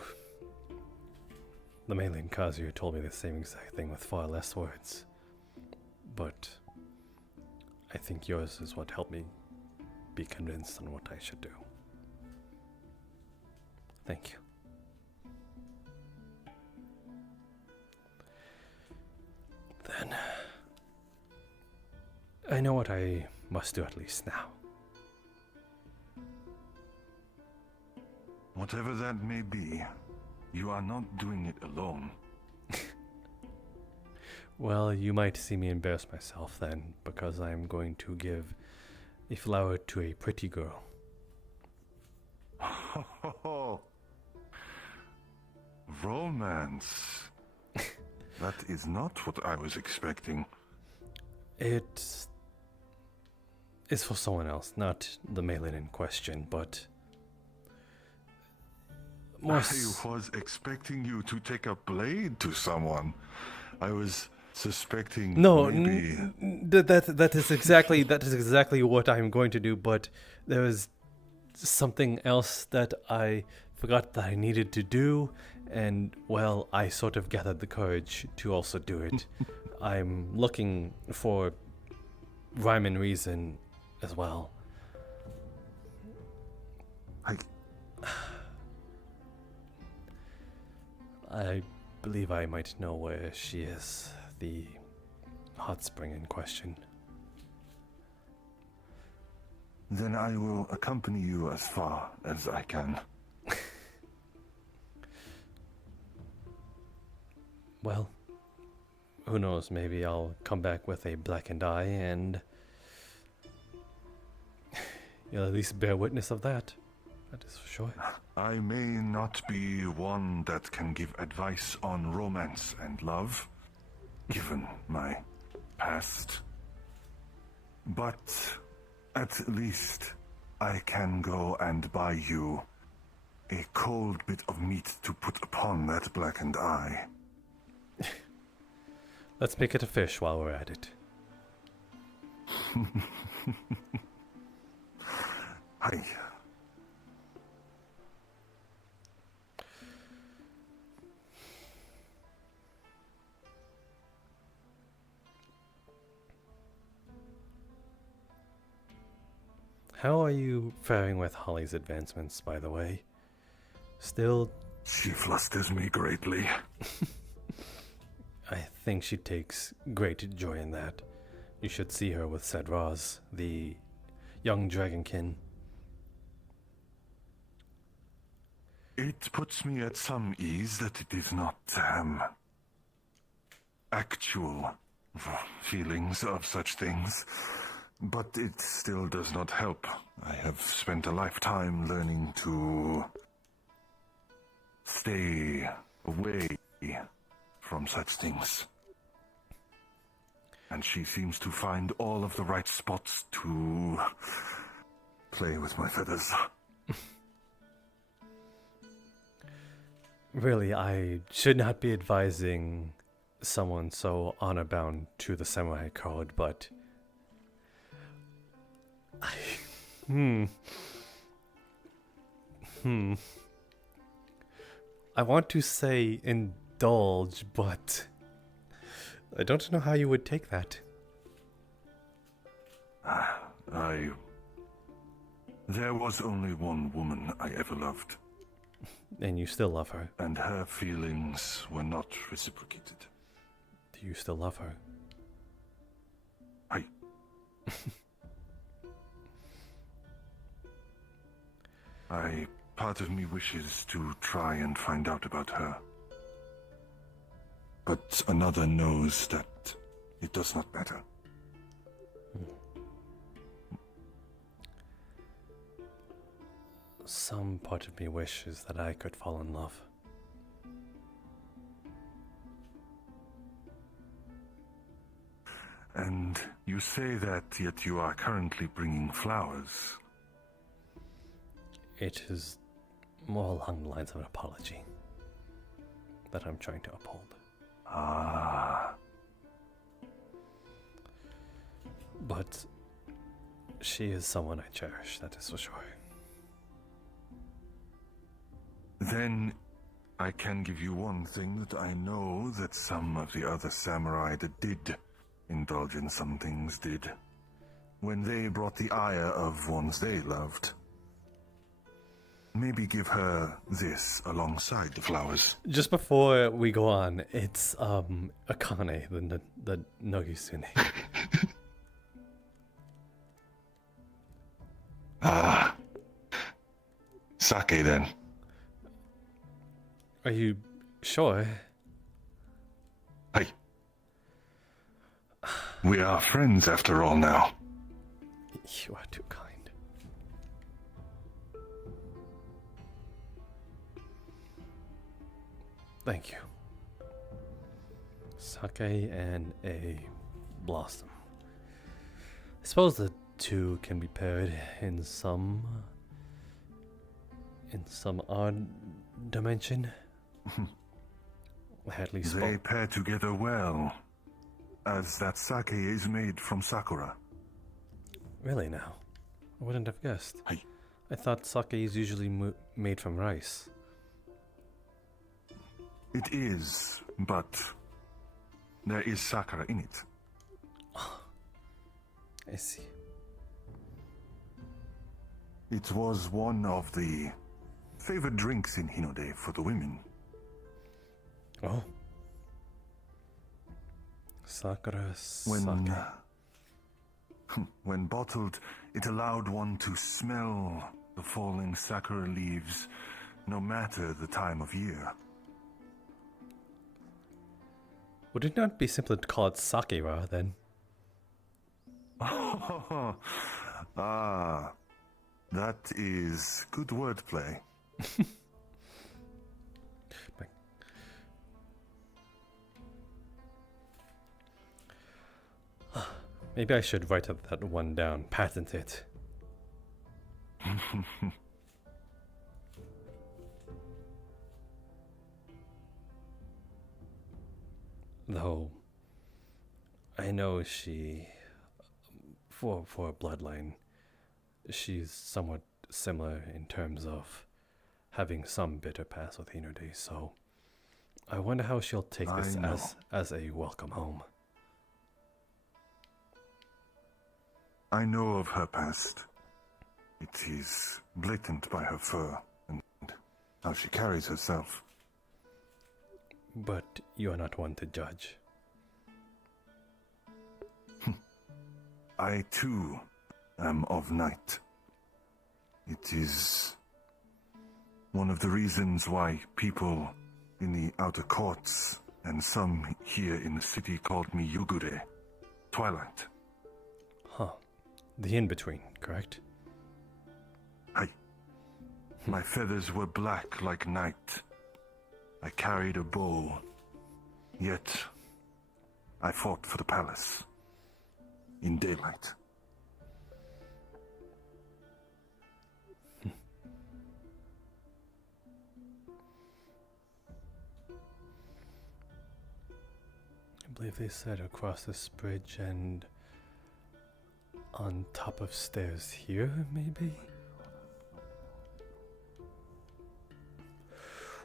the Malin Kazuya told me the same exact thing with far less words. But I think yours is what helped me be convinced on what I should do. Thank you. Then I know what I must do at least now. Whatever that may be, you are not doing it alone. Well, you might see me embarrass myself then, because I'm going to give a flower to a pretty girl. Romance. That is not what I was expecting. It is for someone else, not the Malin in question, but I was expecting you to take a blade to someone. I was suspecting that is exactly what I'm going to do, but there is something else that I forgot that I needed to do, and well, I sort of gathered the courage to also do it. I'm looking for rhyme and reason as well. I believe I might know where she is, the hot spring in question. Then I will accompany you as far as I can. Well, who knows, maybe I'll come back with a blackened eye and you'll at least bear witness of that. That is for sure. I may not be one that can give advice on romance and love, given my past. But at least I can go and buy you a cold bit of meat to put upon that blackened eye. Let's make it a fish while we're at it. Hi. How are you faring with Holly's advancements, by the way? Still... She flusters me greatly. I think she takes great joy in that. You should see her with Cedraz, the young dragonkin. It puts me at some ease that it is not, actual feelings of such things. But it still does not help. I have spent a lifetime learning to stay away from such things. And she seems to find all of the right spots to play with my feathers. Really, I should not be advising someone so honor-bound to the samurai code, but... I want to say indulge, but I don't know how you would take that. There was only one woman I ever loved. And you still love her. And her feelings were not reciprocated. Do you still love her? Part of me wishes to try and find out about her. But another knows that it does not matter. Some part of me wishes that I could fall in love. And you say that, yet you are currently bringing flowers. It is more along the lines of an apology that I'm trying to uphold. But she is someone I cherish, that is for sure. Then I can give you one thing that I know that some of the other samurai that did indulge in some things did. When they brought the ire of ones they loved. Maybe give her this alongside the flowers. Just before we go on, it's Akane, the Nogisune. Sake then. Are you sure? Hey. We are friends after all now. You are too kind. Thank you. Sake and a blossom. I suppose the two can be paired in some odd dimension. At least they pair together well, as that sake is made from sakura. Really now? I wouldn't have guessed. Hey. I thought sake is usually made from rice. It is, but there is sakura in it. I see. It was one of the favored drinks in Hinode for the women. Oh. Sakura sake. When bottled, it allowed one to smell the falling sakura leaves, no matter the time of year. Would it not be simpler to call it sakura then? Ah, that is good wordplay. Maybe I should write that one down, patent it. Though, I know she, for a bloodline, she's somewhat similar in terms of having some bitter past with Hinode, so I wonder how she'll take this as a welcome home. I know of her past. It is blatant by her fur and how she carries herself. But you are not one to judge. I too am of night. It is one of the reasons why people in the outer courts and some here in the city called me Yugure, Twilight. Huh. The in-between, correct? My feathers were black like night. I carried a bow, yet I fought for the palace in daylight. I believe they said across this bridge and on top of stairs here, maybe?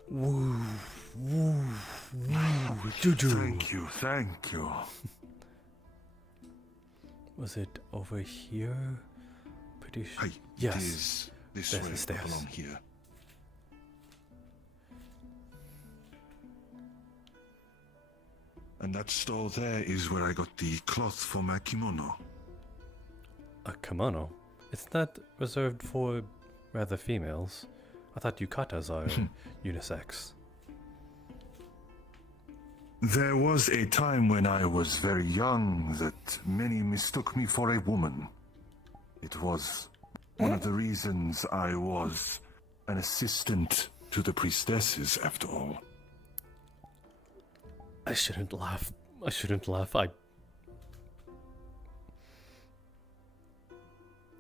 Woo, woo, woo, juju. Thank you. Was it over here? Pretty sure. Yes. It is this There's way, the stairs. along here. And that stall there is where I got the cloth for my kimono. A kimono? It's not reserved for rather females. I thought yukatas are unisex. There was a time when I was very young that many mistook me for a woman. It was one of the reasons I was an assistant to the priestesses, after all. I shouldn't laugh.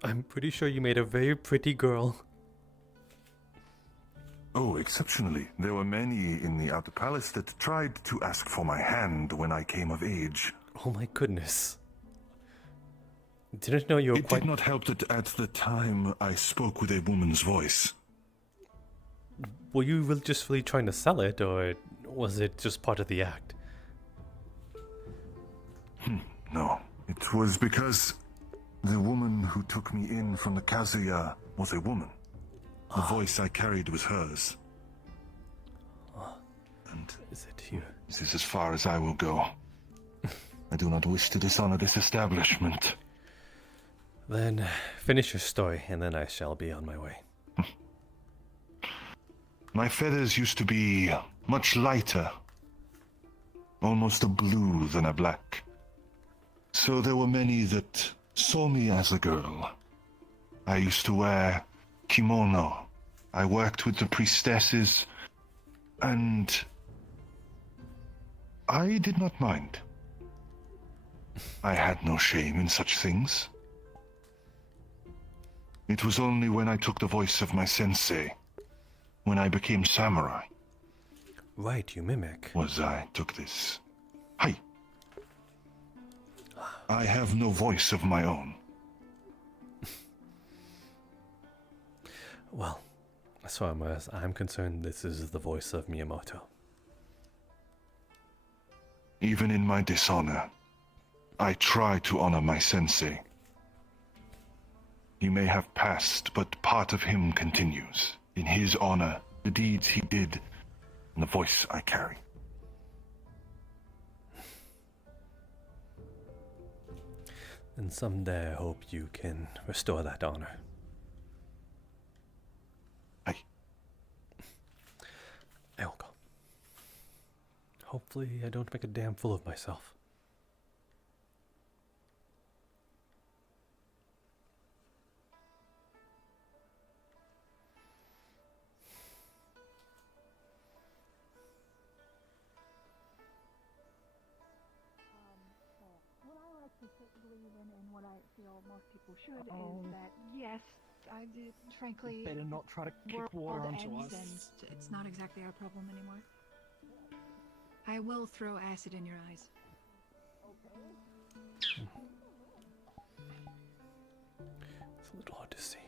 I'm pretty sure you made a very pretty girl. Oh, exceptionally. There were many in the outer palace that tried to ask for my hand when I came of age. Oh my goodness. Didn't know you were It did not help that at the time I spoke with a woman's voice. Were you just really trying to sell it, or was it just part of the act? No, it was because the woman who took me in from the Kazuya was a woman. The voice I carried was hers. And is it here? This is as far as I will go. I do not wish to dishonor this establishment. Then finish your story, and then I shall be on my way. My feathers used to be much lighter, almost a blue than a black. So there were many that saw me as a girl. I used to wear kimono. I worked with the priestesses, and I did not mind. I had no shame in such things. It was only when I took the voice of my sensei, when I became samurai. Right, you mimic. I took this. Hi. I have no voice of my own. As far as I'm concerned, this is the voice of Miyamoto. Even in my dishonor, I try to honor my sensei. He may have passed, but part of him continues. In his honor, the deeds he did, and the voice I carry. And someday I hope you can restore that honor. I'll go. Hopefully I don't make a damn fool of myself. What I like to believe in and what I feel most people should is that, yes, I did, frankly, Better not try to kick water world onto ends us. and it's not exactly our problem anymore. I will throw acid in your eyes. It's a little hard to see.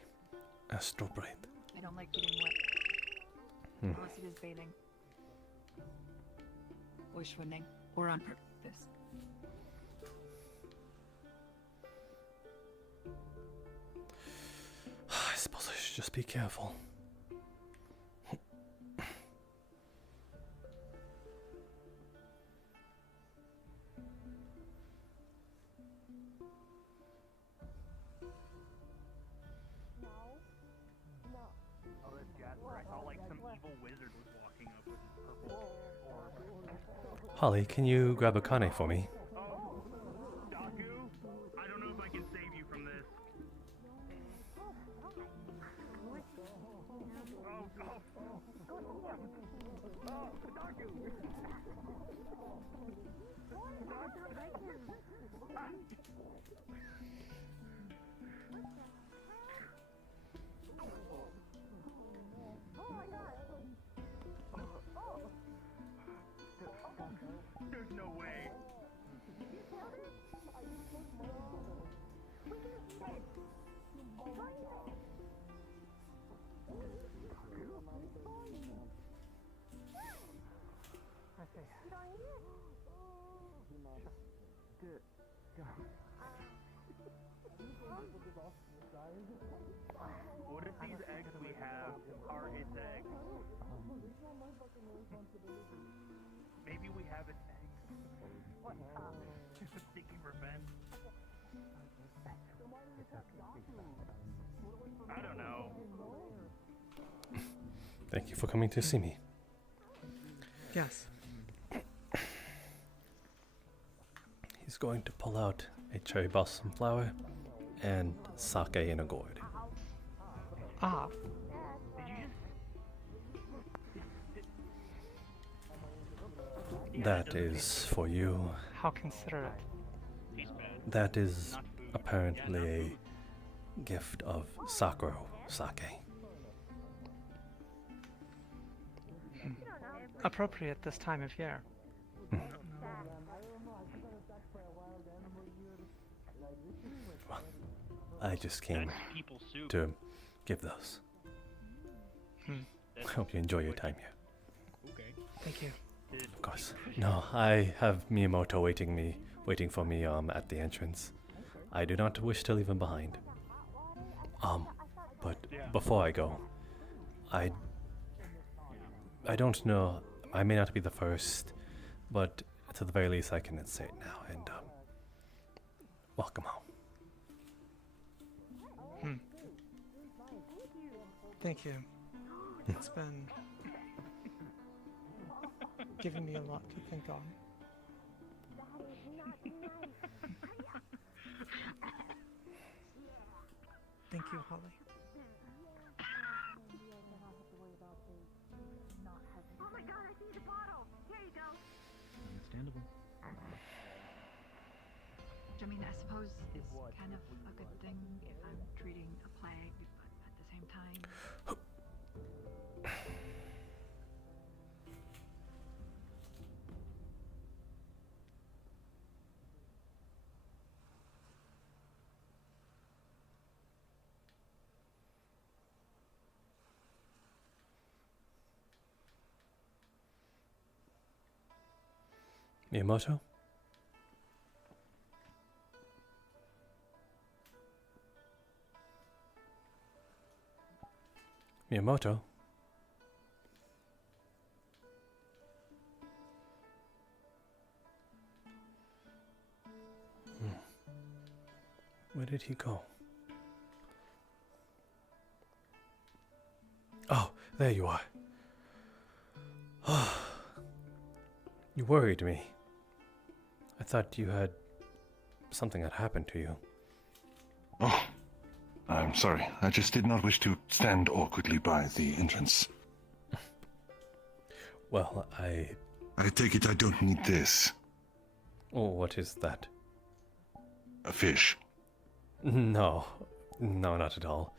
Astral breath. I don't like getting wet. Unless it is bathing. Or swimming. Or on purpose. I suppose I should just be careful. Oh, that's Jasper. I saw like some evil wizard was walking up with a purple orb. Holly, can you grab a Kane for me? Daku, I don't know if I can save you from this. There's no way. What if these eggs we have are its eggs? Maybe we have its eggs. Seeking revenge. I don't know. Thank you for coming to see me. Yes. He's going to pull out a cherry blossom flower and sake in a gourd. Ah. That is for you. How considerate. That is apparently a gift of Sakura sake. Appropriate this time of year. I just came to give those. I hope you enjoy your time here. Okay. Thank you. Of course. No, I have Miyamoto waiting for me at the entrance. I do not wish to leave him behind. But before I go, I don't know. I may not be the first, but to the very least, I can say it now. And welcome home. Thank you. It's been giving me a lot to think on. Thank you, Holly. Oh my god, I see the bottle! Here you go! Understandable. Which, I mean, I suppose is kind of a good thing if I'm treating a plague, but at the same time... Miyamoto? Miyamoto? Where did he go? Oh, there you are. You worried me. I thought you had... something had happened to you. Oh, I'm sorry. I just did not wish to stand awkwardly by the entrance. Well, I take it I don't need this. Oh, what is that? A fish. No, not at all.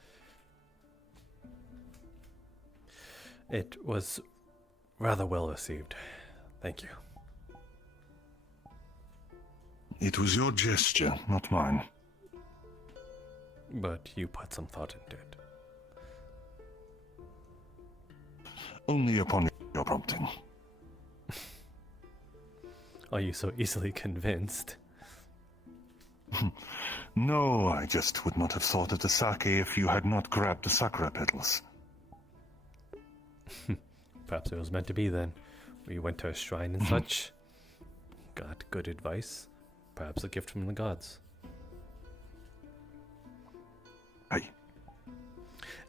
It was rather well received. Thank you. It was your gesture, not mine. But you put some thought into it. Only upon your prompting. Are you so easily convinced? No, I just would not have thought of the sake if you had not grabbed the sakura petals. Perhaps it was meant to be then. We went to a shrine and such. Got good advice. Perhaps a gift from the gods. Aye.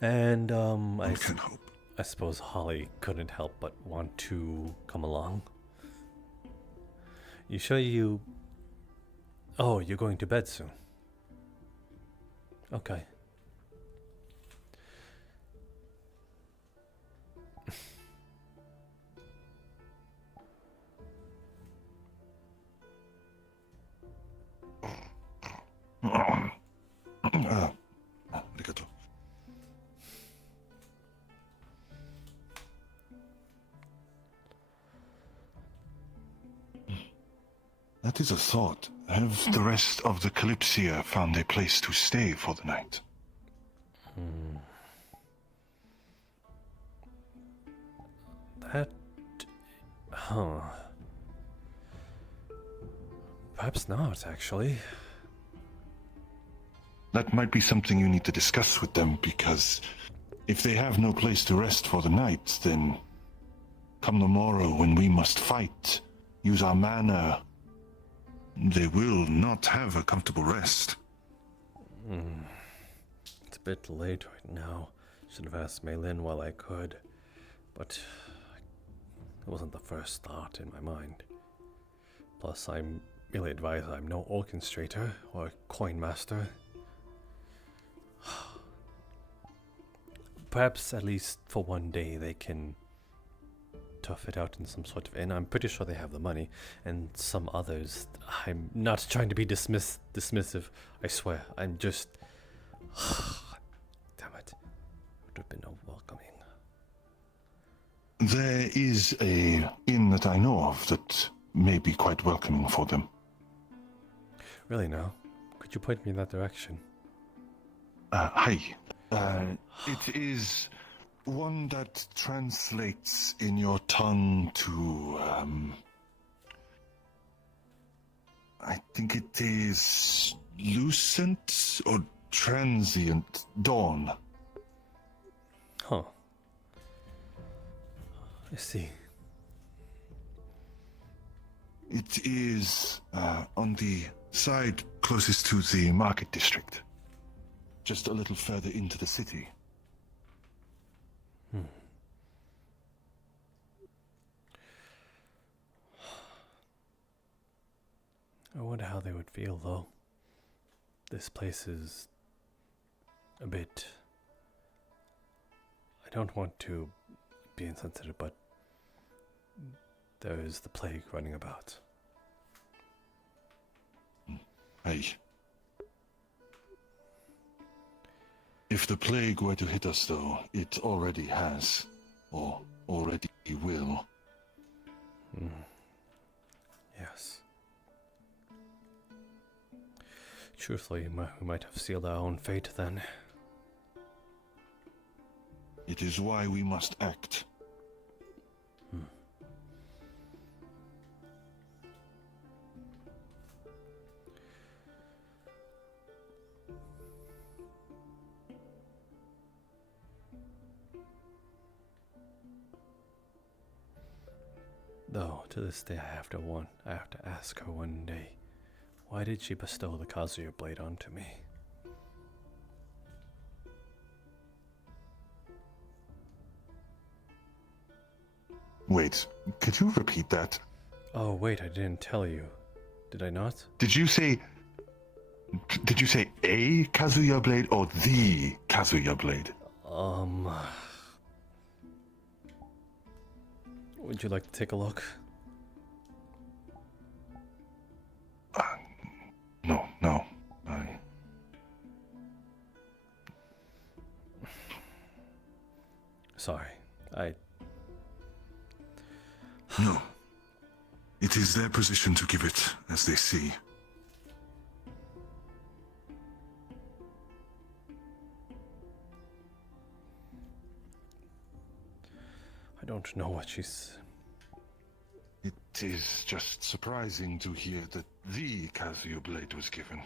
And, I can hope. I suppose Holly couldn't help but want to come along. You sure you... Oh, you're going to bed soon. Okay. Arigato. That is a thought. Have the rest of the Kalypsia found a place to stay for the night? That... Huh. Perhaps not, actually. That might be something you need to discuss with them, because if they have no place to rest for the night, then come the morrow when we must fight, use our mana, they will not have a comfortable rest. It's a bit late right now. Should have asked Maylin while I could, but it wasn't the first thought in my mind. Plus, I'm merely advised I'm no orchestrator or coin master. Perhaps at least for one day they can tough it out in some sort of inn. I'm pretty sure they have the money, and some others. I'm not trying to be dismissive. I swear. I'm just. Damn it! Would have been a welcoming. There is a inn that I know of that may be quite welcoming for them. Really now? Could you point me in that direction? Hi. It is one that translates in your tongue to, I think it is lucent or transient dawn. Huh. I see. It is on the side closest to the market district. Just a little further into the city. I wonder how they would feel, though. This place is a bit... I don't want to be insensitive, but there is the plague running about. Aye. If the plague were to hit us, though, it already has, or already will. Yes. Truthfully, we might have sealed our own fate then. It is why we must act. Though, to this day I have to ask her one day, why did she bestow the Kazuya blade onto me? Wait, could you repeat that? Oh wait, I didn't tell you. Did I not? Did you say a Kazuya blade or the Kazuya blade? Would you like to take a look? No. Sorry, No. It is their position to give it as they see. I don't know what she's... It is just surprising to hear that the Kazuya blade was given.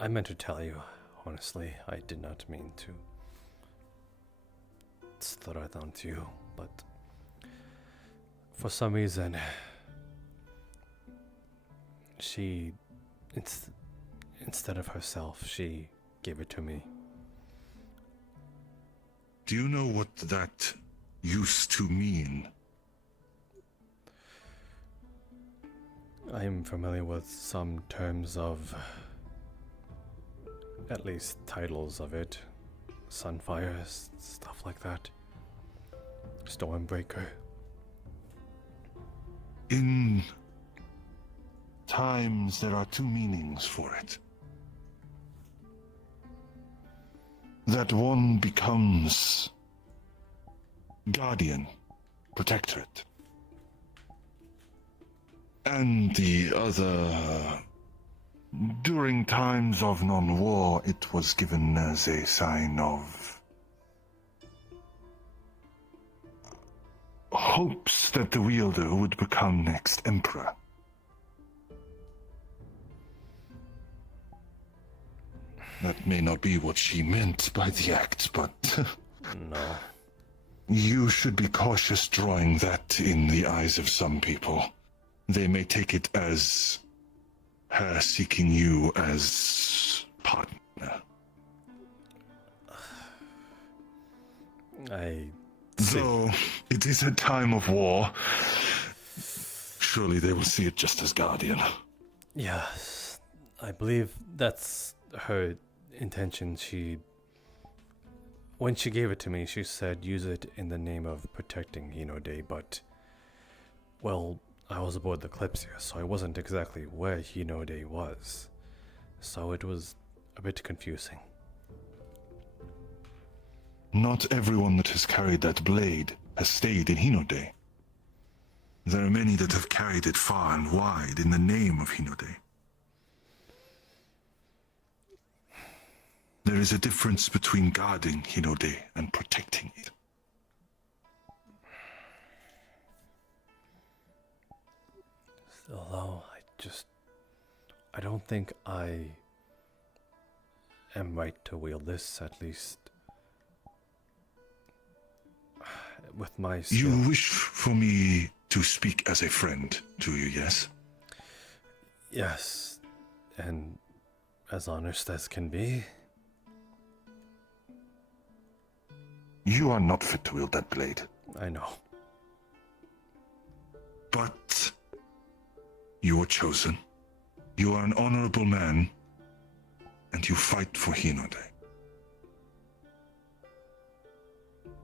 I meant to tell you, honestly, I did not mean to stutter it onto you, but for some reason, she, instead of herself, she gave it to me. Do you know what that used to mean? I am familiar with some terms of, at least titles of it. Sunfire, stuff like that. Stormbreaker. In times, there are two meanings for it. That one becomes guardian, protectorate. And the other, during times of non-war, it was given as a sign of hopes that the wielder would become next emperor. That may not be what she meant by the act, but... No. You should be cautious drawing that in the eyes of some people. They may take it as her seeking you as partner. Though it is a time of war, surely they will see it just as guardian. Yes, I believe that's her intention. When she gave it to me, she said use it in the name of protecting Hinode, but, well, I was aboard the Kalypsia, so I wasn't exactly where Hinode was. So it was a bit confusing. Not everyone that has carried that blade has stayed in Hinode. There are many that have carried it far and wide in the name of Hinode. There is a difference between guarding Hinode and protecting it. Although, I don't think I am right to wield this, at least with my skill. You wish for me to speak as a friend to you, yes? Yes, and as honest as can be. You are not fit to wield that blade. I know. But you were chosen. You are an honorable man, and you fight for Hinode.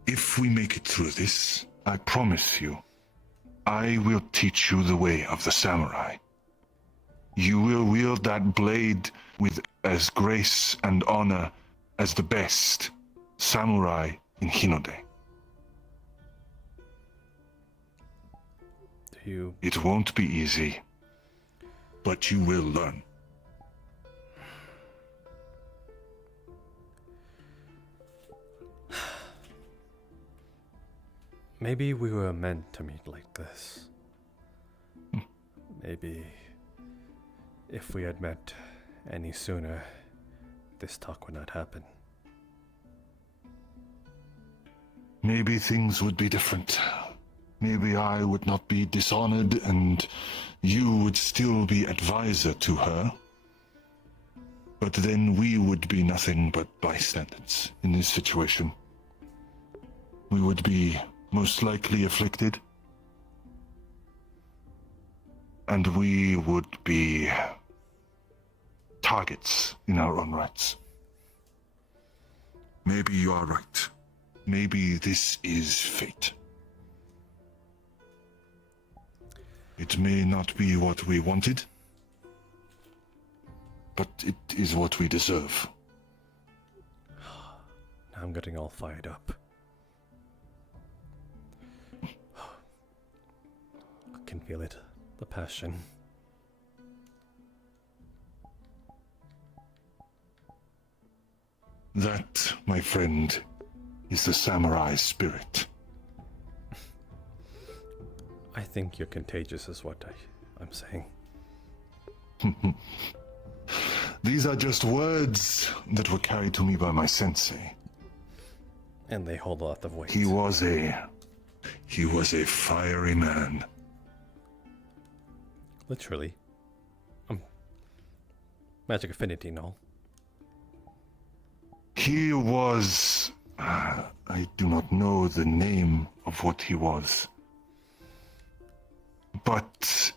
If we make it through this, I promise you, I will teach you the way of the samurai. You will wield that blade with as grace and honor as the best samurai in Hinode. It won't be easy, but you will learn. Maybe we were meant to meet like this. Maybe if we had met any sooner, this talk would not happen. maybe things would be different. Maybe I would not be dishonored and you would still be advisor to her. But then we would be nothing but bystanders in this situation. We would be most likely afflicted. And we would be targets in our own rights. Maybe you are right. Maybe this is fate. It may not be what we wanted, but it is what we deserve. Now I'm getting all fired up. I can feel it, the passion. That, my friend, is the samurai spirit. I think you're contagious is what I'm saying. These are just words that were carried to me by my sensei. And they hold a lot of weight. He was a fiery man. Literally. Magic affinity and all. He was... I do not know the name of what he was. But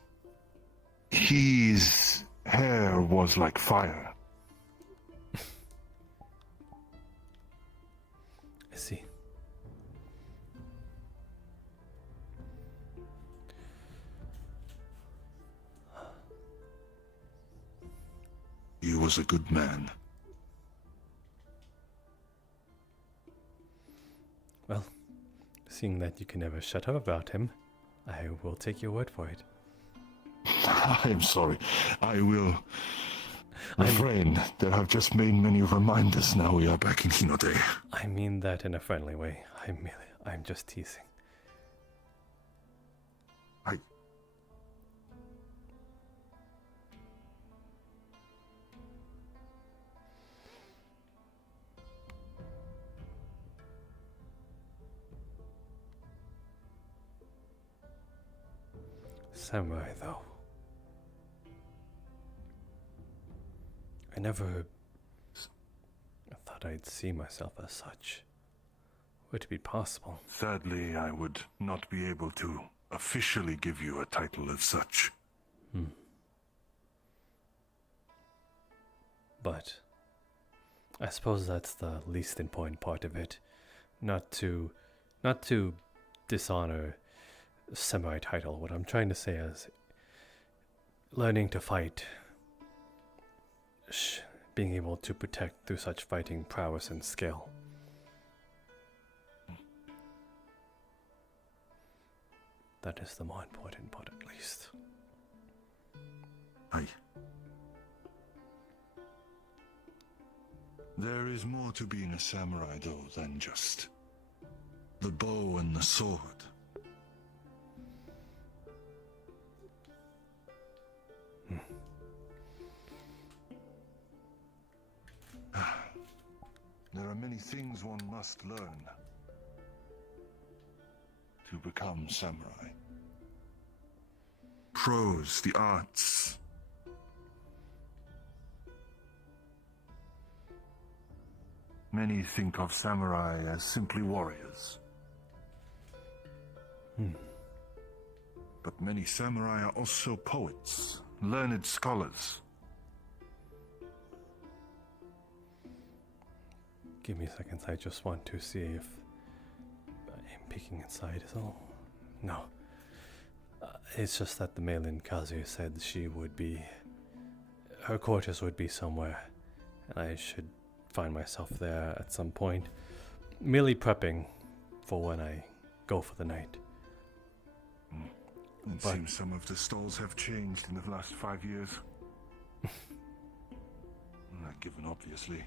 his hair was like fire. I see. He was a good man. Well, seeing that you can never shut up about him, I will take your word for it. I am sorry. I will refrain. There have just been many reminders now we are back in Hinode. I mean that in a friendly way. I'm just teasing. Samurai, though. I never thought I'd see myself as such. Would it be possible? Sadly, I would not be able to officially give you a title as such. But I suppose that's the least important part of it. Not to dishonor samurai title. What I'm trying to say is learning to fight, being able to protect through such fighting prowess and skill. That is the more important part, at least. Aye. There is more to being a samurai, though, than just the bow and the sword. There are many things one must learn to become samurai. Prose, the arts. Many think of samurai as simply warriors. But many samurai are also poets, learned scholars. Give me seconds, I just want to see if I'm peeking inside is all. No. It's just that the mail-in Kazuya said she would be... her quarters would be somewhere, and I should find myself there at some point, merely prepping for when I go for the night. It seems some of the stalls have changed in the last 5 years. Not given, obviously.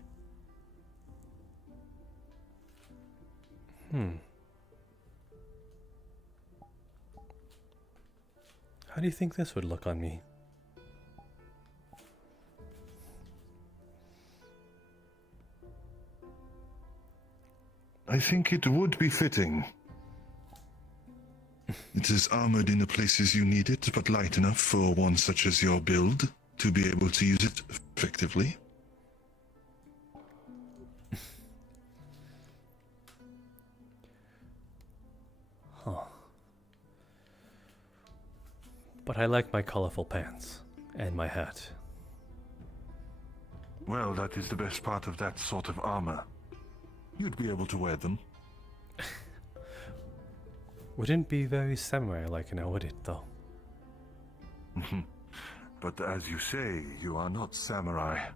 How do you think this would look on me? I think it would be fitting. It is armored in the places you need it, but light enough for one such as your build to be able to use it effectively. Huh. But I like my colorful pants and my hat. Well, that is the best part of that sort of armor. You'd be able to wear them. Wouldn't be very samurai-like now, would it, though? But as you say, you are not samurai.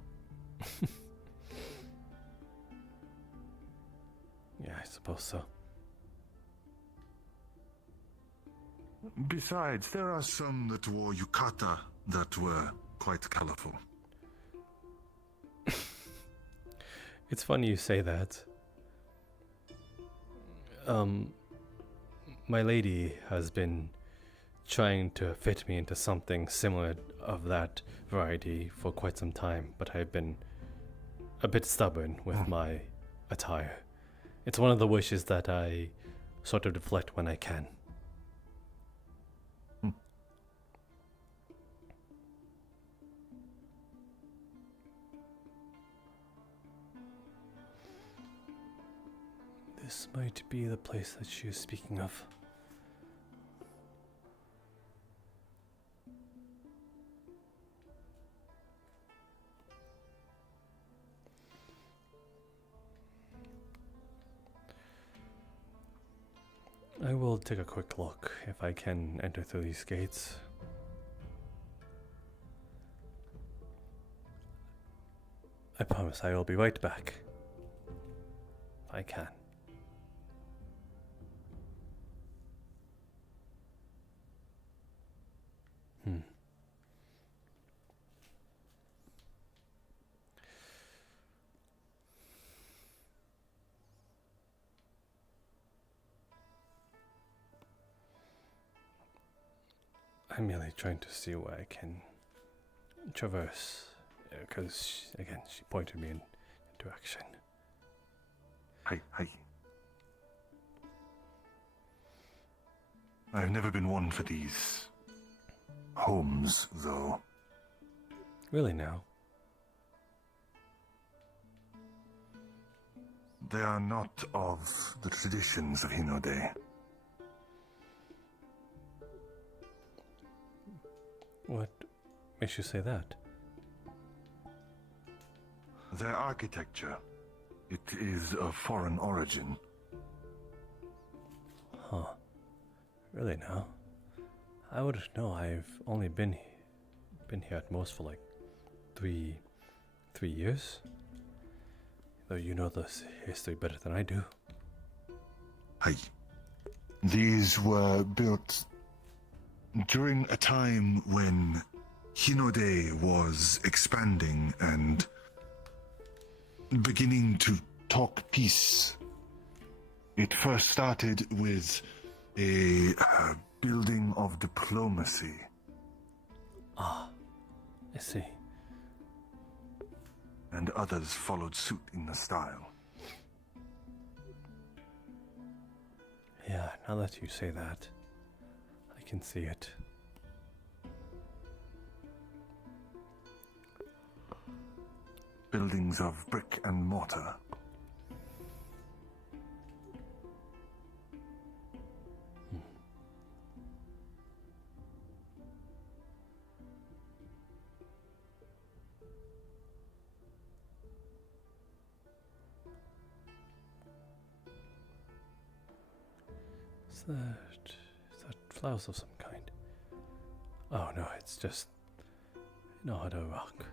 Yeah, I suppose so. Besides, there are some that wore yukata that were quite colorful. It's funny you say that. My lady has been trying to fit me into something similar of that variety for quite some time, but I've been a bit stubborn with my attire. It's one of the wishes that I sort of deflect when I can. This might be the place that she is speaking of. I will take a quick look if I can enter through these gates. I promise I will be right back. If I can. I'm merely trying to see where I can traverse, because, again, she pointed me in a direction. Hi. I've never been one for these homes, though. Really now? They are not of the traditions of Hinode. What makes you say that? Their architecture, it is of foreign origin. Huh. Really now? I wouldn't know. I've only been here at most for like three years. Though you know this history better than I do. Hi. These were built during a time when Hinode was expanding and beginning to talk peace. It first started with a building of diplomacy. Ah, I see. And others followed suit in the style. Yeah, now that you say that, I can see it. Buildings of brick and mortar. Is that flowers of some kind? Oh no, it's just not a rock.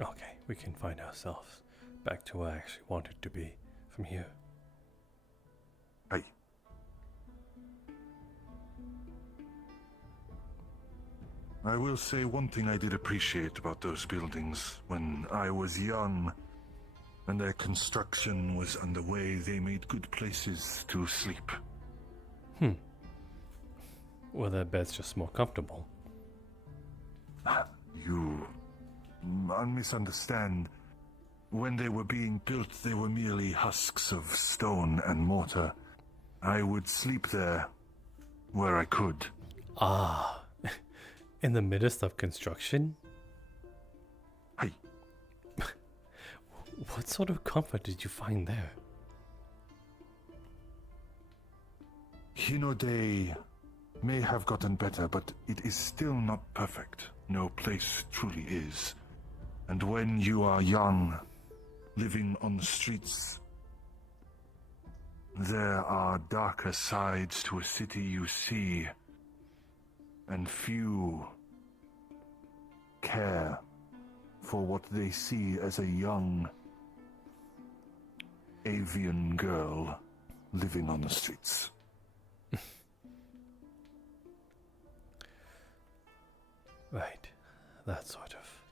Okay, we can find ourselves back to where I actually wanted to be from here. Hey. I will say one thing I did appreciate about those buildings. When I was young and their construction was underway, they made good places to sleep. Or their bed's just more comfortable. You misunderstand. When they were being built, they were merely husks of stone and mortar. I would sleep there where I could. Ah, in the midst of construction? Hey. What sort of comfort did you find there? Hinode may have gotten better, but it is still not perfect. No place truly is. And when you are young, living on the streets, there are darker sides to a city you see, and few care for what they see as a young avian girl living on the streets. Right, that sort of.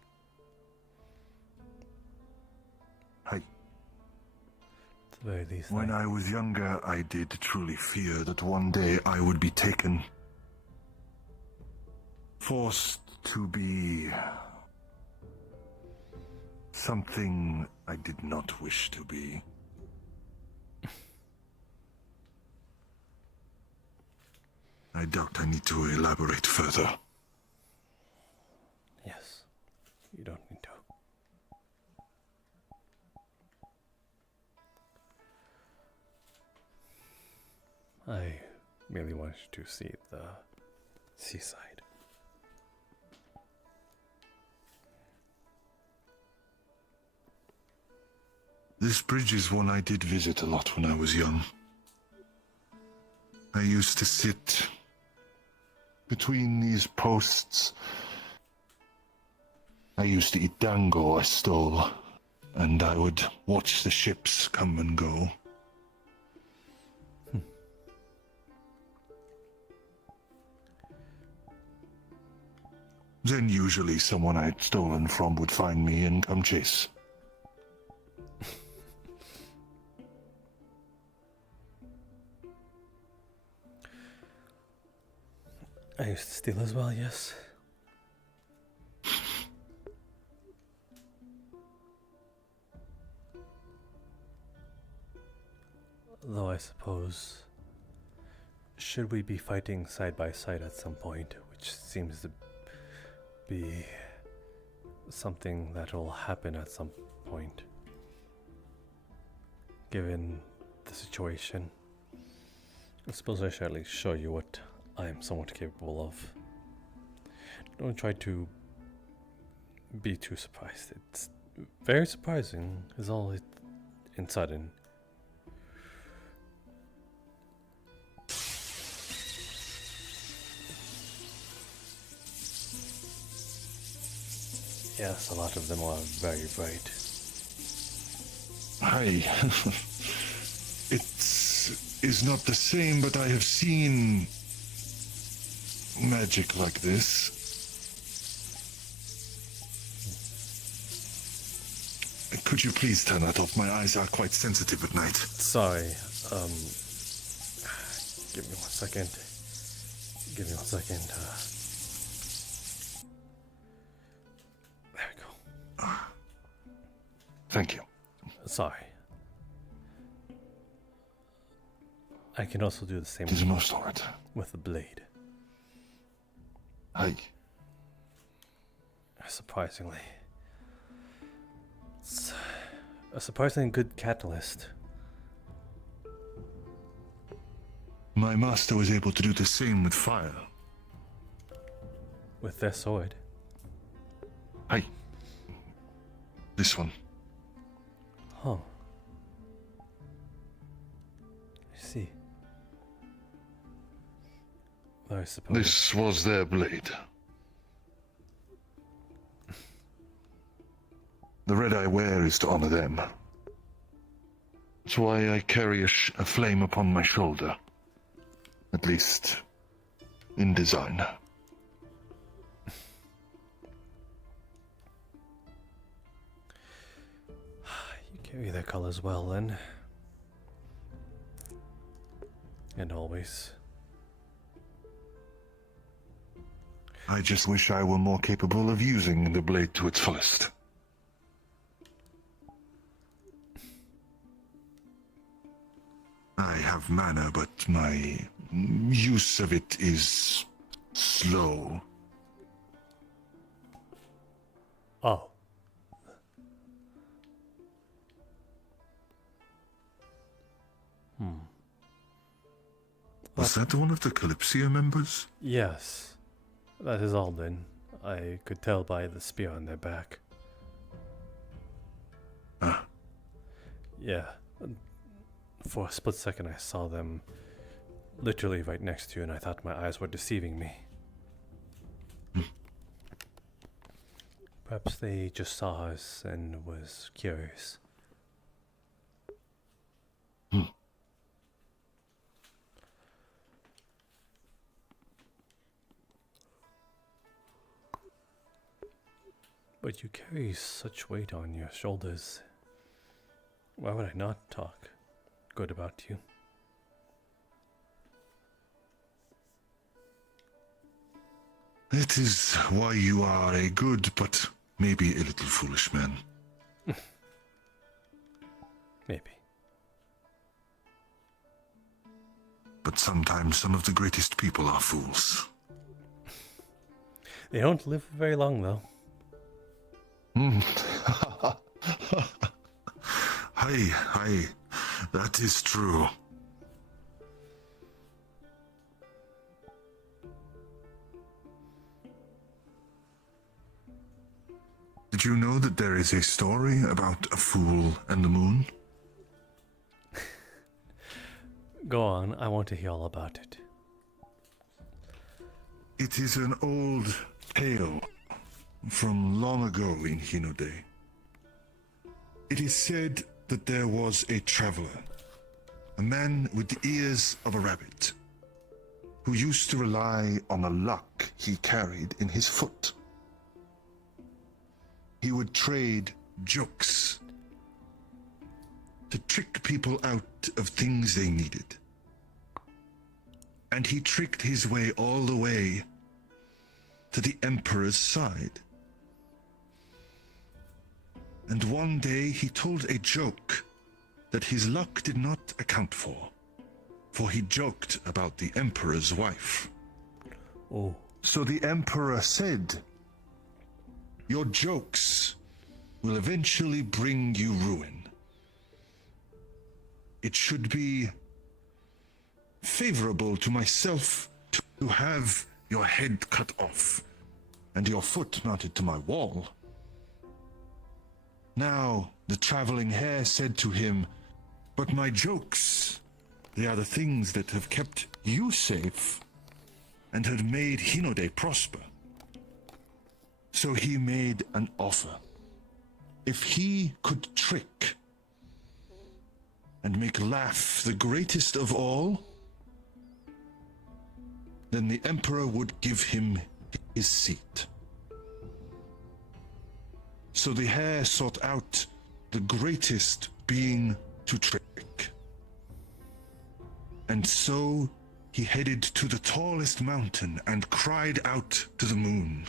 Hey. At the very least, when I was younger, I did truly fear that one day I would be taken, forced to be something I did not wish to be. I doubt I need to elaborate further. Yes, you don't need to. I merely wanted to see the seaside. This bridge is one I did visit a lot when I was young. I used to sit between these posts. I used to eat dango I stole, and I would watch the ships come and go. Then usually someone I'd stolen from would find me and come chase. I used to steal as well, yes. Though I suppose, should we be fighting side by side at some point, which seems to be something that will happen at some point, given the situation, I suppose I should at least show you what I am somewhat capable of. Don't try to be too surprised. It's very surprising, is all it and sudden. Yes, a lot of them are very bright. Hi. It is not the same, but I have seen magic like this. Could you please turn that off? My eyes are quite sensitive at night. Sorry, give me 1 second. Give me 1 second. There we go. Thank you. Sorry. I can also do the same It is most alright. with the blade. Hi. Surprisingly. It's a surprisingly good catalyst. My master was able to do the same with fire. With their sword. Hi. This one. Huh. I see. I suppose. This was their blade. The red I wear is to honor them. That's why I carry a flame upon my shoulder. At least, in design. You carry their colors well, then. And always. I just wish I were more capable of using the blade to its fullest. I have mana, but my use of it is slow. Oh. Was that one of the Kalypsia members? Yes. That is Alden. I could tell by the spear on their back. Ah. Yeah. For a split second I saw them literally right next to you and I thought my eyes were deceiving me. Perhaps they just saw us and was curious. But you carry such weight on your shoulders. Why would I not talk good about you? It is why you are a good, but maybe a little foolish man. Maybe. But sometimes some of the greatest people are fools. They don't live very long, though. Hi, that is true. Did you know that there is a story about a fool and the moon? Go on, I want to hear all about it. It is an old tale from long ago in Hinode. It is said that there was a traveler, a man with the ears of a rabbit, who used to rely on the luck he carried in his foot. He would trade jokes to trick people out of things they needed. And he tricked his way all the way to the Emperor's side. And one day he told a joke that his luck did not account for he joked about the Emperor's wife. Oh. So the Emperor said, "Your jokes will eventually bring you ruin. It should be favorable to myself to have your head cut off and your foot mounted to my wall." Now the traveling hare said to him, "But my jokes, they are the things that have kept you safe and had made Hinode prosper." So he made an offer. If he could trick and make laugh the greatest of all, then the Emperor would give him his seat. So the hare sought out the greatest being to trick. And so he headed to the tallest mountain and cried out to the moon.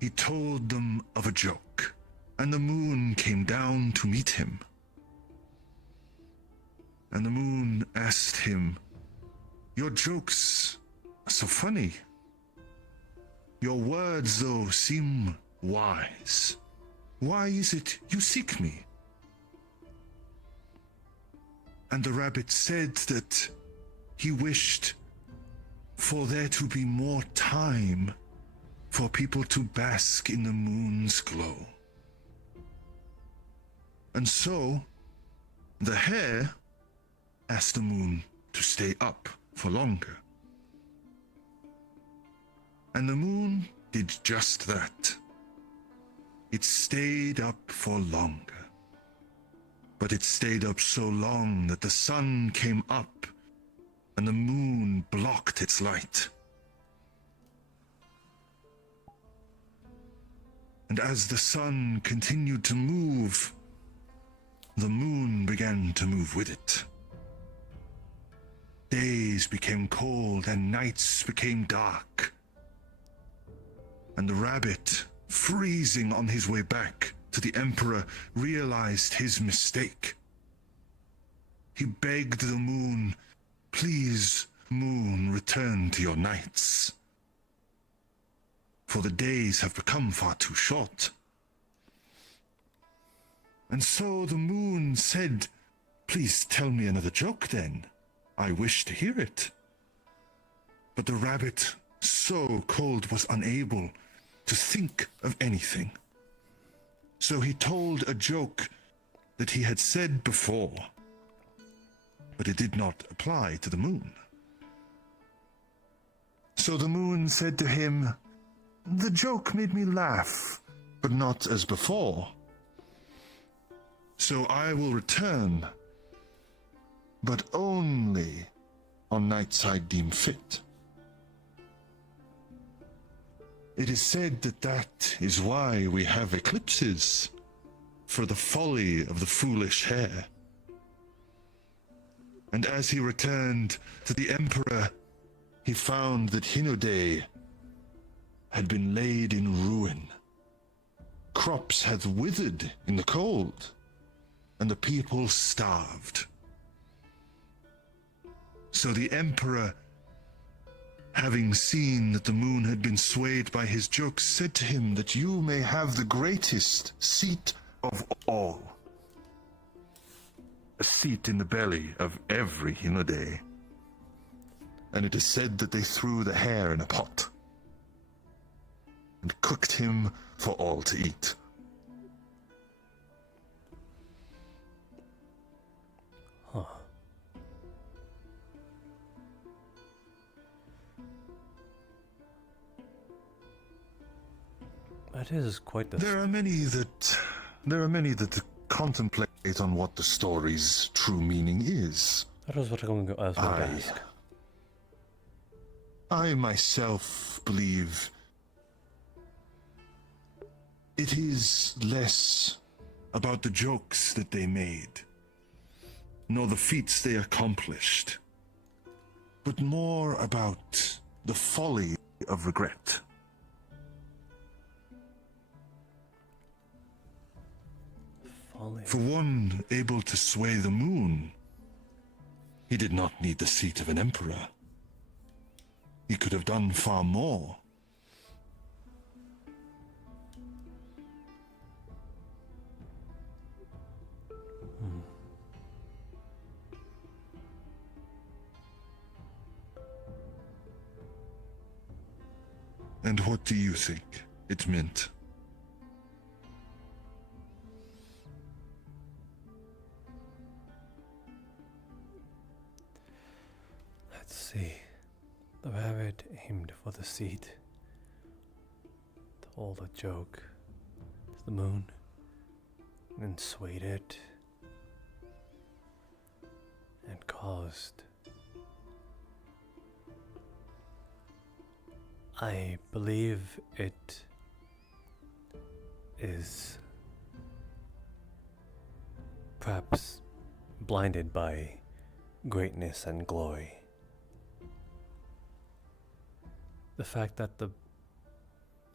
He told them of a joke, and the moon came down to meet him. And the moon asked him, "Your jokes are so funny. Your words, though, seem wise. Why is it you seek me?" And the rabbit said that he wished for there to be more time for people to bask in the moon's glow. And so, the hare asked the moon to stay up for longer. And the moon did just that. It stayed up for longer. But it stayed up so long that the sun came up and the moon blocked its light. And as the sun continued to move, the moon began to move with it. Days became cold and nights became dark. And the rabbit, freezing on his way back to the Emperor, realized his mistake. He begged the moon, "Please, moon, return to your nights. For the days have become far too short." And so the moon said, "Please tell me another joke then. I wish to hear it." But the rabbit, so cold, was unable to think of anything. So he told a joke that he had said before, but it did not apply to the moon. So the moon said to him, "The joke made me laugh, but not as before. So I will return, but only on nights I deem fit." It is said that that is why we have eclipses, for the folly of the foolish hare. And as he returned to the Emperor, he found that Hinode had been laid in ruin. Crops had withered in the cold, and the people starved. So the Emperor, having seen that the moon had been swayed by his jokes, said to him that you may have the greatest seat of all. A seat in the belly of every Hinode. And it is said that they threw the hare in a pot and cooked him for all to eat. Huh. That is quite the... There are many that contemplate on what the story's true meaning is. That was what I was going to ask. I myself believe it is less about the jokes that they made, nor the feats they accomplished, but more about the folly of regret. For one able to sway the moon, he did not need the seat of an emperor. He could have done far more. And what do you think it meant? Let's see. The rabbit aimed for the seat. Told a joke to the moon, and swayed it, and caused... I believe it is perhaps blinded by greatness and glory. The fact that the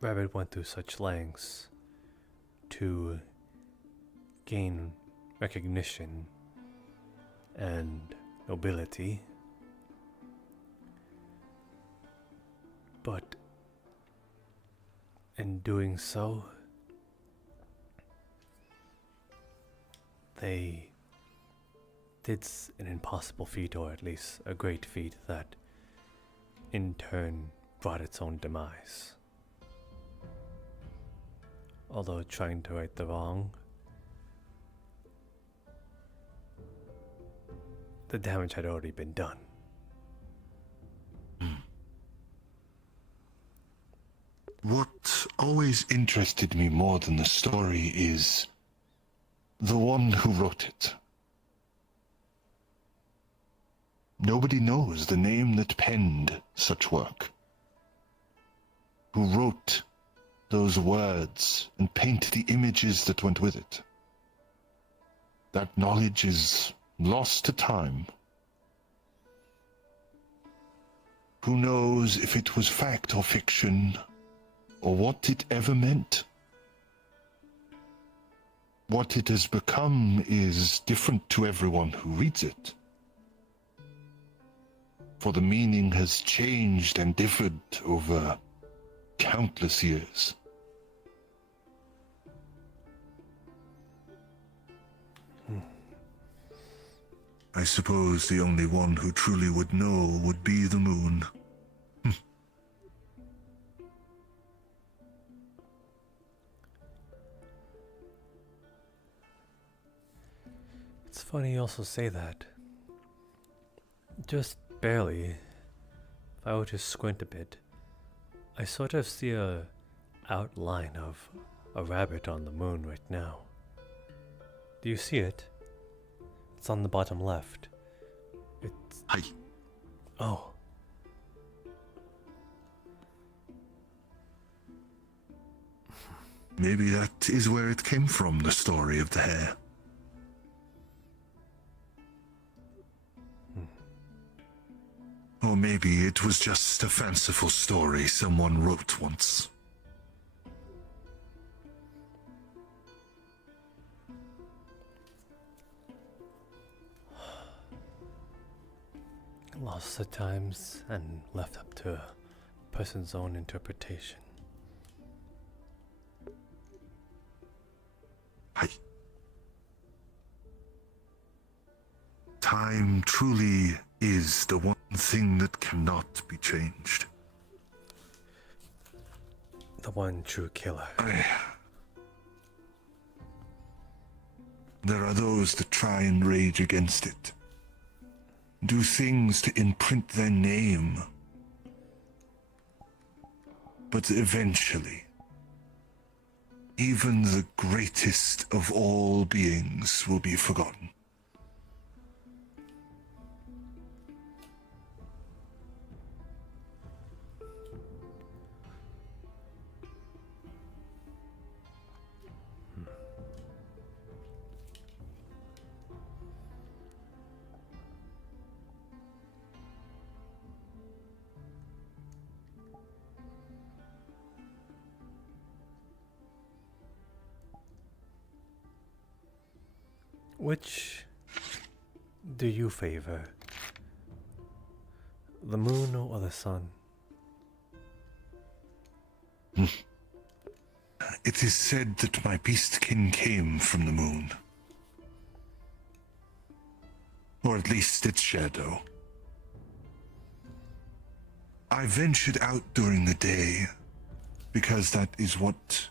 rabbit went through such lengths to gain recognition and nobility, but in doing so, they did an impossible feat, or at least a great feat that in turn brought its own demise. Although trying to right the wrong, the damage had already been done. What always interested me more than the story is the one who wrote it. Nobody knows the name that penned such work. Who wrote those words and painted the images that went with it. That knowledge is lost to time. Who knows if it was fact or fiction, or what it ever meant? What it has become is different to everyone who reads it. For the meaning has changed and differed over countless years. I suppose the only one who truly would know would be the moon. It's funny you also say that. Just barely. If I were to squint a bit, I sort of see a outline of a rabbit on the moon right now. Do you see it? It's on the bottom left. It's... Hi. Oh. Maybe that is where it came from, the story of the hare. Or maybe it was just a fanciful story someone wrote once. Lots of times and left up to a person's own interpretation. Hi. Time truly is the one thing that cannot be changed. The one true killer. There are those that try and rage against it. Do things to imprint their name. But eventually, even the greatest of all beings will be forgotten. Which do you favor? The moon or the sun? It is said that my beastkin came from the moon. Or at least its shadow. I ventured out during the day because that is what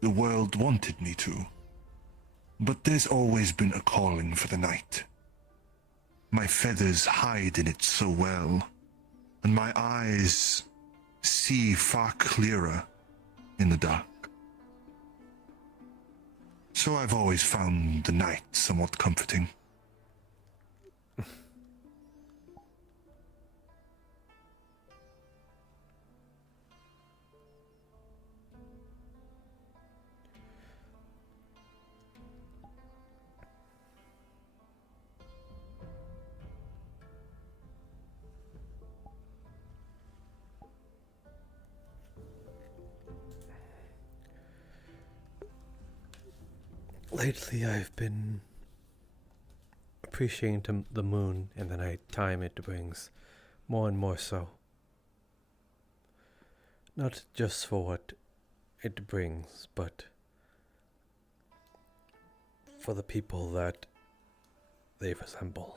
the world wanted me to. But there's always been a calling for the night. My feathers hide in it so well, and my eyes see far clearer in the dark. So I've always found the night somewhat comforting. Lately I've been appreciating the moon and the night time it brings more and more so. Not just for what it brings, but for the people that they resemble.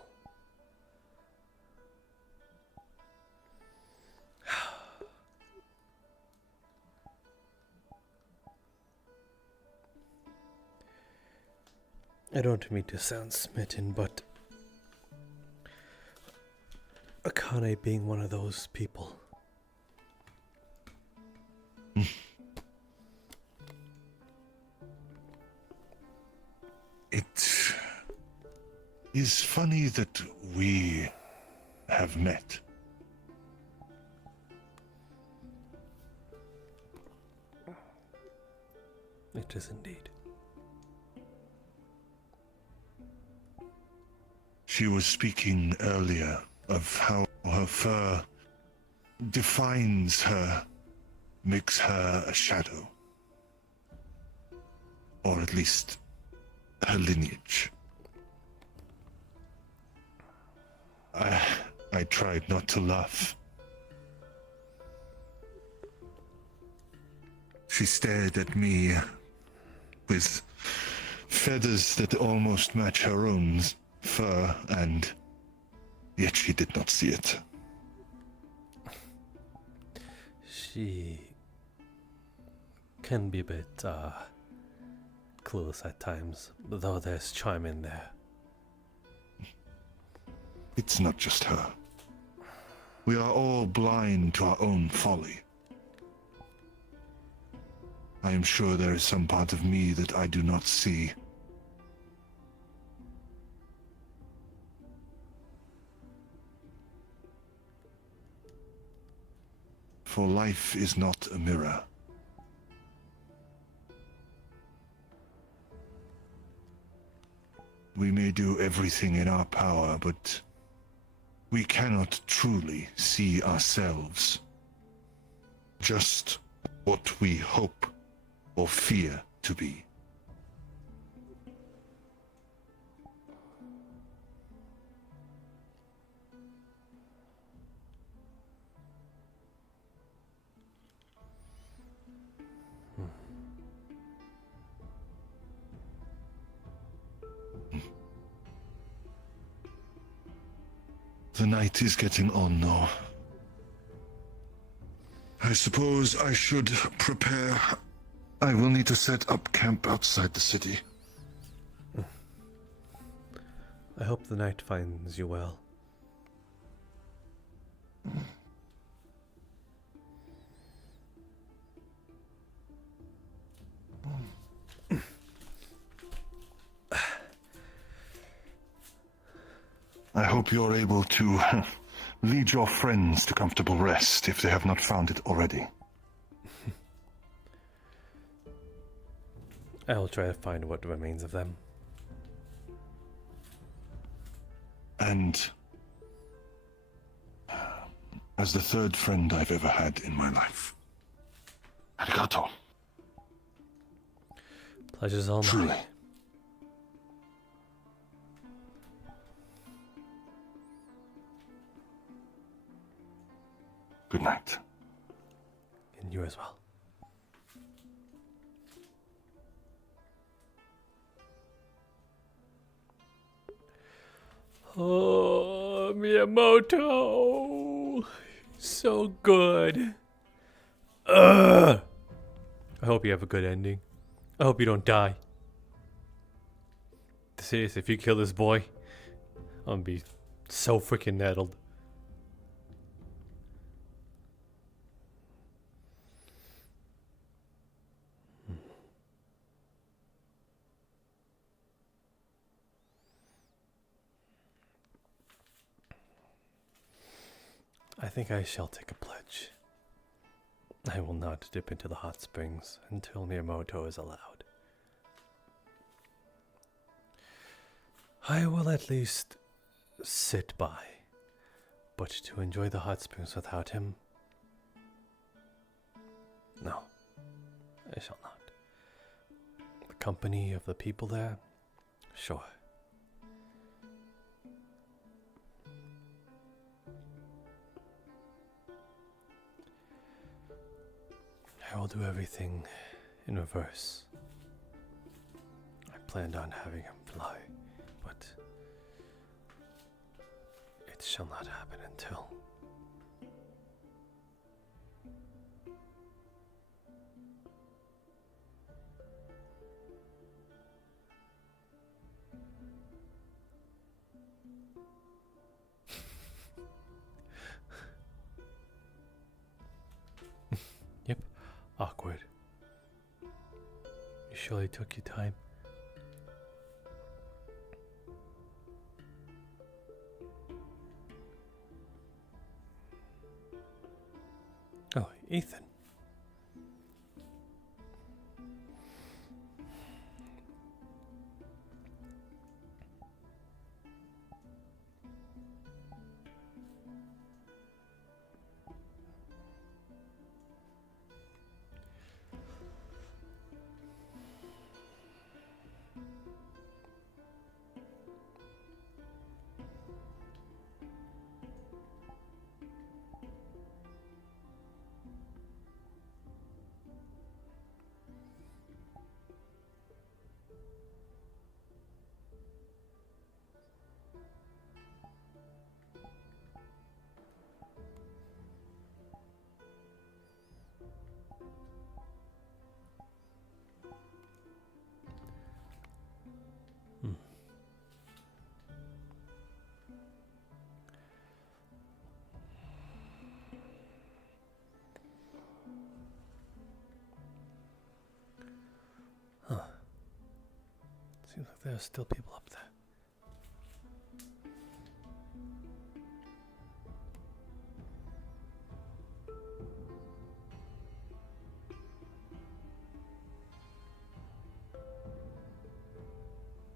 I don't mean to sound smitten, but Akane being one of those people. It is funny that we have met. It is indeed. She was speaking earlier of how her fur defines her, makes her a shadow. Or at least her lineage. I tried not to laugh. She stared at me with feathers that almost match her own fur, and yet she did not see it. She can be a bit clueless at times, though there's charm in there. It's not just her. We are all blind to our own folly. I am sure there is some part of me that I do not see. For life is not a mirror. We may do everything in our power, but we cannot truly see ourselves. Just what we hope or fear to be. The night is getting on now. I suppose I should prepare. I will need to set up camp outside the city. I hope the night finds you well. I hope you're able to lead your friends to comfortable rest if they have not found it already. I will try to find what remains of them. And as the third friend I've ever had in my life, arigato. Pleasure's all Truly. mine. Good night. And you as well. Oh, Miyamoto! So good. I hope you have a good ending. I hope you don't die. Seriously, if you kill this boy, I'm gonna be so freaking nettled. I think I shall take a pledge. I will not dip into the hot springs until Miyamoto is allowed. I will at least sit by, but to enjoy the hot springs without him, no, I shall not. The company of the people there, sure. I will do everything in reverse. I planned on having him fly, but it shall not happen until... Yep. Awkward. You surely took your time. Oh, Ethan. Seems like there are still people up there.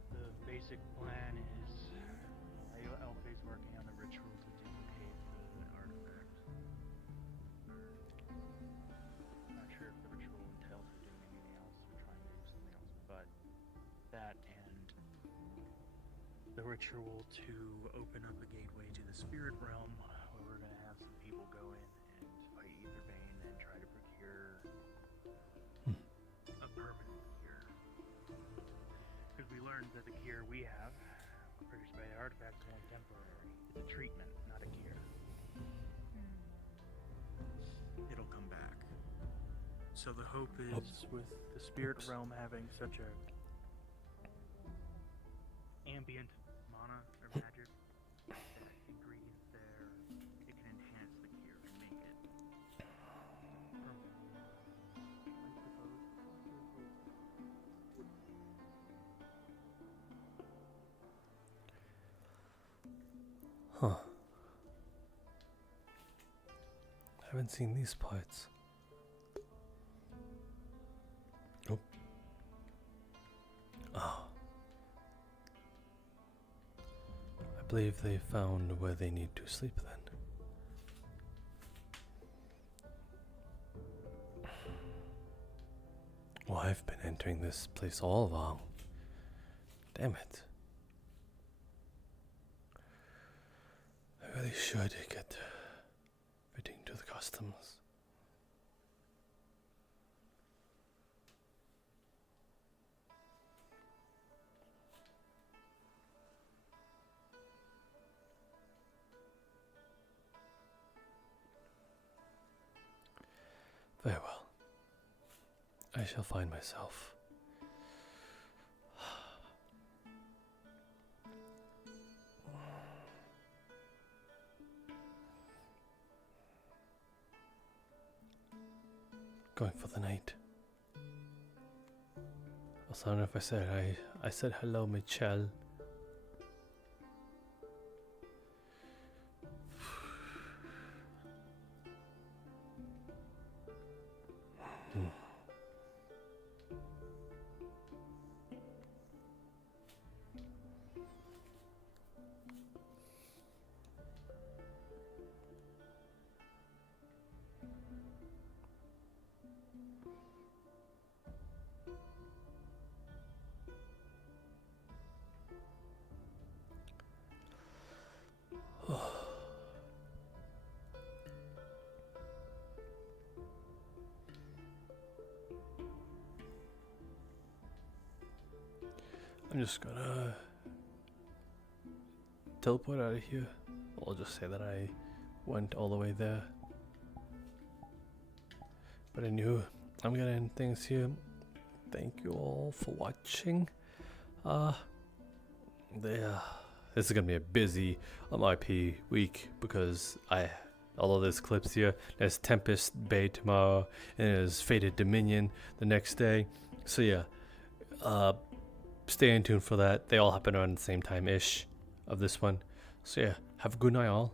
The basic plan is Elfie's working on the ritual to duplicate the artifact. Not sure if the ritual entails her doing anything else or trying to do something else, but that and the ritual to open up a gateway to the spirit realm, where we're going to have some people go in and fight Aetherbane and try to procure a permanent cure. Because we learned that the cure we have, produced by the artifact, is only temporary. It's a treatment, not a cure. It'll come back. So the hope is, with the spirit realm having such a ambient mana or magic, that ingredients there, it can enhance the cure and make it permanent. I suppose. Huh. Haven't seen these parts. Oh. Oh. I believe they found where they need to sleep then. Well, I've been entering this place all along. Damn it. I really should get fitting to the customs. Very well. I shall find myself. Going for the night. Also, I don't know if I said I said hello, Michelle. I'm just gonna teleport out of here. I'll just say that I went all the way there. But anywho, I'm gonna end things here. Thank you all for watching. This is gonna be a busy IP week because although there's Kalypsia, there's Tempest Bay tomorrow, and there's Fated Dominion the next day. So yeah, stay in tune for that. They all happen around the same time-ish of this one. So yeah, have a good night all.